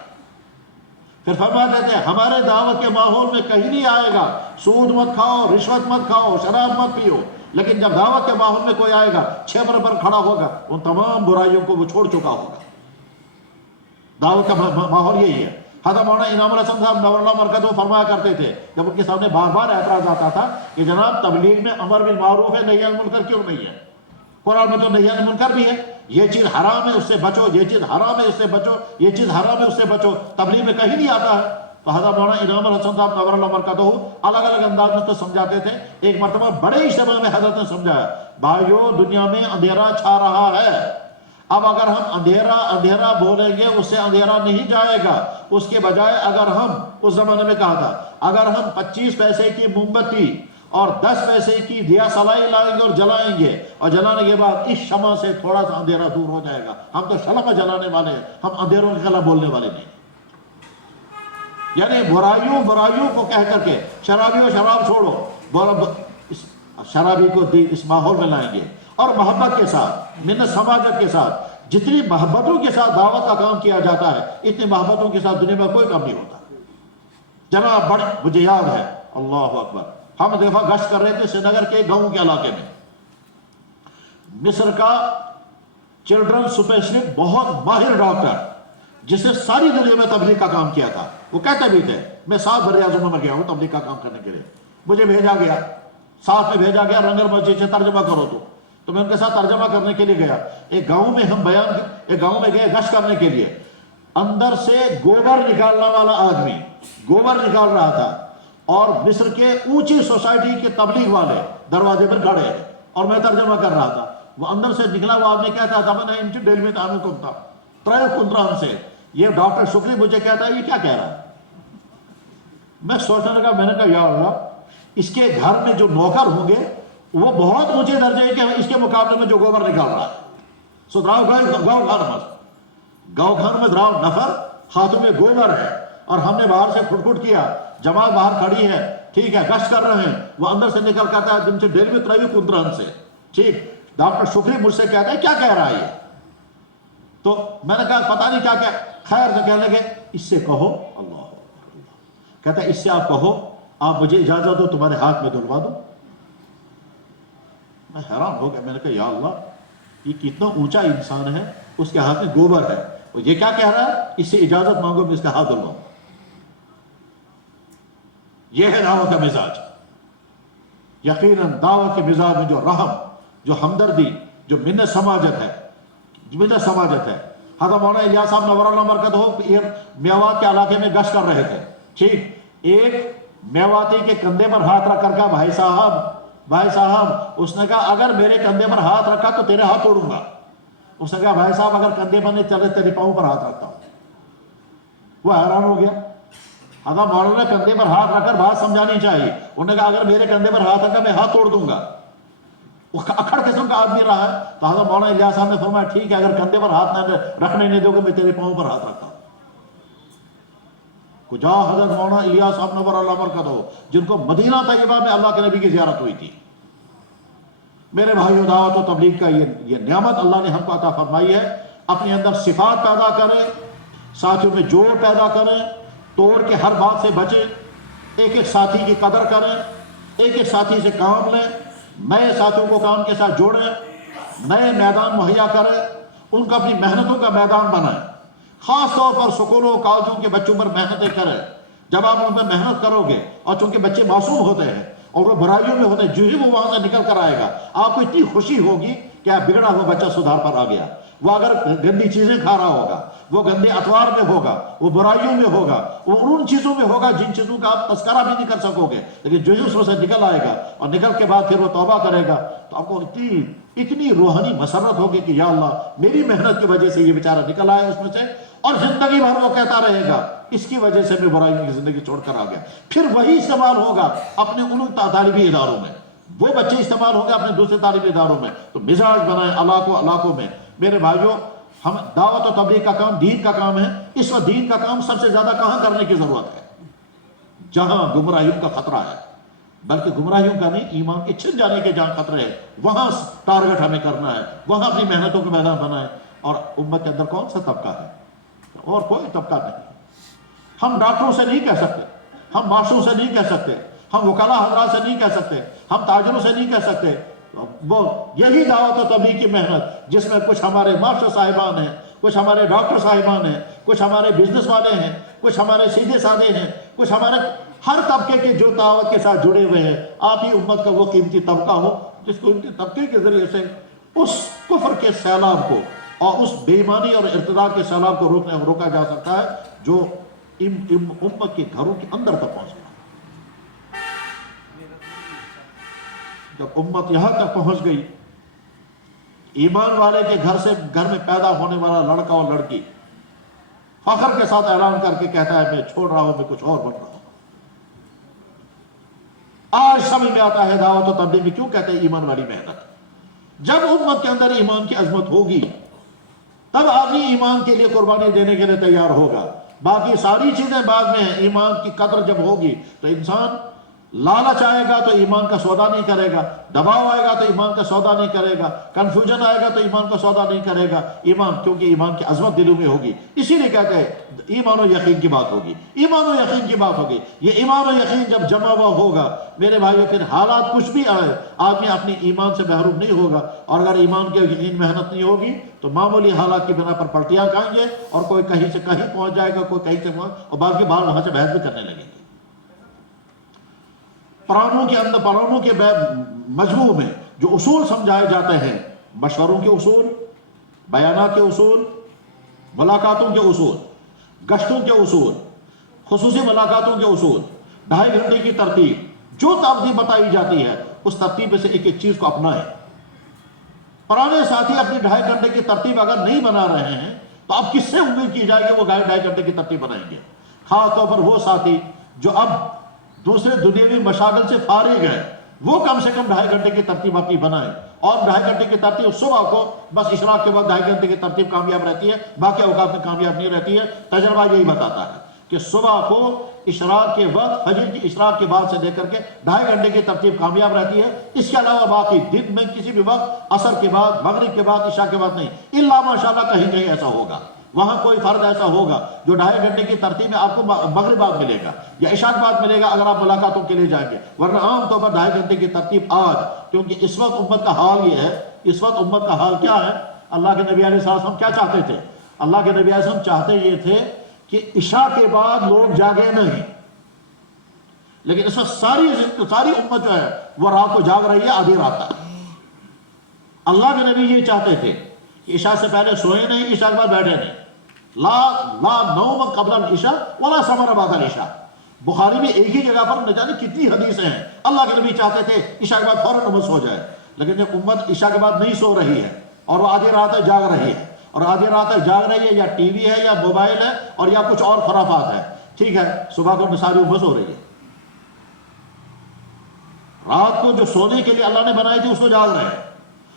پھر فرماتے تھے ہمارے دعوت کے ماحول میں کہیں نہیں آئے گا سود مت کھاؤ، رشوت مت کھاؤ، شراب مت پیو، لیکن جب دعوت کے ماحول میں کوئی آئے گا 6 نمبر پر کھڑا ہوگا ان تمام برائیوں کو وہ چھوڑ چکا ہوگا۔ دعوت کا ماحول یہی ہے۔ حضرت مولانا انعام الحسن صاحب نور اللہ مرکزہ فرمایا کرتے تھے جب ان کے سامنے بار بار اعتراض آتا تھا کہ جناب تبلیغ میں امر بالمعروف ہے، نہی عن المنکر کیوں نہیں ہے؟ قرآن میں تو نہی عن المنکر بھی ہے، یہ چیز حرام ہے اس سے بچو، یہ چیز حرام ہے اس سے بچو، یہ چیز حرام ہے اس سے بچو، تبلیغ میں کہیں نہیں آتا ہے۔ تو حضرت مولانا انعام الحسن صاحب نور اللہ مرکزہ الگ الگ انداز میں تو سمجھاتے تھے۔ ایک مرتبہ بڑے اجتماع میں حضرت نے سمجھایا بھائیو دنیا میں اندھیرا چھا رہا ہے، اب اگر ہم اندھیرا بولیں گے اس سے اندھیرا نہیں جائے گا، اس کے بجائے اگر ہم اس زمانے میں کہا تھا اگر ہم 25 پیسے کی موم بتی اور 10 پیسے کی دیا سلائی لائیں گے اور جلائیں گے، اور جلانے کے بعد اس شمع سے تھوڑا سا اندھیرا دور ہو جائے گا، ہم تو شمع جلانے والے ہیں، ہم اندھیروں کے خلاف بولنے والے نہیں۔ یعنی برائیوں کو کہہ کر کے شرابیوں شراب چھوڑو، شرابی کو اس ماحول میں لائیں گے اور محبت کے ساتھ، منت سماجت کے ساتھ، جتنی محبتوں کے ساتھ دعوت کا کام کیا جاتا ہے اتنی محبتوں کے ساتھ دنیا میں کوئی کام نہیں ہوتا۔ جناب بڑے مجھے یاد ہے، اللہ اکبر، ہم دفعہ گشت کر رہے تھے سری نگر کے گاؤں کے علاقے میں، مصر کا چلڈرن اسپیشلسٹ بہت ماہر ڈاکٹر جس نے ساری دنیا میں تبلیغ کا کام کیا تھا، وہ کہتے بھی تھے میں 7 بر اعظم میں گیا ہوں تبلیغ کا کام کرنے کے لیے، مجھے بھیجا گیا، ساتھ میں بھیجا گیا رنگل مسجد سے ترجمہ کرو تو میں ان کے ساتھ ترجمہ کرنے کے لیے گیا۔ ایک گاؤں میں ایک گاؤں میں گئے گشت کرنے کے لیے، اندر سے گوبر نکالنے والا آدمی گوبر نکال رہا تھا اور مصر کے اونچی سوسائٹی کے تبلیغ والے دروازے پر کھڑے ہیں اور میں ترجمہ کر رہا تھا۔ وہ اندر سے نکلا وہ آدمی کہتا تھا میں نے ڈیل میں تعمیر کو تھا ترائے کنتران سے، یہ ڈاکٹر شکری مجھے کہتا ہے یہ کیا کہہ رہا ہے؟ میں سوچنے لگا، میں نے کہا یا اللہ اس کے گھر میں جو نوکر ہوں گے وہ بہت اونچے درجے کے اس کے مقابلے میں جو گوبر نکال رہا ہے۔ سو گاؤں گھر میں دراؤ نفر ہاتھوں میں گوبر ہے اور ہم نے باہر سے کھٹ کیا، جماعت باہر کھڑی ہے، ٹھیک ہے گشت کر رہے ہیں، وہ اندر سے نکل کہتا ہے جن سے ڈیل میں ترائی کنتران سے، ٹھیک ڈاکٹر شکری مجھ سے کہتا ہے کیا کہہ رہا ہے یہ؟ تو میں نے کہا پتہ نہیں کیا خیر سے کہنے لگے اس سے کہو اللہ کہتا ہے اس سے آپ کہو آپ مجھے اجازت دو تمہارے ہاتھ میں دھلوا دو۔ میں حیران ہو گیا، میں نے کہا یا اللہ یہ کتنا اونچا انسان ہے، اس کے ہاتھ میں گوبر ہے، اور یہ کیا کہہ رہا ہے اس سے اجازت مانگو میں اس کا ہاتھ دھلواؤں۔ یہ ہے دعوت کا مزاج۔ یقیناً دعوت کے مزاج میں جو رحم، جو ہمدردی، جو منت سماجت ہے، حضرت مولانا الیاس صاحب نور اللہ مرکزہ میوات کے علاقے میں گشت کر رہے تھے، ٹھیک ایک میواتی کے کندھے پر ہاتھ رکھ کر کہا بھائی صاحب، اس نے کہا اگر میرے کندھے پر ہاتھ رکھا تو تیرے ہاتھ توڑوں گا۔ اس نے کہا بھائی صاحب اگر کندھے پر نہیں چلے تیرے پاؤں پر ہاتھ رکھتا ہوں۔ وہ حیران ہو گیا، حضرت مولانا نے کندھے پر ہاتھ رکھ کر بات سمجھانی چاہیے، انہوں نے کہا اگر میرے کندھے پر ہاتھ رکھا میں ہاتھ توڑ دوں گا۔ وہ اکھڑ قسم کا آدمی رہا ہے، تو حضرت مولانا الیاس صاحب نے فرمایا ٹھیک ہے اگر کندھے پر ہاتھ نہ رکھنے نہیں دو گے میں تیرے پاؤں پر ہاتھ رکھتا ہوں. کو جا حضرت مولانا الیاس صاحب نور اللہ برکت ہو، جن کو مدینہ طیبہ میں اللہ کے نبی کی زیارت ہوئی تھی. میرے بھائیو، دعوت و تبلیغ کا یہ نعمت اللہ نے ہم کو عطا فرمائی ہے. اپنے اندر صفات پیدا کریں، ساتھیوں میں جوڑ پیدا کریں، توڑ کے ہر بات سے بچیں، ایک ایک ساتھی کی قدر کریں، ایک ایک ساتھی سے کام لیں، نئے ساتھیوں کو کام کے ساتھ جوڑیں، نئے میدان مہیا کریں، ان کو اپنی محنتوں کا میدان بنائیں. خاص طور پر سکولوں کالجوں کے بچوں پر محنتیں کریں. جب آپ ان پر محنت کرو گے، اور چونکہ بچے معصوم ہوتے ہیں اور وہ برائیوں میں ہوتے ہیں، جو ہی وہ وہاں سے نکل کر آئے گا آپ کو اتنی خوشی ہوگی کہ آپ بگڑا ہوا بچہ سدھار پر آ گیا. وہ اگر گندی چیزیں کھا رہا ہوگا، وہ گندے اطوار میں ہوگا، وہ برائیوں میں ہوگا، وہ ان چیزوں میں ہوگا جن چیزوں کا آپ تذکرہ بھی نہیں کر سکو گے، لیکن جو ہی اس میں سے نکل آئے گا اور نکل کے بعد پھر وہ توبہ کرے گا تو آپ کو اتنی روحانی مسرت ہوگی کہ یا اللہ میری محنت کی وجہ سے یہ بیچارہ نکل آیا اس میں سے، اور زندگی بھر وہ کہتا رہے گا اس کی وجہ سے میں برائیوں کی زندگی چھوڑ کر آ گیا. پھر وہی استعمال ہوگا اپنے ان تعلیمی اداروں میں، وہ بچے استعمال ہوں گے اپنے دوسرے تعلیمی اداروں میں. تو مزاج بنائیں علاقوں میں. میرے بھائیوں، ہم دعوت و تبلیغ کا کام دین کا کام ہے. اس وقت دین کا کام سب سے زیادہ کہاں کرنے کی ضرورت ہے؟ جہاں گمراہیوں کا خطرہ ہے، بلکہ گمراہیوں کا نہیں، ایمان کے چھن جانے کے جہاں خطرے ہے وہاں ٹارگٹ ہمیں کرنا ہے، وہاں اپنی محنتوں کا میدان بنائیں. اور امت کے اندر کون سا طبقہ ہے؟ اور کوئی طبقہ نہیں. ہم ڈاکٹروں سے نہیں کہہ سکتے، ہم معاشروں سے نہیں کہہ سکتے، ہم وکلاء حضرات سے نہیں کہہ سکتے، ہم تاجروں سے نہیں کہہ سکتے. وہ یہی دعوت و تبلیغ کی محنت جس میں کچھ ہمارے معاشر صاحبان ہیں، کچھ ہمارے ڈاکٹر صاحبان ہیں، کچھ ہمارے بزنس والے ہیں، کچھ ہمارے سیدھے سادے ہیں، کچھ ہمارے ہر طبقے کے جو دعوت کے ساتھ جڑے ہوئے ہیں. آپ ہی امت کا وہ قیمتی طبقہ ہو جس کو قیمتی طبقے کے ذریعے سے اس کفر کے سیلاب کو اور اس بے ایمانی اور ارتداد کے سیلاب کو روکا جا سکتا ہے جو امت کے گھروں کے اندر تک پہنچ گیا. جب امت یہاں تک پہنچ گئی، ایمان والے کے گھر میں پیدا ہونے والا لڑکا اور لڑکی فخر کے ساتھ اعلان کر کے کہتا ہے میں چھوڑ رہا ہوں، میں کچھ اور بن رہا ہوں. آج سمجھ میں آتا ہے دعوت و تبلیغ میں کیوں کہتے ہیں ایمان والی محنت. جب امت کے اندر ایمان کی عظمت ہوگی تب آدمی ایمان کے لیے قربانی دینے کے لیے تیار ہوگا. باقی ساری چیزیں بعد میں ہیں. ایمان کی قدر جب ہوگی تو انسان لالچ آئے گا تو ایمان کا سودا نہیں کرے گا، دباؤ آئے گا تو ایمان کا سودا نہیں کرے گا، کنفیوژن آئے گا تو ایمان کا سودا نہیں کرے گا. ایمان، کیونکہ ایمان کی عظمت دلوں میں ہوگی. اسی لیے کہتے ہیں ایمان و یقین کی بات ہوگی، ایمان و یقین کی بات ہوگی. یہ ایمان و یقین جب جمع ہوا ہوگا میرے بھائیو، پھر حالات کچھ بھی آئے آدمی اپنی ایمان سے محروم نہیں ہوگا. اور اگر ایمان کے یقین محنت نہیں ہوگی تو معمولی حالات کی بنا پر پلٹیاں کھائیں گے اور کوئی کہیں سے کہیں پہنچ جائے گا، کوئی کہیں سے اور بعض کے بعد وہاں سے بحث بھی کرنے لگیں گے. پرانوں کے مجموع میں جو اصول سمجھائے جاتے ہیں، مشوروں کے اصول، بیانات کے اصول، ملاقاتوں کے اصول، گشتوں کے اصول، خصوصی ملاقاتوں کے اصول، 2.5 گھنٹے کی ترتیب، جو ترتیب بتائی جاتی ہے اس ترتیب میں سے ایک ایک چیز کو اپنائیں. پرانے ساتھی اپنی 2.5 گھنٹے کی ترتیب اگر نہیں بنا رہے ہیں تو اب کس سے امید کی جائے کہ وہ 2.5 گھنٹے کی ترتیب بنائیں گے؟ خاص طور پر وہ ساتھی جو اب دوسرے دنیاوی مشاغل سے فارغ ہے، وہ کم سے کم 2.5 گھنٹے کی ترتیب اپنی بنائیں. اور 2.5 گھنٹے کی ترتیب صبح کو بس اشراق کے بعد 2.5 گھنٹے کی ترتیب کامیاب رہتی ہے، باقی اوقات میں کامیاب نہیں رہتی ہے. تجربہ یہی بتاتا ہے کہ صبح کو اشراق کے وقت، فجر کی اشراق کے بعد سے لے کر کے 2.5 گھنٹے کی ترتیب کامیاب رہتی ہے. اس کے علاوہ باقی دن میں کسی بھی وقت، عصر کے بعد، مغرب کے بعد، عشاء کے بعد نہیں. الا ماشاءاللہ کہیں کہیں ایسا ہوگا، وہاں کوئی فرد ایسا ہوگا جو 2.5 گھنٹے کی ترتیب میں آپ کو مغرب بعد ملے گا یا عشاء کے بعد ملے گا اگر آپ ملاقاتوں کے لیے جائیں گے. ورنہ عام طور پر 2.5 گھنٹے کی ترتیب آج، کیونکہ اس وقت امت کا حال یہ ہے، اس وقت امت کا حال کیا ہے؟ اللہ کے نبی علیہ السلام کیا چاہتے تھے؟ اللہ کے نبی علیہ السلام چاہتے یہ تھے کہ عشاء کے بعد لوگ جاگے نہیں. لیکن اس وقت ساری امت جو ہے وہ رات کو جاگ رہی ہے، آدھی رات تک. اللہ کے نبی یہ چاہتے تھے کہ عشاء سے پہلے سوئے نہیں، عشاء کے بعد بیٹھے نہیں. لا نوم قبل العشاء ولا سمر بعد العشاء. بخاری میں ایک ہی جگہ پر نہ جانے کتنی حدیثیں ہیں. اللہ کے نبی چاہتے تھے عشاء کے بعد فوراً نماز سو جائے، لیکن جب امت عشاء کے بعد نہیں سو رہی ہے اور وہ آدھی رات تک جاگ رہی ہے، اور آدھی رات تک جاگ رہی ہے، یا ٹی وی ہے یا موبائل ہے اور یا کچھ اور خرافات ہے، ٹھیک ہے، صبح کو ساری امت سو رہی ہے. رات کو جو سونے کے لیے اللہ نے بنائی تھی اس کو جاگ رہے ہیں،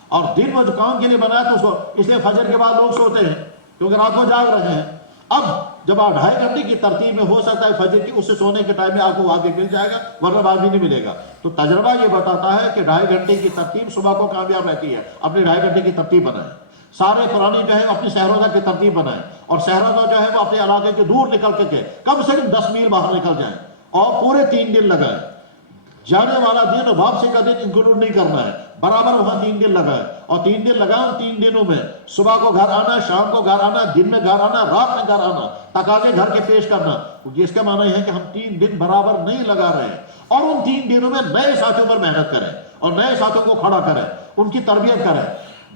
اور دن میں جو کام کے لیے بنایا تھا اس کو، اس لیے فجر کے بعد لوگ سوتے ہیں کیونکہ رات کو جاگ رہے ہیں۔ اب جب آپ 2.5 گھنٹے کی ترتیب میں ہو سکتا ہے فجر کی، اس سے سونے کے ٹائم میں آپ کو واقعی مل جائے گا، ورنہ بعد بھی نہیں ملے گا۔ تو تجربہ یہ بتاتا ہے کہ 2.5 گھنٹے کی ترتیب صبح کو کامیاب رہتی ہے۔ اپنے 2.5 گھنٹے کی ترتیب بنائیں، سارے پرانی جو ہے اپنی سہروزہ کی ترتیب بنائیں، اور سہروزہ جو ہے وہ اپنے علاقے کے دور نکل کے کم سے کم 10 میل باہر نکل جائیں، اور پورے 3 دن لگائیں۔ جانے والا دن اور واپسی کا دن انکلوڈ نہیں کرنا ہے، برابر وہاں 3 دن لگائیں، اور 3 دن لگائیں، 3 دنوں میں صبح کو گھر آنا، شام کو گھر آنا، دن میں گھر آنا، رات میں گھر آنا، تقاضے گھر کے پیش کرنا۔ اس کا معنی یہ ہے کہ ہم 3 دن برابر نہیں لگا رہے ہیں، اور ان 3 دنوں میں نئے ساتھیوں پر محنت کریں اور نئے ساتھیوں کو کھڑا کریں، ان کی تربیت کریں۔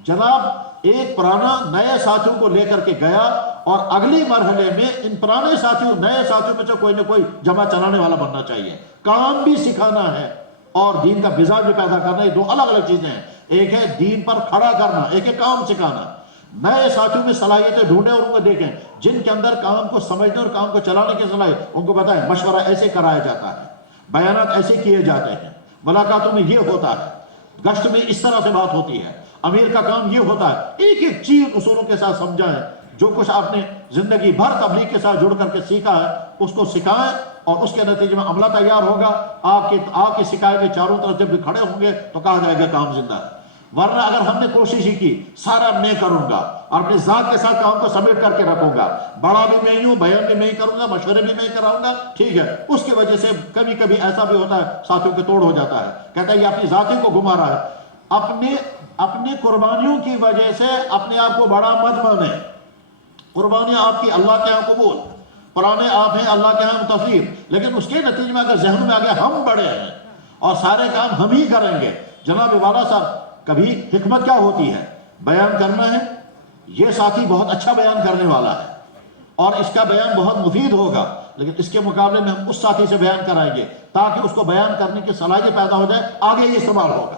جناب ایک پرانا نئے ساتھیوں کو لے کر کے گیا، اور اگلی مرحلے میں ان پرانے ساتھیوں نئے ساتھیوں میں سے کوئی نہ کوئی جمع چلانے والا بننا چاہیے، کام بھی سکھانا ہے اور دین کا مزاج بھی پیدا کرنا۔ یہ 2 الگ الگ چیزیں ہیں، ایک ہے دین پر کھڑا کرنا، ایک ہے کام سکھانا۔ نئے ساتھیوں میں صلاحیتیں ڈھونڈیں اور ان کو دیکھیں جن کے اندر کام کو سمجھنے اور کام کو چلانے کی صلاحیت، ان کو بتائیں مشورہ ایسے کرایا جاتا ہے، بیانات ایسے کیے جاتے ہیں، ملاقاتوں میں یہ ہوتا ہے، گشت میں اس طرح سے بات ہوتی ہے، امیر کا کام یہ ہوتا ہے۔ ایک ایک چیز اصولوں کے ساتھ سمجھائیں، جو کچھ آپ نے زندگی بھر تبلیغ کے ساتھ جڑ کر کے سیکھا ہے اس کو سکھائیں، اور اس کے نتیجے میں عملہ تیار ہوگا۔ آپ کی شکایت میں چاروں طرف جب بھی کھڑے ہوں گے تو کہا جائے گا کام زندہ ہے۔ ورنہ اگر ہم نے کوشش ہی کی سارا میں کروں گا اور اپنی ذات کے ساتھ کام کو سبمٹ کر کے رکھوں گا، بڑا بھی میں ہی ہوں، بیان بھی میں ہی کروں گا، مشورے بھی میں ہی کراؤں گا، ٹھیک ہے، اس کی وجہ سے کبھی کبھی ایسا بھی ہوتا ہے ساتھیوں کے توڑ ہو جاتا ہے، کہتا ہے یہ اپنی ذاتی کو گما رہا ہے۔ اپنی قربانیوں کی وجہ سے اپنے آپ کو بڑا مت مانیں۔ قربانیاں آپ کی اللہ کے ہاں قبول، پرانے آپ ہیں اللہ کے ہاں تصویر، لیکن اس کے نتیجے میں اگر ذہن میں آ گیا ہم بڑے ہیں اور سارے کام ہم ہی کریں گے۔ جناب والا صاحب، کبھی حکمت کیا ہوتی ہے؟ بیان کرنا ہے، یہ ساتھی بہت اچھا بیان کرنے والا ہے اور اس کا بیان بہت مفید ہوگا، لیکن اس کے مقابلے میں ہم اس ساتھی سے بیان کرائیں گے تاکہ اس کو بیان کرنے کی صلاحیت پیدا ہو جائے، آگے یہ استعمال ہوگا۔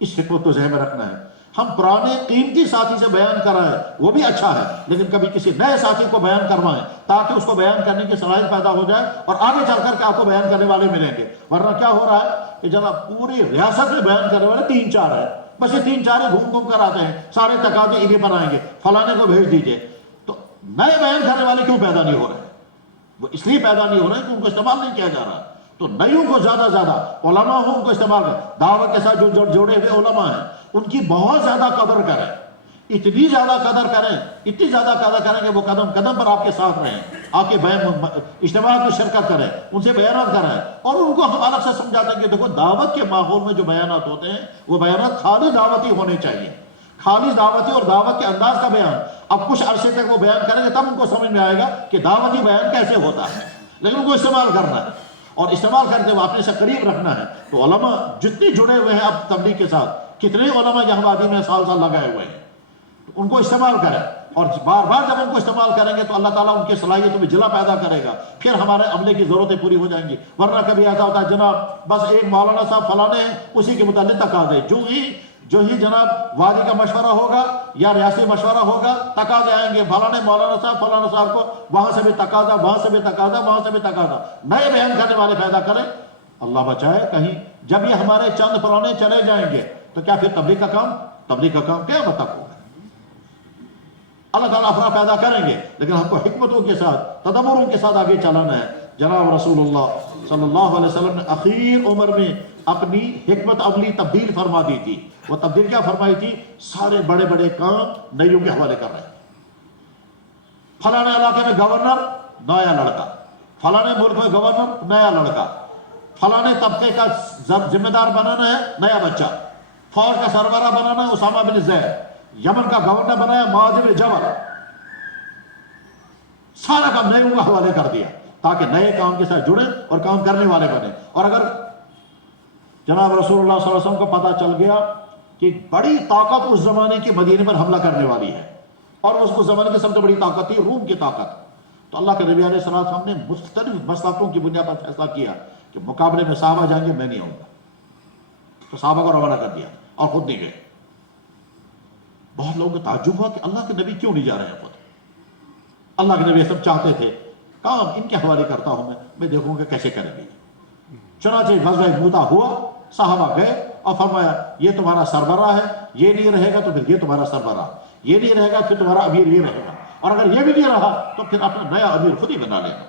اس حکمت کو ذہن میں رکھنا ہے۔ ہم پرانے قیمتی ساتھی سے بیان کرائیں وہ بھی اچھا ہے، لیکن کبھی کسی نئے ساتھی کو بیان کروائیں تاکہ اس کو بیان کرنے کی صلاحیت پیدا ہو جائے، اور آگے چل کر کے آپ کو بیان کرنے والے ملیں گے۔ ورنہ کیا ہو رہا ہے کہ جناب پوری ریاست میں بیان کرنے والے 3-4 ہیں، بس یہ 3-4 ہی گھوم گھوم کر آتے ہیں، سارے تقاضے انہیں پر آئیں گے، فلانے کو بھیج دیجئے۔ تو نئے بیان کرنے والے کیوں پیدا نہیں ہو رہے؟ وہ اس لیے پیدا نہیں ہو رہے کہ ان کو استعمال نہیں کیا جا رہا۔ تو نیوں کو زیادہ زیادہ علماء ہوں ان کو استعمال کریں، دعوت کے ساتھ جو جوڑے ہوئے علماء ہیں ان کی بہت زیادہ قدر کریں، اتنی زیادہ قدر کریں، اتنی زیادہ قدر کریں کہ وہ قدم قدم پر آپ کے ساتھ رہیں، آپ کے اجتماعات میں شرکت کریں، ان سے بیانات کریں، اور ان کو ہم الگ سے سمجھاتے ہیں کہ دیکھو دعوت کے ماحول میں جو بیانات ہوتے ہیں وہ بیانات خالی دعوتی ہونے چاہیے، خالی دعوتی اور دعوت کے انداز کا بیان۔ اب کچھ عرصے تک وہ بیان کریں گے تب ان کو سمجھ میں آئے گا کہ دعوتی بیان کیسے ہوتا ہے، لیکن ان کو استعمال کرنا ہے، اور استعمال کرتے ہوئے اپنے سے قریب رکھنا ہے۔ تو علماء جتنے جڑے ہوئے ہیں اب تبلیغ کے ساتھ، کتنے علماء یہاں وادی میں سال لگائے ہوئے ہیں، تو ان کو استعمال کریں، اور بار بار جب ان کو استعمال کریں گے تو اللہ تعالیٰ ان کی صلاحیتوں میں جلا پیدا کرے گا، پھر ہمارے عملے کی ضرورتیں پوری ہو جائیں گی۔ ورنہ کبھی ایسا ہوتا ہے جناب بس ایک مولانا صاحب فلانے ہیں، اسی کے متعلق تقاضے، جو ہی جناب وادی کا مشورہ ہوگا یا ریاستی مشورہ ہوگا تقاضے آئیں گے، فلانے مولانا صاحب فلانا صاحب کو وہاں سے بھی تقاضا، وہاں سے بھی تقاضا، وہاں سے بھی تقاضا، نئے بیان کرنے والے پیدا کریں۔ اللہ بچائے کہیں جب یہ ہمارے چند پرانے چلے جائیں گے تو کیا پھر تبلیغ کا کام قیامت تک ہوگا؟ اللہ تعالیٰ افراد پیدا کریں گے، لیکن ہم کو حکمتوں کے ساتھ تدبروں کے ساتھ آگے چلانا ہے۔ جناب رسول اللہ صلی اللہ علیہ وسلم نے اخیر عمر میں اپنی حکمت عملی تبدیل فرما دی تھی۔ وہ تبدیل کیا فرمائی تھی؟ سارے بڑے بڑے کام نیوں کے حوالے کر رہے ہیں۔ فلانے علاقے میں گورنر نیا لڑکا، فلانے ملک میں گورنر نیا لڑکا، فلانے طبقے کا ذمہ دار بنانا ہے نیا بچہ، فوج کا سربراہ بنانا ہے اسامہ بن زید، یمن کا گورنر بنایا معاذ بن جبل۔ سارا کام نیوں کے حوالے کر دیا تاکہ نئے کام کے ساتھ جڑیں اور کام کرنے والے بنے۔ اور اگر جناب رسول اللہ صلی اللہ علیہ وسلم کو پتہ چل گیا کہ بڑی طاقت اس زمانے کے مدینے پر حملہ کرنے والی ہے، اور اس زمانے کی سب سے بڑی طاقت تھی روم کی طاقت، تو اللہ کے نبی علیہ السلام نے مختلف مصلحتوں کی بنیاد پر فیصلہ کیا کہ مقابلے میں صحابہ جائیں گے، میں نہیں آؤں گا۔ تو صحابہ کو روانہ کر دیا اور خود نہیں گئے۔ بہت لوگوں کو تعجب ہوا کہ اللہ کے نبی کیوں نہیں جا رہے ہیں خود؟ اللہ کے نبی سب چاہتے تھے کام ان کے حوالے کرتا ہوں میں دیکھوں گا کیسے کریں گے۔ چنانچہ غزوہ موتا ہوا، صحابہ گئے اور فرمایا یہ تمہارا سربراہ ہے، یہ نہیں رہے گا تو پھر یہ تمہارا سربراہ، یہ نہیں رہے گا پھر تمہارا امیر یہ رہے گا، اور اگر یہ بھی نہیں رہا تو پھر اپنا نیا امیر خود ہی بنا لینا۔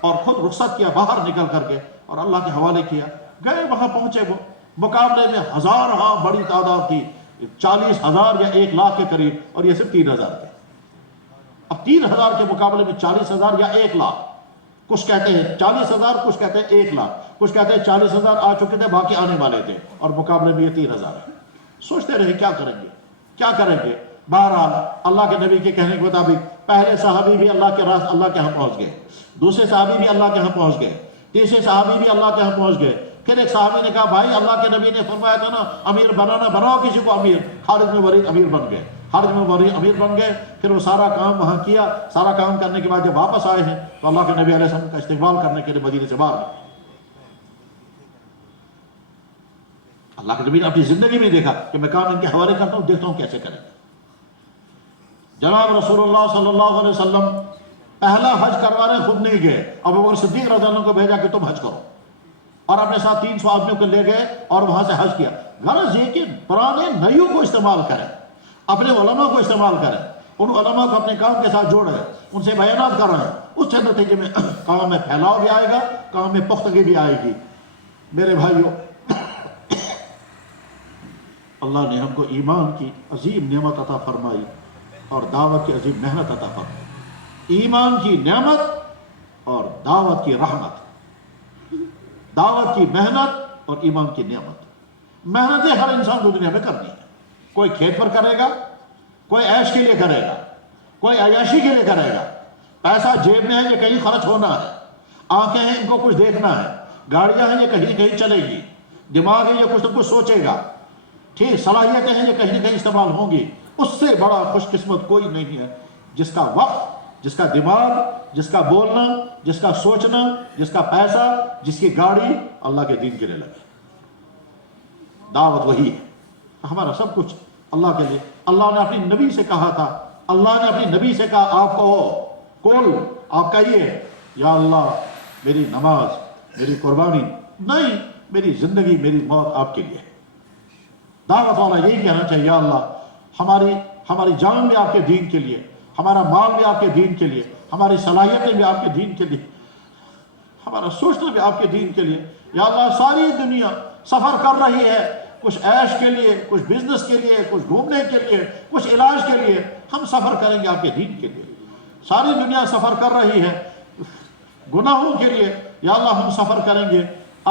اور خود رخصت کیا باہر نکل کر کے اور اللہ کے حوالے کیا۔ گئے وہاں پہنچے، وہ مقابلے میں ہزارہا بڑی تعداد تھی، 40,000 یا 1,00,000 کے قریب، اور یہ صرف 3,000 تھے۔ اب 3,000 کے مقابلے میں 40,000 یا 1,00,000، کچھ کہتے ہیں 40,000، کچھ کہتے ہیں 1,00,000، کچھ کہتے ہیں 40,000 آ چکے تھے، باقی آنے والے تھے، اور مقابلے میں یہ 3,000 ہے۔ سوچتے رہے کیا کریں گے، کیا کریں گے۔ بہرحال اللہ کے نبی کے کہنے کے مطابق پہلے صحابی بھی اللہ کے راست اللہ کے ہاں پہنچ گئے، دوسرے صحابی بھی اللہ کے ہاں پہنچ گئے، تیسرے صحابی بھی اللہ کے ہاں پہنچ گئے۔ پھر ایک صحابی نے کہا بھائی اللہ کے نبی نے فرمایا تھا نا امیر بنانا، بناؤ کسی کو امیر۔ خالد بن ولید امیر بن گئے، خالد بن ولید امیر بن گئے۔ پھر وہ سارا کام وہاں کیا، سارا کام کرنے کے بعد جب واپس آئے ہیں تو اللہ کے نبی علیہ السلام کا استقبال کرنے کے لیے مدینے سے باہر گئے۔ اللہ کے نبی نے اپنی زندگی میں دیکھا کہ میں کام ان کے حوالے کرتا ہوں، دیکھتا ہوں کیسے کریں گے۔ جناب رسول اللہ صلی اللہ علیہ وسلم پہلا حج کروانے خود نہیں گئے، ابوبکر صدیق رضی اللہ عنہ کو بھیجا کہ تم حج کرو، اور اپنے ساتھ 300 آدمیوں کو لے گئے اور وہاں سے حج کیا۔ غرض یہ کہ پرانے نیوں کو استعمال کریں، اپنے علماء کو استعمال کریں، ان علماء کو اپنے کام کے ساتھ جوڑیں، ان سے بیانات کرائیں، اس سے نتیجے میں کام میں پھیلاؤ بھی آئے گا، کام میں پختگی بھی آئے گی۔ میرے بھائیوں، اللہ نے ہم کو ایمان کی عظیم نعمت عطا فرمائی اور دعوت کی عظیم محنت عطا فرمائی۔ ایمان کی نعمت اور دعوت کی رحمت، دعوت کی محنت اور ایمان کی نعمت۔ محنتیں ہر انسان کو دنیا میں کرنی ہے، کوئی کھیت پر کرے گا، کوئی عیش کے لیے کرے گا، کوئی عیاشی کے لیے کرے گا، پیسہ جیب میں ہے یہ کہیں خرچ ہونا ہے، آنکھیں ہیں ان کو کچھ دیکھنا ہے، گاڑیاں ہیں یہ کہیں کہیں چلے گی، دماغ ہے یہ کچھ نہ کچھ سوچے گا، ٹھیک، صلاحیتیں ہیں یہ کہیں نہ کہیں استعمال ہوں گی۔ اس سے بڑا خوش قسمت کوئی نہیں ہے جس کا وقت، جس کا دماغ، جس کا بولنا، جس کا سوچنا، جس کا پیسہ، جس کی گاڑی اللہ کے دین کے لیے لگے۔ دعوت وہی ہے، ہمارا سب کچھ اللہ کے لیے۔ اللہ نے اپنی نبی سے کہا تھا، اللہ نے اپنی نبی سے کہا آپ کہو، قل، آپ کہیے یا اللہ میری نماز، میری قربانی نہیں، میری زندگی، میری موت آپ کے لیے۔ دعوت والا یہی کہنا چاہیے یا اللہ ہماری جان بھی آپ کے دین کے لیے، ہمارا مال بھی آپ کے دین کے لیے، ہماری صلاحیتیں بھی آپ کے دین کے لیے، ہمارا سوچنا بھی آپ کے دین کے لیے۔ یا اللہ ساری دنیا سفر کر رہی ہے، کچھ عیش کے لیے، کچھ بزنس کے لیے، کچھ گھومنے کے لیے، کچھ علاج کے لیے، ہم سفر کریں گے آپ کے دین کے لیے۔ ساری دنیا سفر کر رہی ہے گناہوں کے لیے، یا اللہ ہم سفر کریں گے،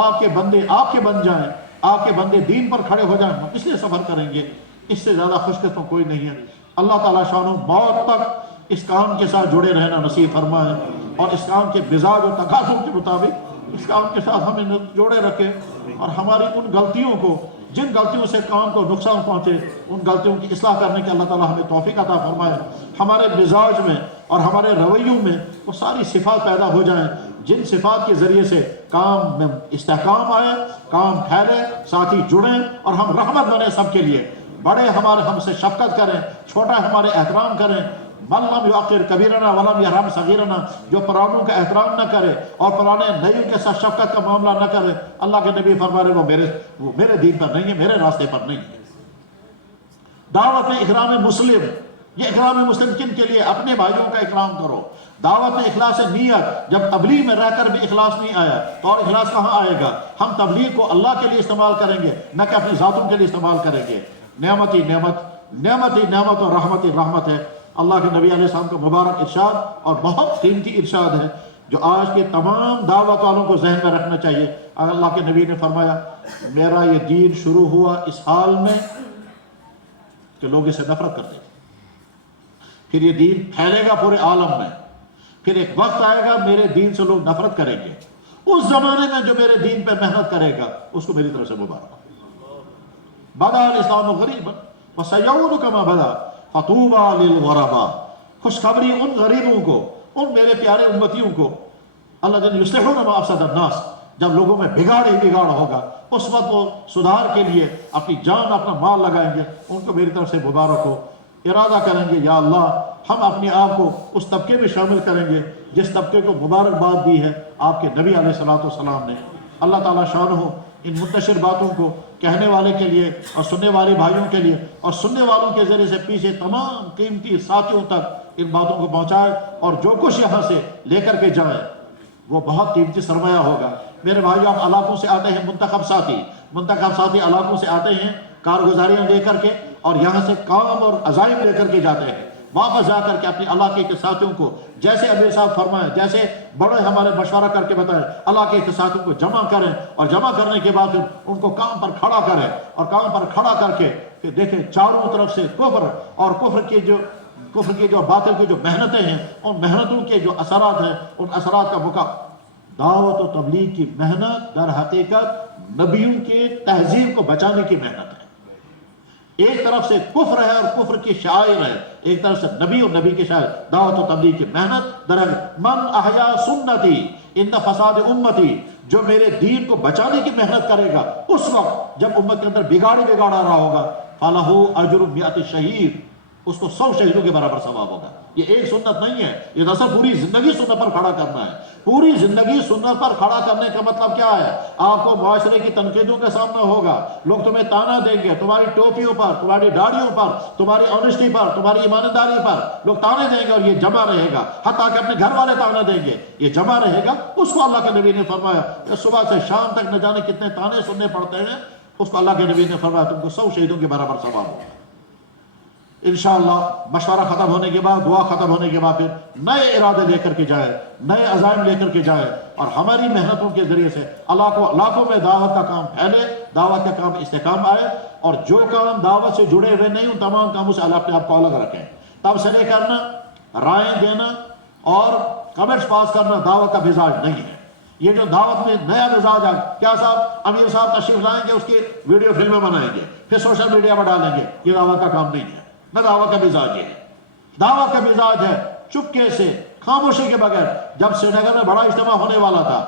آپ کے بندے آپ کے بن جائیں، آپ کے بندے دین پر کھڑے ہو جائیں، ہم اس لیے سفر کریں گے۔ اس سے زیادہ خوش قسمت کوئی نہیں ہے۔ اللہ تعالیٰ شان و موت تک اس کام کے ساتھ جڑے رہنا نصیب فرمائے، اور اس کام کے مزاج و تقاضوں کے مطابق اس کام کے ساتھ ہمیں جوڑے رکھے، اور ہماری ان غلطیوں کو، جن غلطیوں سے کام کو نقصان پہنچے، ان غلطیوں کی اصلاح کرنے کے اللہ تعالیٰ ہمیں توفیق عطا فرمائے۔ ہمارے مزاج میں اور ہمارے رویوں میں وہ ساری صفات پیدا ہو جائیں جن صفات کے ذریعے سے کام میں استحکام آئے، کام پھیلے، ساتھی جڑیں، اور ہم رحمت بنے سب کے لیے۔ بڑے ہمارے ہم سے شفقت کریں، چھوٹا ہمارے احترام کریں۔ من لم یعقر کبیرنا ولم یرحم صغیرنا، جو پرانوں کا احترام نہ کرے اور پرانے نیوں کے ساتھ شفقت کا معاملہ نہ کرے، اللہ کے نبی فرما رہے وہ میرے دین پر نہیں ہے، میرے راستے پر نہیں ہے۔ دعوت میں اکرام مسلم، یہ اکرام مسلم کن کے لیے؟ اپنے بھائیوں کا اکرام کرو۔ دعوت میں اخلاص نیت، جب تبلیغ میں رہ کر بھی اخلاص نہیں آیا تو اور اخلاص کہاں آئے گا؟ ہم تبلیغ کو اللہ کے لیے استعمال کریں گے، نہ کہ اپنی ذاتوں کے لیے استعمال کریں گے۔ نعمت ہی نعمت، نعمت ہی نعمت، اور رحمت ہی رحمت ہے۔ اللہ کے نبی علیہ السلام کا مبارک ارشاد اور بہت قیمتی ارشاد ہے جو آج کے تمام دعوت والوں کو ذہن میں رکھنا چاہیے۔ اللہ کے نبی نے فرمایا میرا یہ دین شروع ہوا اس حال میں کہ لوگ اسے نفرت کرتے تھے، پھر یہ دین پھیلے گا پورے عالم میں، پھر ایک وقت آئے گا میرے دین سے لوگ نفرت کریں گے۔ اس زمانے میں جو میرے دین پہ محنت کرے گا اس کو میری طرف سے مبارک۔ بدا الاسلام غریبا وسیعود کما بدا فطوبى للغرباء، خوشخبری ان غریبوں کو، ان میرے پیارے امتیوں کو، الذین یصلحون ما افسد الناس، جب لوگوں میں بگاڑ ہی بگاڑ ہوگا اس وقت وہ سدھار کے لیے اپنی جان اپنا مال لگائیں گے، ان کو میری طرف سے مبارک ہو۔ ارادہ کریں گے یا اللہ ہم اپنے آپ کو اس طبقے میں شامل کریں گے جس طبقے کو مبارکباد دی ہے آپ کے نبی علیہ الصلوۃ والسلام نے۔ اللہ تعالیٰ شان ہو ان منتشر باتوں کو کہنے والے کے لیے اور سننے والے بھائیوں کے لیے اور سننے والوں کے ذریعے سے پیچھے تمام قیمتی ساتھیوں تک ان باتوں کو پہنچائے، اور جو کچھ یہاں سے لے کر کے جائے وہ بہت قیمتی سرمایہ ہوگا۔ میرے بھائیوں، آپ علاقوں سے آتے ہیں، منتخب ساتھی علاقوں سے آتے ہیں کارگزاریاں لے کر کے، اور یہاں سے کام اور عزائم لے کر کے جاتے ہیں، واپس جا کر کے اپنے علاقے کے ساتھیوں کو جیسے امیر صاحب فرمائیں، جیسے بڑے ہمارے مشورہ کر کے بتائیں، علاقے کے ساتھیوں کو جمع کریں، اور جمع کرنے کے بعد ان کو کام پر کھڑا کریں، اور کام پر کھڑا کر کے پھر دیکھیں چاروں طرف سے کفر اور کفر کی جو باطل کی جو محنتیں ہیں، ان محنتوں کے جو اثرات ہیں، ان اثرات کا مقابلہ۔ دعوت و تبلیغ کی محنت در حقیقت نبیوں کے تہذیب کو بچانے کی محنت ہے۔ ایک طرف سے کفر ہے اور کفر کی شاعر ہے، ایک طرف سے نبی اور نبی کی شاعر۔ دعوت و تبلیغ کی محنت در من احیا سنتی ان فساد امتی، جو میرے دین کو بچانے کی محنت کرے گا اس وقت جب امت کے اندر بگاڑا رہا ہوگا، فَلَهُ أَجْرٌ مِئَةِ شہید، اس کو 100 شہیدوں کے برابر ثواب ہوگا۔ یہ ایک سنت نہیں ہے، یہ دراصل پوری زندگی سنت پر کھڑا کرنا ہے۔ پوری زندگی سنت پر کھڑا کرنے کا مطلب کیا ہے؟ آپ کو معاشرے کی تنقیدوں کا سامنا ہوگا، لوگ تمہیں تانا دیں گے، تمہاری ٹوپیوں پر، تمہاری داڑھیوں پر، تمہاری آنیسٹی پر، تمہاری ایمانداری پر لوگ تانے دیں گے، اور یہ جمع رہے گا، حتیٰ کہ اپنے گھر والے تانا دیں گے، یہ جمع رہے گا۔ اس کو اللہ کے نبی نے فرمایا کہ صبح سے شام تک نہ جانے کتنے تانے سننے پڑتے ہیں، اس کو اللہ کے نبی نے فرمایا تم کو 100 شہیدوں کے برابر ثواب ہوگا۔ انشاءاللہ مشورہ ختم ہونے کے بعد، دعا ختم ہونے کے بعد پھر نئے ارادے لے کر کے جائے، نئے عزائم لے کر کے جائے، اور ہماری محنتوں کے ذریعے سے علاقوں میں دعوت کا کام پھیلے، دعوت کا کام استحکام آئے، اور جو کام دعوت سے جڑے ہوئے نہیں ان تمام کاموں سے اللہ اپنے آپ کو الگ رکھیں۔ تبصرے کرنا، رائے دینا اور کمنٹس پاس کرنا دعوت کا مزاج نہیں ہے۔ یہ جو دعوت میں نیا مزاج ہے، کیا صاحب امیر صاحب تشریف لائیں گے، اس کی ویڈیو فلمیں بنائیں گے، پھر سوشل میڈیا پر ڈالیں گے، یہ دعوت کا کام نہیں ہے، نہ دعوت کا مزاج یہ ہے۔ دعوت کا مزاج ہے چپکے سے، خاموشی کے بغیر۔ جب سری نگر میں بڑا اجتماع ہونے والا تھا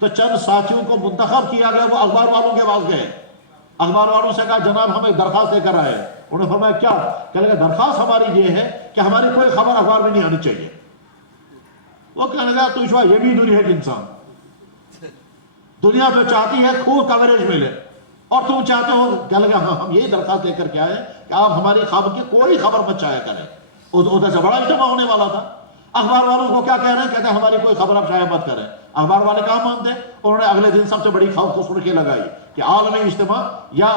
تو چند ساتھیوں کو منتخب کیا گیا، وہ اخبار والوں کے پاس گئے، اخبار والوں سے کہا جناب ہم ایک درخواست لے کر آئے۔ انہوں نے فرمایا کیا؟ کہنے لگا درخواست ہماری یہ ہے کہ ہماری کوئی خبر اخبار میں نہیں آنی چاہیے۔ وہ کہنے لگا تو یہ بھی دنیا ہے کہ انسان دنیا میں چاہتی ہے خوب کوریج ملے، اور تم چاہتے ہو؟ کہنے لگا ہاں ہم یہی درخواست لے کر کے آئے کہ آپ ہماری خبر کی کوئی خبر مت چاہے کریں۔ ادھر سے بڑا اجتماع ہونے والا تھا، اخبار والوں کو کیا کہہ رہے ہیں؟ کہتے ہیں ہماری کوئی خبر آپ شائع مت کریں۔ اخبار والے کہاں مانتے؟ انہوں نے اگلے دن سب سے بڑی خبر کو سرخی لگائی کہ عالمی اجتماع یا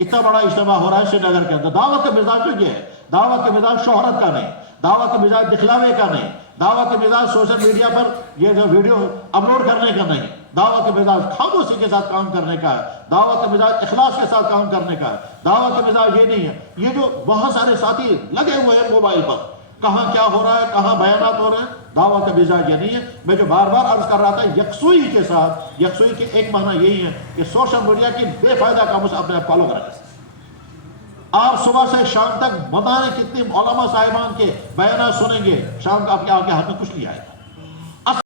اتنا بڑا اجتماع ہو رہا ہے سری نگر کے اندر۔ دعوت کا مزاج تو یہ ہے، دعوت کا مزاج شہرت کا نہیں، دعوت کا مزاج دکھلاوے کا نہیں، دعوت کا مزاج سوشل میڈیا پر یہ جو ویڈیو اپلوڈ کرنے کا نہیں، دعوت کا مزاج خاموشی کے ساتھ کام کرنے کا ہے، دعوت کا مزاج اخلاص کے ساتھ کام کرنے کا ہے۔ دعوت کا مزاج یہ نہیں ہے، یہ جو بہت سارے ساتھی لگے ہوئے ہیں موبائل پر، کہاں کیا ہو رہا ہے، کہاں بیانات ہو رہے ہیں، دعوت کا مزاج یہ نہیں ہے۔ میں جو بار بار عرض کر رہا تھا یکسوئی کے ساتھ، یکسوئی کے ایک معنی یہی ہے کہ سوشل میڈیا کی بے فائدہ کاموں سے اپنے آپ کو الگ رکھیں۔ آپ صبح سے شام تک مدانے کتنے علماء صاحبان کے بیانات سنیں گے، شام کو آپ کے ہاتھ میں کچھ نہیں آئے گا۔